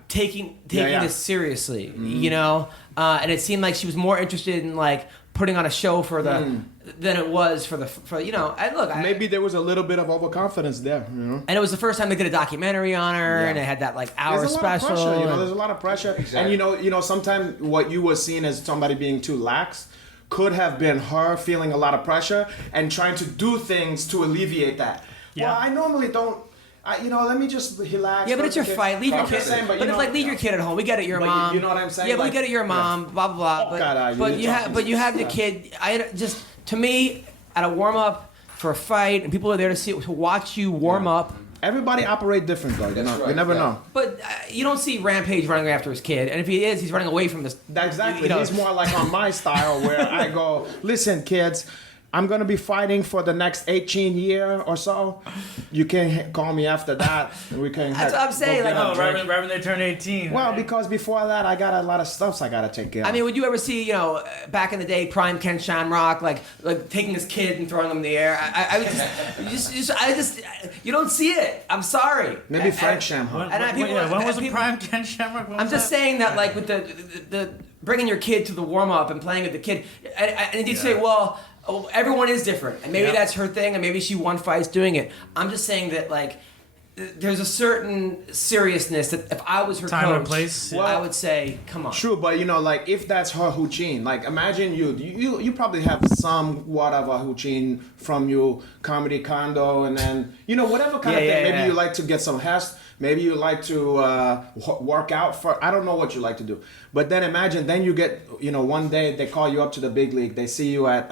taking Yeah. this seriously, you know? And it seemed like she was more interested in like putting on a show for than it was for and look, Maybe there was a little bit of overconfidence there. and it was the first time they did a documentary on her, Yeah. and it had that like hour There's a lot special. of pressure, and- there's a lot of pressure. Exactly. And sometimes what you were seeing as somebody being too lax could have been her feeling a lot of pressure and trying to do things to alleviate that. Yeah. Well, I normally don't. Let me just relax. Yeah, but it's your Okay. fight. Leave your I'm kid. just saying, but it's like leave your kid at home. We get it, your But mom. you know what I'm saying? Yeah, but we Like- get it, your mom. Blah blah blah. Oh, But God, but you have talking your stuff. kid. To me at a warm up for a fight, and people are there to watch you warm up. Everybody operate different though. That's You right, never yeah. know. But you don't see Rampage running after his kid, and if he is, he's running away from this. Exactly. You know. He's more like on my style where I go, listen, kids, I'm gonna be fighting for the next 18 year or so. You can call me after that, and we can. That's what I'm saying, go like, get a Oh, drink. right when they turn 18. Well, right? because before that, I got a lot of stuffs I gotta take care of. I mean, would you ever see, back in the day, Prime Ken Shamrock, like taking his kid and throwing him in the air? I would just, you don't see it. I'm sorry. maybe Frank when, Shamrock. when was the people- prime Ken Shamrock? When I'm was just that? saying that, like with the bringing your kid to the warm up and playing with the kid, and you say, well, everyone is different, and maybe Yeah. that's her thing, and maybe she won fights doing it. I'm just saying that like. There's a certain seriousness that if I was her Time coach, and place, yeah. I would say, come on. True, but like if that's her huchin, like imagine you probably have somewhat of a huchin from your comedy condo, and then whatever kind of Yeah, thing. yeah, Maybe yeah. you like to get some hair. Maybe you like to work out for. I don't know what you like to do. But then imagine, then you get, one day they call you up to the big league. They see you at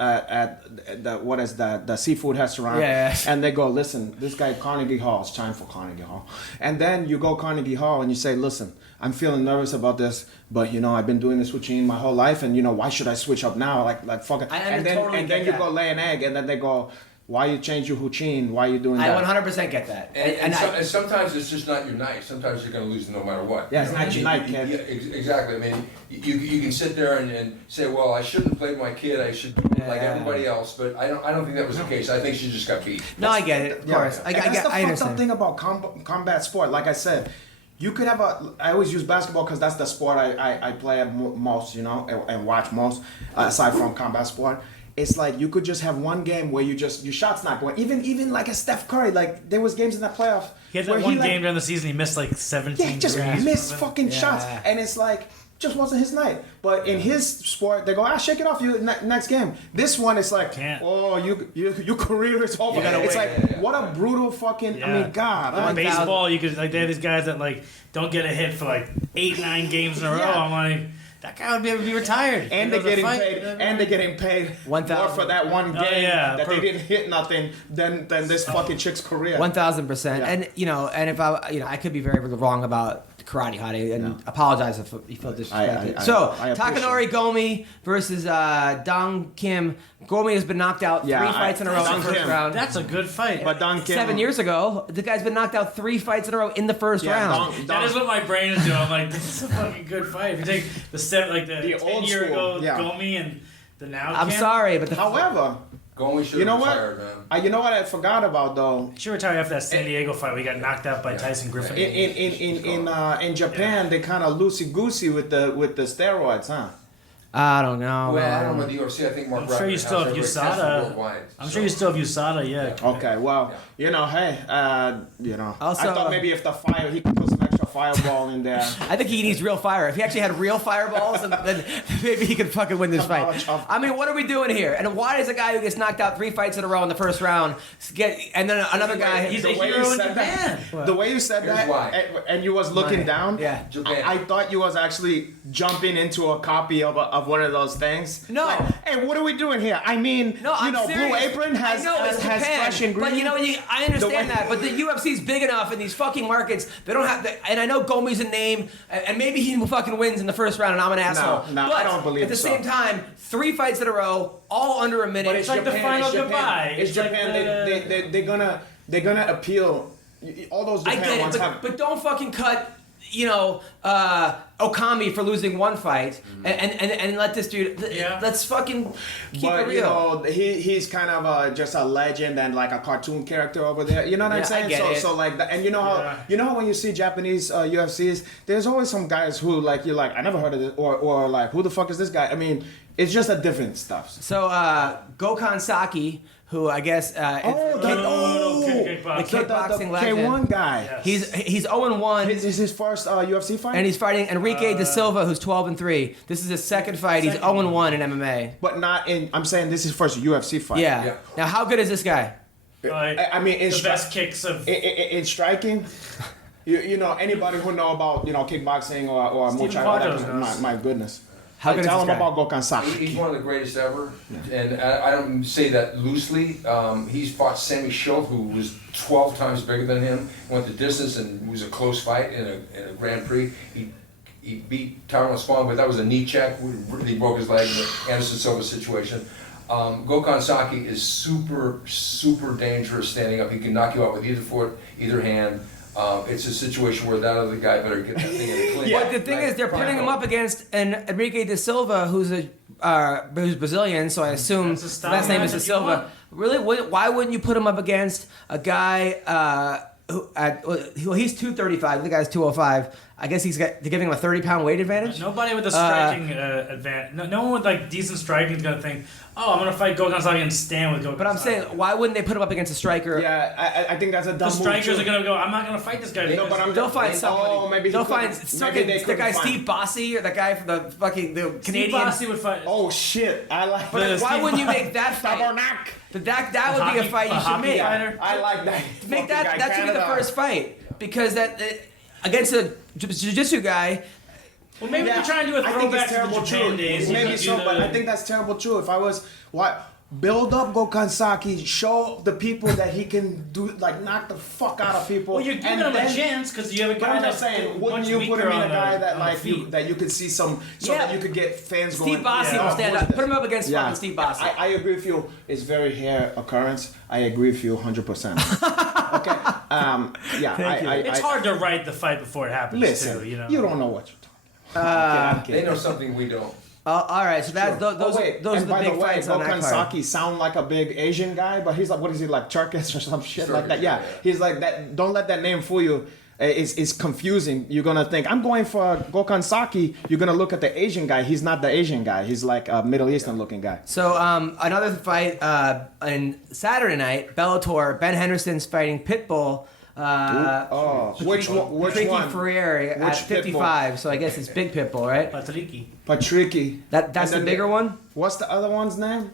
the seafood restaurant. Yeah. And they go, listen, this guy Carnegie Hall. It's time for Carnegie Hall. And then you go Carnegie Hall and you say, listen, I'm feeling nervous about this, but I've been doing this routine my whole life, and why should I switch up now? Like fucking. And then you go lay an egg, and then they go, why you change your routine? Why you doing that? I 100% get that. And sometimes it's just not your night. Sometimes you're going to lose no matter what. Yeah, it's not your night, kid. Yeah, exactly. I mean, you can sit there and say, well, I shouldn't have played my kid. I should do it like everybody else. But I don't think that was the case. I think she just got beat. No, I get it. Of course. I that's the fucked up thing about combat sport. Like I said, you could have I always use basketball because that's the sport I play at most, and watch most, aside from combat sport. It's like you could just have one game where your shot's not going. Even like a Steph Curry, like there was games in that playoff. He had that one game during the season he missed like 17. Yeah, just missed fucking shots, and it's like just wasn't his night. But in his sport, they go, shake it off, you next game. This one is like, your career is over. It's like what a brutal fucking. Yeah. I mean, God. In baseball, you could they have these guys that like don't get a hit for like 8-9 games in a row. I'm like, that guy would be able to be retired. And they're getting paid. And they're getting paid more for that one game that they didn't hit nothing than this fucking chick's career. 1000%. Yeah. And and if I could be very wrong about karate, Hadi, and apologize if you feel disrespected. So Takanori Gomi versus Dong Kim. Gomi has been knocked out 3 fights in a row in the first round. That's a good fight. But Dong Kim, 7 years ago, the guy's been knocked out 3 fights in a row in the first round. That is what my brain is doing. I'm like, this is a fucking good fight. If you take the 10-year ago Gomi and the now I'm Kim. sorry, but however, Gomi should have retired, man. You know what I forgot about though? He should retire after that San Diego fight where he got knocked out by Tyson Griffin. In Japan, they kind of loosey goosey with the steroids, huh? I don't know. Well, I don't know the UFC. I think Mark. I'm sure you still have USADA. I'm sure you still have USADA. Yeah. Okay. Well, hey, Also, I thought maybe if the fire, he could put some extra fireball in there. I think he needs real fire. If he actually had real fireballs, then maybe he could fucking win this fight. I mean, what are we doing here? And why does a guy who gets knocked out 3 fights in a row in the first round and then another guy? He's a hero in Japan. The way you said that, and you was looking down, Japan. I thought you was actually jumping into a copy of one of those things. No. Like, hey, what are we doing here? I mean, I'm serious. Blue Apron has fresh ingredients. But I understand that. But the UFC's big enough in these fucking markets. They don't have. And I know Gomi's a name, and maybe he fucking wins in the first round, and I'm an asshole. No, but I don't believe at the so. same time, 3 fights in a row, all under a minute. But It's like the final goodbye. It's Japan. They're gonna appeal. All those I Japan get ones it, but don't fucking cut. Okami for losing 1 fight, and let this dude. Let's fucking keep it real. He's kind of just a legend and like a cartoon character over there. You know what I'm saying? I get it. So like, and you know how when you see Japanese UFCs, there's always some guys who like you're like I never heard of this or like who the fuck is this guy? I mean, it's just a different stuff. So Gokhan Saki, who I guess the kickboxing legend. K1 guy. Yes. He's 0-1. This is his first UFC fight? And he's fighting Enrique De Silva, who's 12-3. This is his second fight. He's 0-1 in MMA. But not in. I'm saying this is his first UFC fight. Yeah. Now, how good is this guy? I mean, the best kicks of in striking. You know anybody who know about kickboxing or Muay Thai. My goodness. How good tell is him this guy? about Gokhan Saki. He's one of the greatest ever, and I don't say that loosely. He's fought Sammy Schultz, who was 12 times bigger than him, went the distance, and it was a close fight in a Grand Prix. He beat Tyrone Spong, but that was a knee check. He broke his leg in the Anderson Silva situation. Gokhan Saki is super dangerous standing up. He can knock you out with either foot, either hand. It's a situation where that other guy better get that thing in the clean. But the thing is, they're putting him up against Enrique De Silva, who's Brazilian, so I assume his last name is De Silva. Really? Why wouldn't you put him up against a guy he's 235, the guy's 205. I guess they're giving him a 30-pound weight advantage? Nobody with a striking advantage. No one with like decent striking is going to think, I'm going to fight Gokhan Saki and stand with Gokhan Saki. But I'm saying, why wouldn't they put him up against a striker? Yeah, I think that's a dumb move. The strikers are going to go, I'm not going to fight this guy. No, but they'll find somebody. Maybe they'll find the guy Steve Bossy or the guy from the Canadian. Steve Bossy would fight. Oh shit, I like. But why wouldn't you make that fight? But that would be a fight you should make. I like that. Make that should be the first fight. because against a jiu-jitsu guy. Well, maybe they're trying to do a I think throwback it's to the terrible Japan too. days. You Maybe could so, do but the- I think that's terrible too. If I was build up Gokhan Saki, show the people that he can do, like knock the fuck out of people. Well, you're giving and him a then- chance because you have a But guy I'm that's just saying, much wouldn't you put weaker him in a on guy the- that on the like feet. that you could see some, so Yeah. that you could get fans going. Steve Bossy Yeah. will stand up. Put him up against fucking Steve Bossy. I agree with you. It's very rare occurrence. I agree with you 100%. Okay. It's hard to write the fight before it happens, Listen, too. You know, you don't know what you're talking about. They know something we don't. All right, so that's those Oh, wait, are and the by big the way, fights on that Gokhan card. Saki sound like a big Asian guy, but he's like, what is he, like Turkish or some shit like that? Turkish, Yeah, yeah. he's like that. Don't let that name fool you. It's confusing. You're gonna think I'm going for Gokhan Saki. You're gonna look at the Asian guy. He's not the Asian guy. He's like a Middle Eastern looking guy. So another fight on Saturday night, Bellator. Ben Henderson's fighting Pitbull. Which one? Ricky Ferrieri at Which 55. So I guess it's Big Pitbull, right? Patricky. Patricky. That's And the then bigger one. What's the other one's name?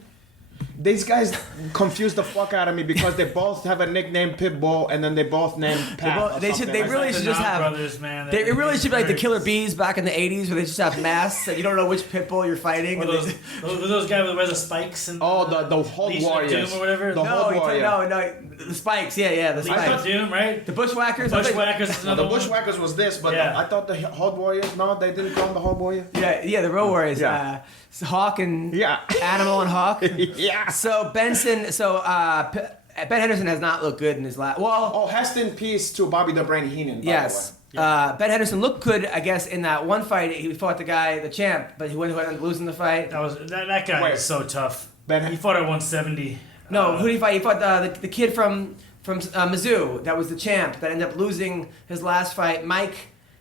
These guys confuse the fuck out of me because they both have a nickname Pitbull and then they both name Pat. They really should just have. brothers, man. It really should be like the Killer Bees back in the 80s where they just have masks and you don't know which Pitbull you're fighting. Or those guys with the spikes and Oh, the Hold Legion of Warriors. Doom or whatever. The No, Hold Warrior. no, the Spikes. Yeah, the Legion of Spikes. Doom, right? The Bushwhackers. Bushwhackers is No, another the one. Bushwhackers was this, but Yeah. I thought the Hold Warriors. No, they didn't call them the Hold Warrior. Yeah, the Road Warriors. Yeah. Hawk and Yeah. Animal and Hawk. Yeah. So Ben Henderson has not looked good in his last. Well, Oh, rest in peace to Bobby the Brain Heenan. By yes. The way. Ben Henderson looked good, I guess, in that one fight. He fought the champ, but he went losing the fight. That guy Wait. is so tough. Ben- He fought at 170. No, who did he fight? He fought the kid from Mizzou. That was the champ that ended up losing his last fight. Mike,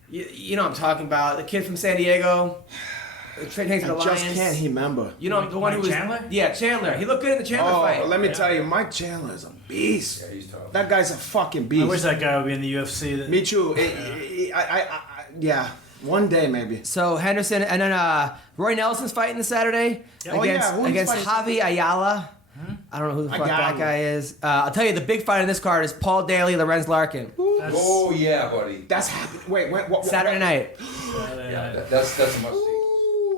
you know what I'm talking about. The kid from San Diego. Trained to the I just Lions. can't remember. You know the one who was Chandler? Yeah, Chandler. He looked good in the Chandler fight. Oh, let me tell you, Mike Chandler is a beast. Yeah, he's tough. That guy's a fucking I beast. wish that guy would be in the UFC. Me too. Yeah, one day maybe. So Henderson and then Roy Nelson's fighting this Saturday Oh, yeah, who he's against fighting? Javi Ayala. I don't know who the I fuck got that him. guy is. I'll tell you, the big fight in this card is Paul Daly, Lorenz Larkin. Oh yeah, buddy. That's happening. Wait, what? Saturday night. Yeah, that's a must see.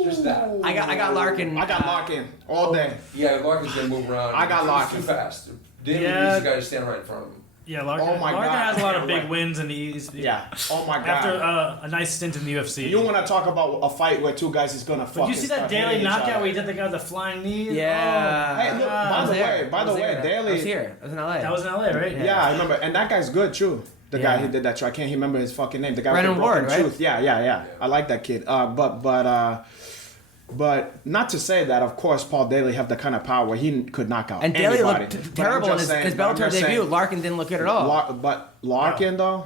Just that. I got Larkin. I got Larkin all day. Yeah, Larkin's gonna move around. I got He's Larkin. too fast. Daly Yeah. needs the guy to stand right in front of him. Yeah, Larkin. Oh my Larkin God. has a lot of big Right. wins, and he's Yeah. Oh my god. after a nice stint in the UFC. You want to talk about a fight where two guys is gonna fuck? Did you see that Daly knockout where he did the guy with the flying knee? Yeah. Hey, look, I by was the there. way, I was there. Daly. I was here. I was in LA. That was in LA, right? Yeah, I remember, and that guy's good too. The guy Yeah. who did that show, I can't remember his fucking name. The guy Brennan with the broken Ward, right? tooth. Yeah. I like that kid. But not to say that, of course, Paul Daly have the kind of power where he could knock out And Daly anybody. looked But I'm terrible in just his saying- but I'm Bellator just debut. saying, Larkin didn't look good at all. But Larkin though,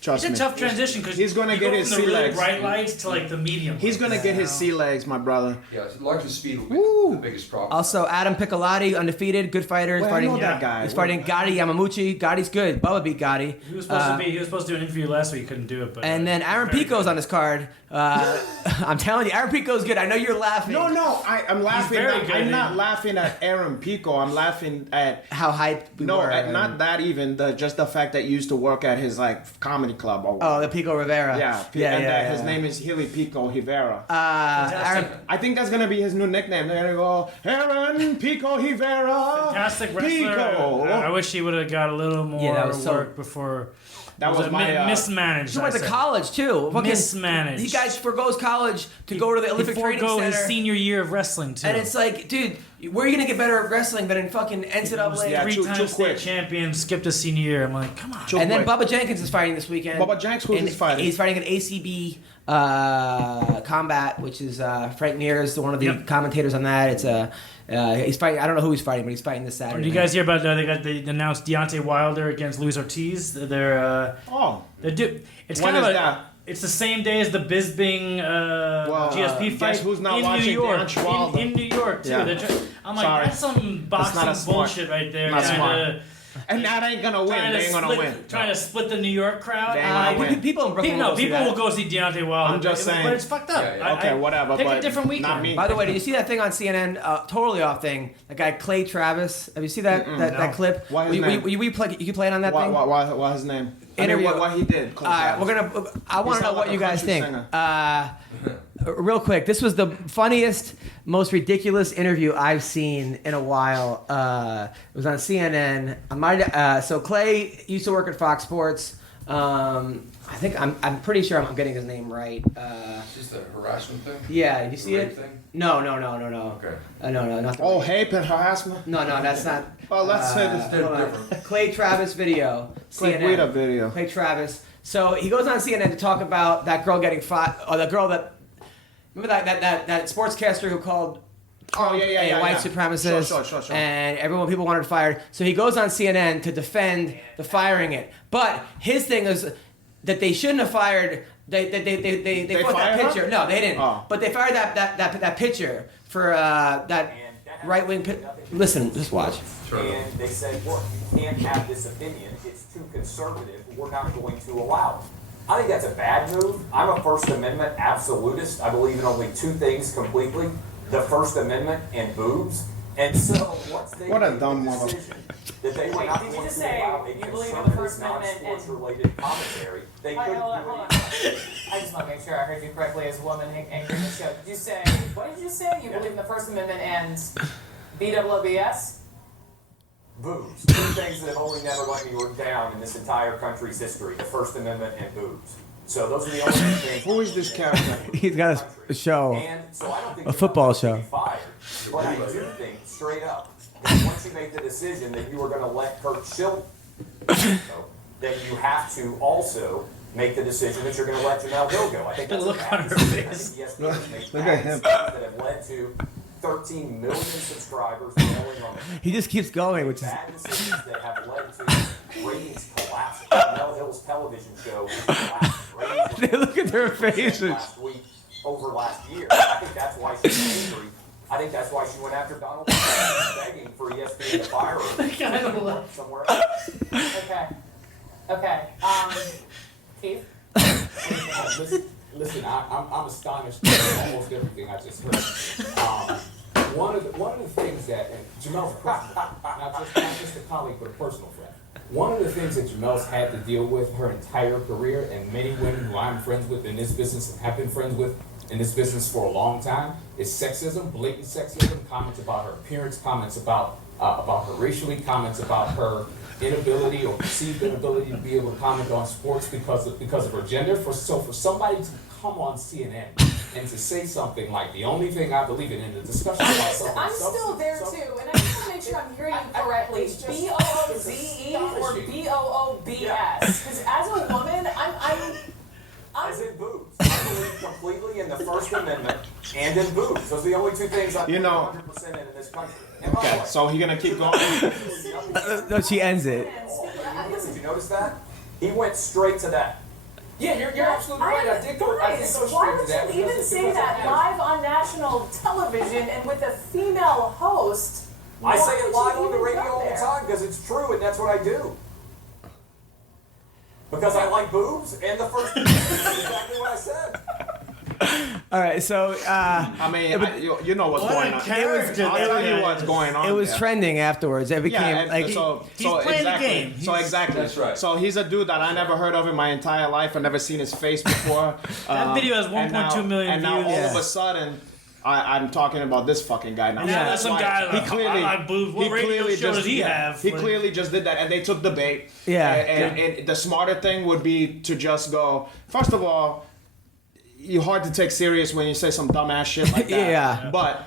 trust It's me, a tough transition because he's gonna get his from the sea really legs. bright lights to like the medium. he's gonna lights, get you his know? sea legs, my brother. Yeah, Larkin's speed will be Woo. the biggest problem. Also, Adam Piccolotti, undefeated, good fighter. He's Wait, I fighting. know that guy. He's fighting Gotti Yamamuchi. Gotti's good. Bubba beat Gotti. He was supposed to do an interview last week, couldn't do it. But And then Aaron very Pico's good. on this card. I'm telling you, Aaron Pico's good. I know you're laughing. No, I'm laughing. very good, I'm eh? not laughing at Aaron Pico. I'm laughing at How hyped we no, were. at not that even. Just the fact that you used to work at his like comedy club. Or Oh, the Pico Rivera. yeah. His name is Hilly Pico Rivera. Aaron, I think that's gonna be his new nickname. They're gonna go Aaron Pico Rivera. Fantastic wrestler. Pico. I wish he would have got a little more Yeah, that was so- work before. That was my mismanaged. he went I to say. college too. Fucking- Mismanaged. He guys forgoes college to go to the Olympic He Training forego Center. his senior year of wrestling too. And it's like, dude, where are you gonna get better at wrestling than in fucking NCAA? Yeah, too three-time state quick. champion, skipped a senior year. I'm like, come on. Too And then quick. Bubba Jenkins is fighting this weekend. Bubba Jenks, who's And he fighting? He's fighting an ACB combat, which is Frank Mears, one of the Yep. commentators on that. It's he's fighting. I don't know who he's fighting, but he's fighting this Saturday. Did you guys hear about they announced Deontay Wilder against Luis Ortiz? They're Oh, it's When kind of is that? It's the same day as the Bisbing GSP fight guess who's not in New watching York. Deontay Wilder? In New York too. Yeah. I'm like, Sorry. that's some boxing not a smart- bullshit right there. not Kinda, smart. And that ain't gonna win. They ain't gonna win. Trying to split the New York crowd. They ain't gonna win. People in Brooklyn People will go see Deontay Wilder. I'm just saying. But it's fucked up. Yeah. Okay, whatever. Take but a different weekend. Not me. By the way, did you see that thing on CNN? Totally off thing. That guy Clay Travis. Have you seen that clip? What his name? You play it on that thing? What his name? Interview. What he did. I want to know what you guys think. Real quick, this was the funniest, most ridiculous interview I've seen in a while. It was on CNN. So Clay used to work at Fox Sports. I think I'm pretty sure I'm getting his name right. Just a harassment thing? Yeah, did you see Rape it? thing? No. Okay. No, not the Oh, hate and harassment? No, that's not. Oh, let's say this hold on. different. Clay Travis video. Clay CNN. Guida video. Clay Travis. So he goes on CNN to talk about that girl getting fired, or the girl that. Remember that sportscaster who called Trump a white supremacist? Sure. And people wanted fired. So he goes on CNN to defend the firing it. But his thing is that they shouldn't have fired. They put that fired pitcher. her? No, they didn't. Oh. But they fired that pitcher for that right wing. Listen, just watch. And they said, look, you can't have this opinion. It's too conservative. We're not going to allow it. I think that's a bad move. I'm a First Amendment absolutist. I believe in only two things completely: the First Amendment and boobs. And so once they What a made dumb the mother- decision that they were not did you going just to say allow a you believe in the First conservative, Amendment and- non-sports-related commentary, they Wait, couldn't hold do on. anything. I just want to make sure I heard you correctly as a woman anchoring the show. Did you say, what did you say? You believe in the First Amendment and BWBS? Boobs. Two things that have only never let me work down in this entire country's history: the First Amendment and boobs. So those are the only two things. Who is this character? He's got a show. And so I don't think A you're football not gonna show. be fired. But I do think, straight up, that once you make the decision that you are going to let Kurt Schill, that you have to also make the decision that you're going to let Jamel Hill go. I think that's The look a bad on her decision. face. I think ESPN makes Look bad at him. decisions that have led to 13 million subscribers failing on the He just keeps going, which is. bad decisions that have led to ratings collapsing. Jamel Hill's television show is collapsing. Ratings were Look at their faces. last week over last year. I think that's why she's angry. I think that's why she went after Donald Trump, begging for ESPN to fire her somewhere else. Okay. Keith? Listen, I'm astonished at almost everything I just heard. One of the things that, and Jamel's personal, not just a colleague, but a personal friend. One of the things that Jamel's had to deal with her entire career, and many women who I'm friends with in this business and have been friends with in this business for a long time, is sexism, blatant sexism, comments about her appearance, comments about her racially, comments about her inability or perceived inability to be able to comment on sports because of her gender. For somebody to come on CNN and to say something like, the only thing I believe in the discussion about something. I'm still there too, and I just want to make sure I'm hearing you correctly. BOOZE or BOOBS? Because as a woman, I'm As in boobs. I believe completely in the First Amendment and in boobs. Those are the only two things I believe 100% in this country. And by the Okay, way, so he gonna keep going? No, she ends it. did you notice that? He went straight to that. Yeah, you're absolutely right. I did go Why straight to would that. you even say that live on national television and with a female host? I say Why it would live you on the even radio go all the there? time because it's true and that's what I do. Because I like boobs and the First Amendment. That's exactly what I said. All right, so I mean, you know what's What going a on. character I'll tell that you what's going on. it was there. trending afterwards. It became Yeah, like so he's playing the exactly. game. So exactly. That's right. So he's a dude that I never heard of in my entire life. I've never seen his face before. That video has and 1.2 million And now views. all of Yeah. a sudden, I'm talking about this fucking guy now. Yeah, That's some why guy like, he clearly, I like boobs. What he radio clearly show does he have? He Like- clearly just did that, and they took the bait. Yeah. And the smarter thing would be to just go. First of all, you're hard to take serious when you say some dumbass shit like that. Yeah. But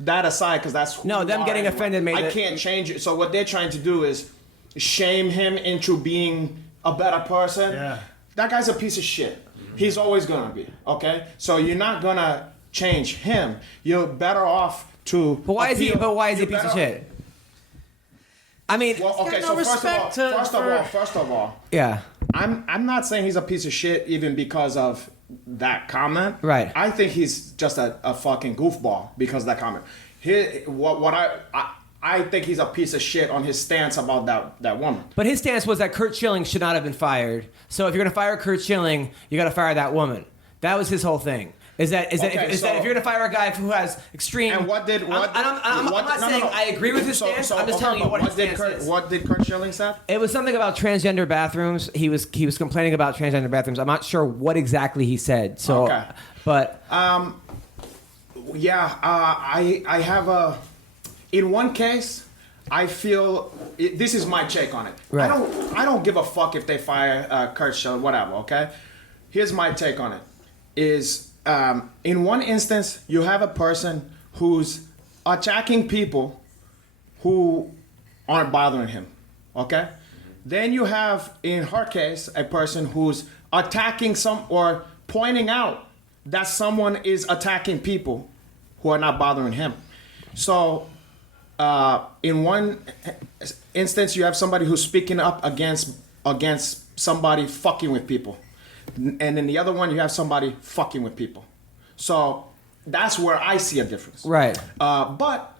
that aside, because that's who No, you them are getting anyway. offended made I it- can't change it. So what they're trying to do is shame him into being a better person. Yeah. That guy's a piece of shit. He's always gonna be. Okay. So you're not gonna change him. You're better off to. But why is he? appeal- But why is he a you're piece of better- shit? I mean, Well, okay. got So no respect first of all, yeah. I'm not saying he's a piece of shit even because of that comment. Right. I think he's just a fucking goofball because of that comment. I think he's a piece of shit on his stance about that woman. But his stance was that Kurt Schilling should not have been fired. So if you're going to fire Kurt Schilling, you got to fire that woman. That was his whole thing. Is that if you're going to fire a guy who has extreme... And what did... I'm not saying I agree with his stance. I'm just telling you what his stance is. What did Kurt Schilling say? It was something about transgender bathrooms. He was complaining about transgender bathrooms. I'm not sure what exactly he said. So, okay. But... I have a... In one case, I feel... This is my take on it. Right. I don't give a fuck if they fire Kurt Schilling, whatever, okay? Here's my take on it. Is... in one instance, you have a person who's attacking people who aren't bothering him, okay? Then you have, in her case, a person who's attacking or pointing out that someone is attacking people who are not bothering him. So, in one instance, you have somebody who's speaking up against somebody fucking with people. And in the other one, you have somebody fucking with people. So that's where I see a difference. Right. But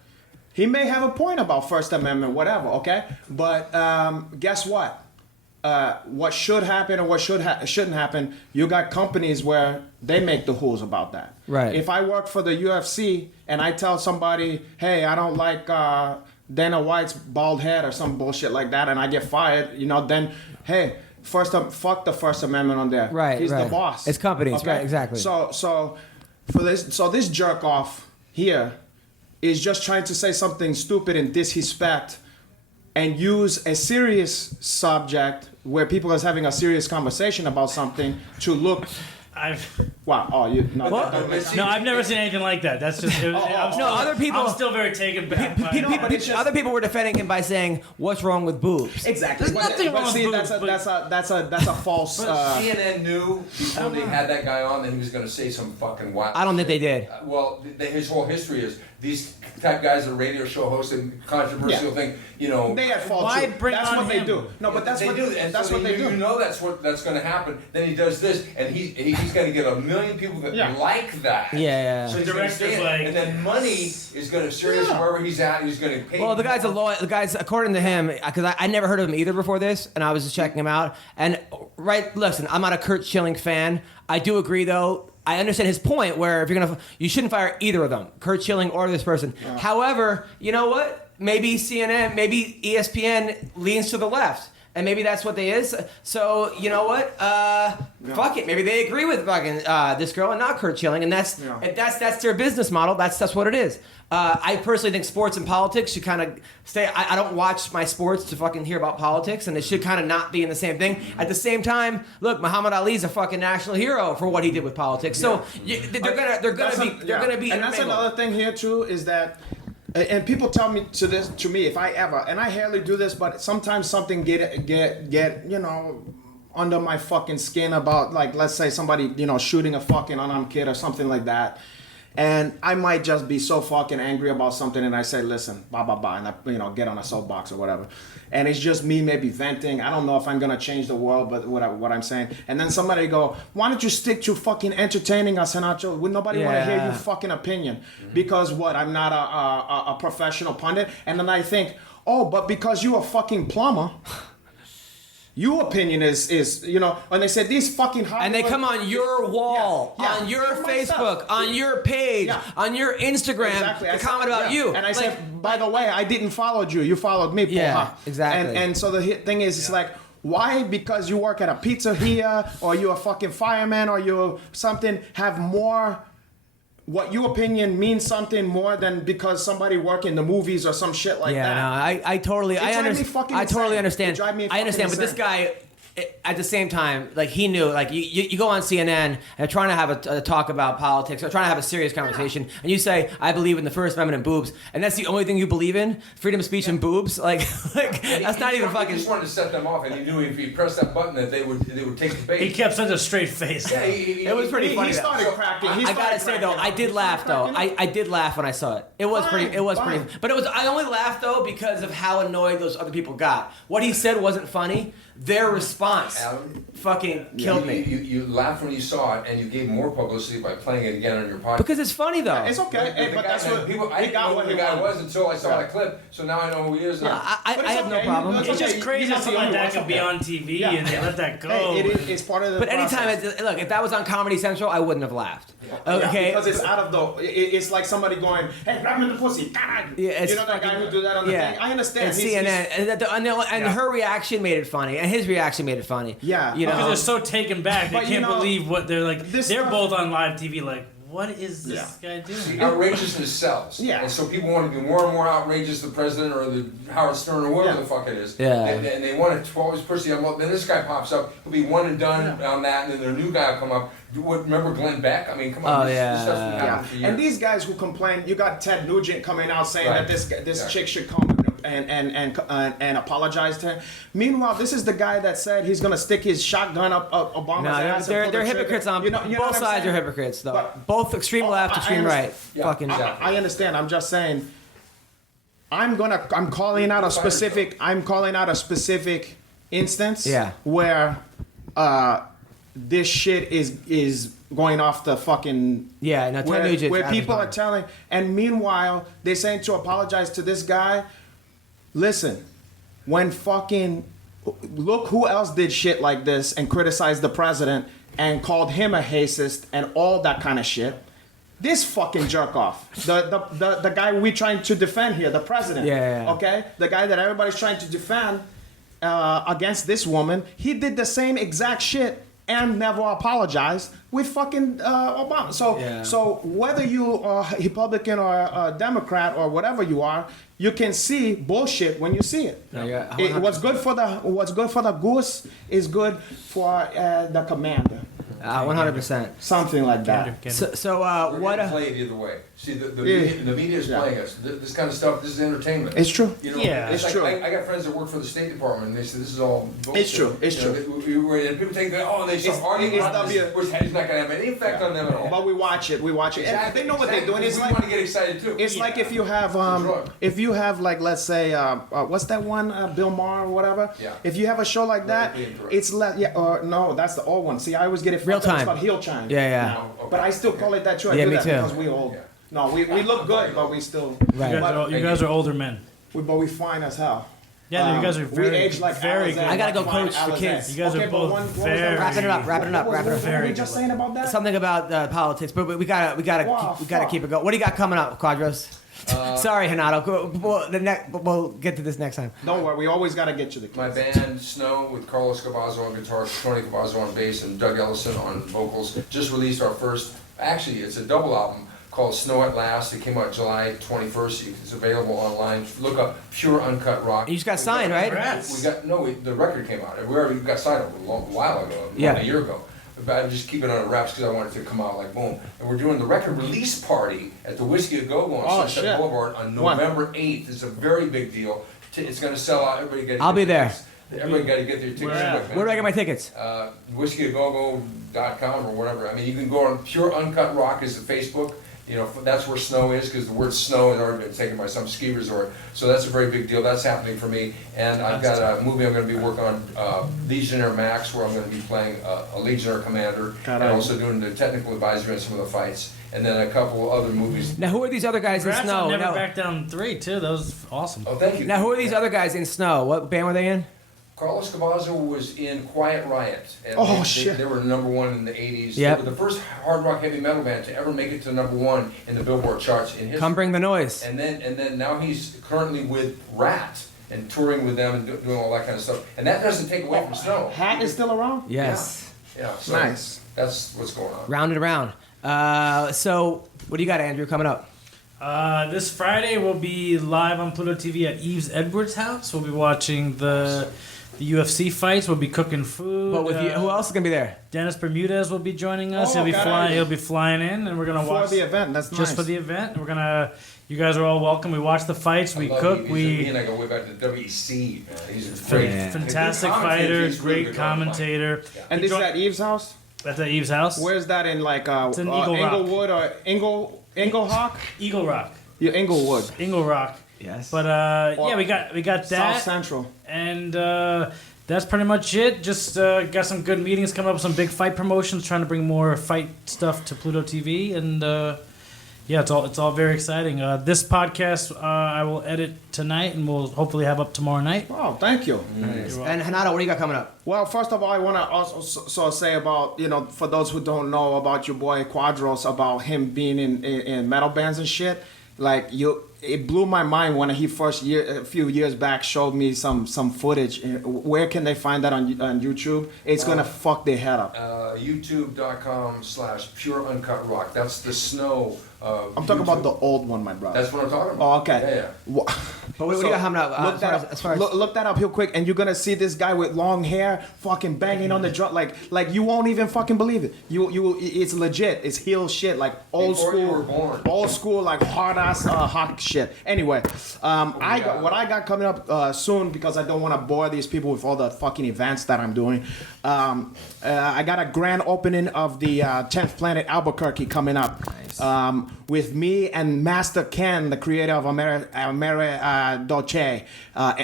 he may have a point about First Amendment, whatever, okay? But guess what? What should happen and what shouldn't happen, you got companies where they make the rules about that. Right. If I work for the UFC and I tell somebody, hey, I don't like Dana White's bald head or some bullshit like that, and I get fired, then, hey... fuck the First Amendment on there. Right, He's right. the boss. It's companies, okay? right? Exactly. So this jerk off here is just trying to say something stupid and disrespect, and use a serious subject where people is having a serious conversation about something to look. Wow. Oh, you. No, No, I've never seen anything like that. That's just. Other people. I'm still very taken back. Other people were defending him by saying, "What's wrong with boobs?" Exactly. There's nothing wrong with boobs. That's a false. CNN knew before they had that guy on that he was going to say some fucking wild. I don't think they did. Well, his whole history is these type guys, a radio show host and controversial thing. They had fault. Why too. bring That's on what him? they do. No, but that's they what do. And that's so what they do. You know that's going to happen. Then he does this, and he's going to get a million people that like that. Yeah. So The he's going to director's stand, like, and then money is going to serious wherever he's at. He's going to pay. Well, the guy's a lawyer. The guy's, according to him, because I never heard of him either before this, and I was just checking him out. And listen, I'm not a Kurt Schilling fan. I do agree, though. I understand his point where if you shouldn't fire either of them, Kurt Schilling or this person. Yeah. However, you know what? Maybe CNN, maybe ESPN leans to the left. And maybe that's what they is. So, you know what? Fuck it. Maybe they agree with fucking this girl and not Kurt Schilling. And that's their business model. That's what it is. I personally think sports and politics should kind of stay. I don't watch my sports to fucking hear about politics, and it should kind of not be in the same thing. At the same time, look, Muhammad Ali's a fucking national hero for what he did with politics. So they're gonna be. And that's another thing here too is that. And people tell me to me if I ever, and I rarely do this, but sometimes something get under my fucking skin about, like, let's say somebody shooting a fucking unarmed kid or something like that, and I might just be so fucking angry about something, and I say, listen, blah blah blah, and I get on a soapbox or whatever, and it's just me maybe venting. I don't know if I'm gonna change the world, but what I'm saying, and then somebody go, why don't you stick to fucking entertaining us, Renato? Would nobody want to hear your fucking opinion? Because what? I'm not a professional pundit, and then I think, oh, but because you a fucking plumber. Your opinion is and they said these fucking Hollywood, and they come on your wall, on your Facebook, on your page, on your Instagram, to comment about you. And I said, by the way, I didn't follow you. You followed me. Yeah, exactly. And so the thing is, it's like, why? Because you work at a pizzeria, or you're a fucking fireman, or you're something, have more. What your opinion means something more than because somebody work in the movies or some shit like that. Yeah, no, I totally understand. I understand, but this guy, at the same time, like, he knew, like, you go on CNN and they're trying to have a talk about politics, or trying to have a serious conversation, and you say, I believe in the First Amendment and boobs, and that's the only thing you believe in? Freedom of speech and boobs? Like that's not even fucking... He just wanted to set them off, and he knew if he pressed that button that they would take the bait. He kept such a straight face. Yeah, it was pretty funny. He started cracking. I gotta say though, I did laugh though. I did laugh when I saw it. It was pretty. But I only laughed though because of how annoyed those other people got. What he said wasn't funny. their response Adam, fucking killed me. You laughed when you saw it, and you gave more publicity by playing it again on your podcast. Because it's funny though. It's okay, The but guy- that's what people. I he didn't got know what who he the guy wanted. was until I saw the clip. So now I know who he is. Yeah, Now. I But it's have no okay. problem. It's It's just okay. crazy You're not the something like only that one. could be on TV Yeah. and they let that go. Hey, it's part of the But anytime, process. look, if that was on Comedy Central, I wouldn't have laughed. Okay. Because it's out of the. It's like somebody going, "Hey, grab him in the pussy." Yeah, it's you know that guy who do that on the thing. I understand. And He's- CNN, and her reaction made it funny, and his reaction made it funny. Yeah. you know. Because they're so taken back, they But you can't know, believe what they're like. this They're stuff- both on live TV, like, what is this guy doing? See, outrageousness sells. Yeah. And so people want to be more and more outrageous, the president or the Howard Stern or whoever Yeah. the fuck it is. Yeah. And they want to always push the envelope. Then this guy pops up, he'll be one and done on that, and then their new guy will come up. Remember Glenn Beck? I mean, come on. Oh, this yeah. stuff's been happening for years. And these guys who complain, you got Ted Nugent coming out saying Right. that this Yeah. chick should come and apologize to him. Meanwhile, this is the guy that said he's gonna stick his shotgun up Obama's No, ass. they're and pull the hypocrites trigger. on You know both what I'm sides. saying? Are hypocrites though. But- Both extreme left, I extreme right. understand. Yeah. Fucking. Exactly. I understand. I'm just saying. I'm calling out a specific. I'm calling out a specific instance. Yeah. Where, this shit is going off the fucking. Yeah, no, Ted Where, Nugent's where out of people his are mind. telling, and meanwhile they're saying to apologize to this guy. Listen, when fucking look who else did shit like this and criticized the president and called him a racist and all that kind of shit. This fucking jerk off, the guy we trying to defend here, the president. Yeah. Okay, the guy that everybody's trying to defend against this woman, he did the same exact shit and never apologized with fucking Obama. So Yeah. so whether you are Republican or a Democrat or whatever you are, you can see bullshit when you see it. No, yeah, What's good for the goose is good for the commander. 100%. Something like that. So We're what? getting played either way. See, the Yeah. media is Yeah. playing us. This kind of stuff, this is entertainment. It's true. You know, Yeah. it's It's like, true. I got friends that work for the State Department, and they say this is all bullshit. It's true. It's You know, and people think that, and they start It's- arguing it's about this, which is not going to have any effect on them at all. But we watch it. And they know what they're doing. It's we like want to get excited too. it's like if you have like let's say what's that one Bill Maher or whatever. Yeah. If you have a show like that, Politically incorrect. it's or no, that's the old one. See, I always get it Real fucked up. It's time. called heel chime. Yeah, yeah. now. But I still call it that too. I Yeah, do me that too. because we old. Yeah. No, we look good, but we still. Right. You guys are older men. But we fine as hell. Yeah, you guys are very, we age like very Alizé, good. I gotta go fine coach for Alizé. kids. You guys are Okay, but both what was that? very- Wrapping it up. What were Very we just good. saying about that? Something about politics, but we gotta Wow, fuck. keep it going. What do you got coming up, Quadros? Sorry, Renato. We'll get to this next time. Don't worry, we always gotta get you the My kids. band Snow with Carlos Cavazzo on guitar, Tony Cavazzo on bass, and Doug Ellison on vocals just released our first. Actually, it's a double album called Snow at Last. It came out July 21st. It's available online. Look up Pure Uncut Rock. You just got signed, right? Congrats. The record came out. We already got signed a while ago, Yeah. a year ago. But I'm just keeping it on wraps because I want it to come out like boom. And we're doing the record release party at the Whiskey A Go Go on Oh, Sunset shit. Boulevard on When? November 8th. It's a very big deal. It's going to sell out. Everybody got. I'll be there. Everybody got to get their tickets. Where at? quick, man. Where do I get my tickets? whiskeyAgogo.com or whatever. I mean, you can go on Pure Uncut Rock is the Facebook. You know, that's where Snow is because the word snow has already been taken by some ski resort. So that's a very big deal. That's happening for me. And I've got a movie I'm going to be working on, Legionnaire Max, where I'm going to be playing a Legionnaire commander and also doing the technical advisory on some of the fights. And then a couple other movies. Now, who are these other guys in Congrats Snow? on Never No. Back Down 3, too. That was awesome. Oh, thank you. Now, who are these other guys in Snow? What band were they in? Carlos Cavazzo was in Quiet Riot. And Oh, shit. They were #1 in the 80s. Yep. They were the first hard rock heavy metal band to ever make it to #1 in the Billboard charts in history. Come bring the noise. And then now he's currently with Rat and touring with them and doing all that kind of stuff. And that doesn't take away from Snow. Hat is still around? Yes. Yeah, so Nice. that's what's going on. Round and around. So, what do you got, Andrew, coming up? This Friday we'll be live on Pluto TV at Eves Edwards' house. We'll be watching the UFC fights. We'll be cooking food. But with you, who else is gonna be there? Dennis Bermudez will be joining us. Oh, He'll God. be flying in, and we're gonna For watch the event, that's nice. just for the event. We're gonna. You guys are all welcome. We watch the fights. We I love cook. him. He We and I go way back to WEC. He's a great, Yeah. fantastic Good commentator. fighter, He's really great good on the mic. commentator. Yeah. And He this is jo- at Eve's house? That's at Eve's house. Where's that in like It's in Eagle Rock. Inglewood or Inglehawk? Eagle Rock. Yeah, Inglewood. Eagle Rock. Yes. But yeah, we got South that, Central. and that's pretty much it. Just got some good meetings coming up, some big fight promotions, trying to bring more fight stuff to Pluto TV, and yeah, it's all very exciting. This podcast I will edit tonight, and we'll hopefully have up tomorrow night. Oh, thank you. Nice. And Renato, what do you got coming up? Well, first of all, I want to also say about, for those who don't know about your boy Quadros, about him being in metal bands and shit. Like, it blew my mind when he a few years back showed me some footage. Where can they find that on YouTube? It's gonna fuck their head up. YouTube.com/pureUncutRock. That's the snow. I'm talking about the old one, my brother. That's what I'm talking about. Oh, okay. Yeah. But what do you got coming up? Look that up real quick, and you're gonna see this guy with long hair, fucking banging on the drum, like you won't even fucking believe it. It's legit. It's heel shit, like old Before you school, were born. old school, like hard ass hot shit. Anyway, I got coming up soon, because I don't want to bore these people with all the fucking events that I'm doing. I got a grand opening of the 10th Planet Albuquerque coming up. Nice. With me and Master Ken, the creator of Dolce,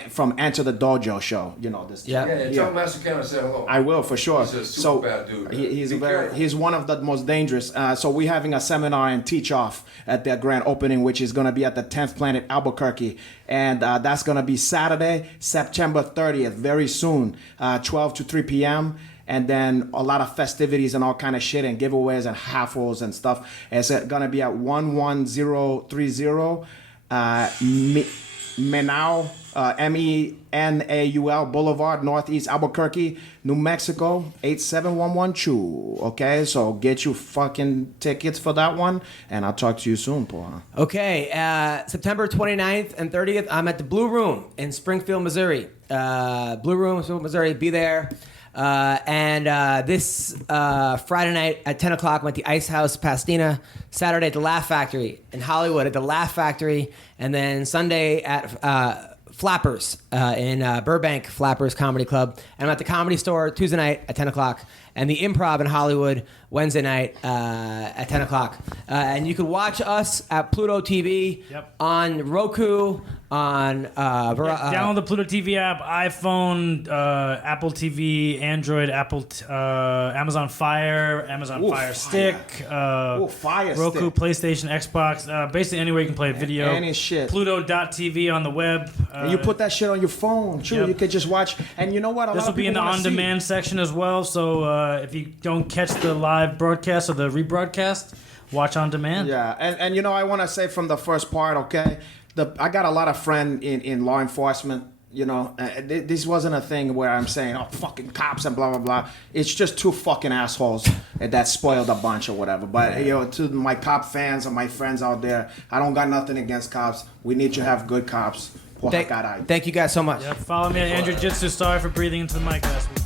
from Enter the Dojo show. This. Yeah. Tell Master Ken I said hello. I will, for sure. He's a super bad dude. He's one of the most dangerous. So we're having a seminar and teach off at their grand opening, which is going to be at the 10th Planet Albuquerque, and that's going to be Saturday, September 30th, very soon, 12 to 3 p.m. And then a lot of festivities and all kind of shit and giveaways and raffles and stuff. It's gonna be at 11030 Menau, Menaul Boulevard, Northeast Albuquerque, New Mexico, 87112. Okay, so get you fucking tickets for that one, and I'll talk to you soon, Paul. Okay, September 29th and 30th, I'm at the Blue Room in Springfield, Missouri. Blue Room, Springfield, Missouri, be there. This Friday night at 10 o'clock, I'm at the Ice House Pasadena. Saturday at the Laugh Factory in Hollywood at the Laugh Factory. And then Sunday at Flappers in Burbank, Flappers Comedy Club. And I'm at the Comedy Store Tuesday night at 10 o'clock. And the Improv in Hollywood Wednesday night at 10 o'clock. And you can watch us at Pluto TV on Roku, on download the Pluto TV app, iPhone, Apple TV, Android, Amazon Fire, Amazon Fire Stick, Fire Roku, Stick. PlayStation, Xbox, basically anywhere you can play video. Any shit. Pluto.tv on the web. And you put that shit on your phone too. Yep. You could just watch. And you know what? This will be in the on-demand section as well. So if you don't catch the live broadcast or the rebroadcast, watch on demand. Yeah, and I want to say from the first part, okay, I got a lot of friends in law enforcement. This wasn't a thing where I'm saying, oh, fucking cops and blah, blah, blah. It's just two fucking assholes that spoiled a bunch or whatever. But, to my cop fans and my friends out there, I don't got nothing against cops. We need to have good cops. Thank you guys so much. Follow me at Andrew Jitsu. Sorry for breathing into the mic last week.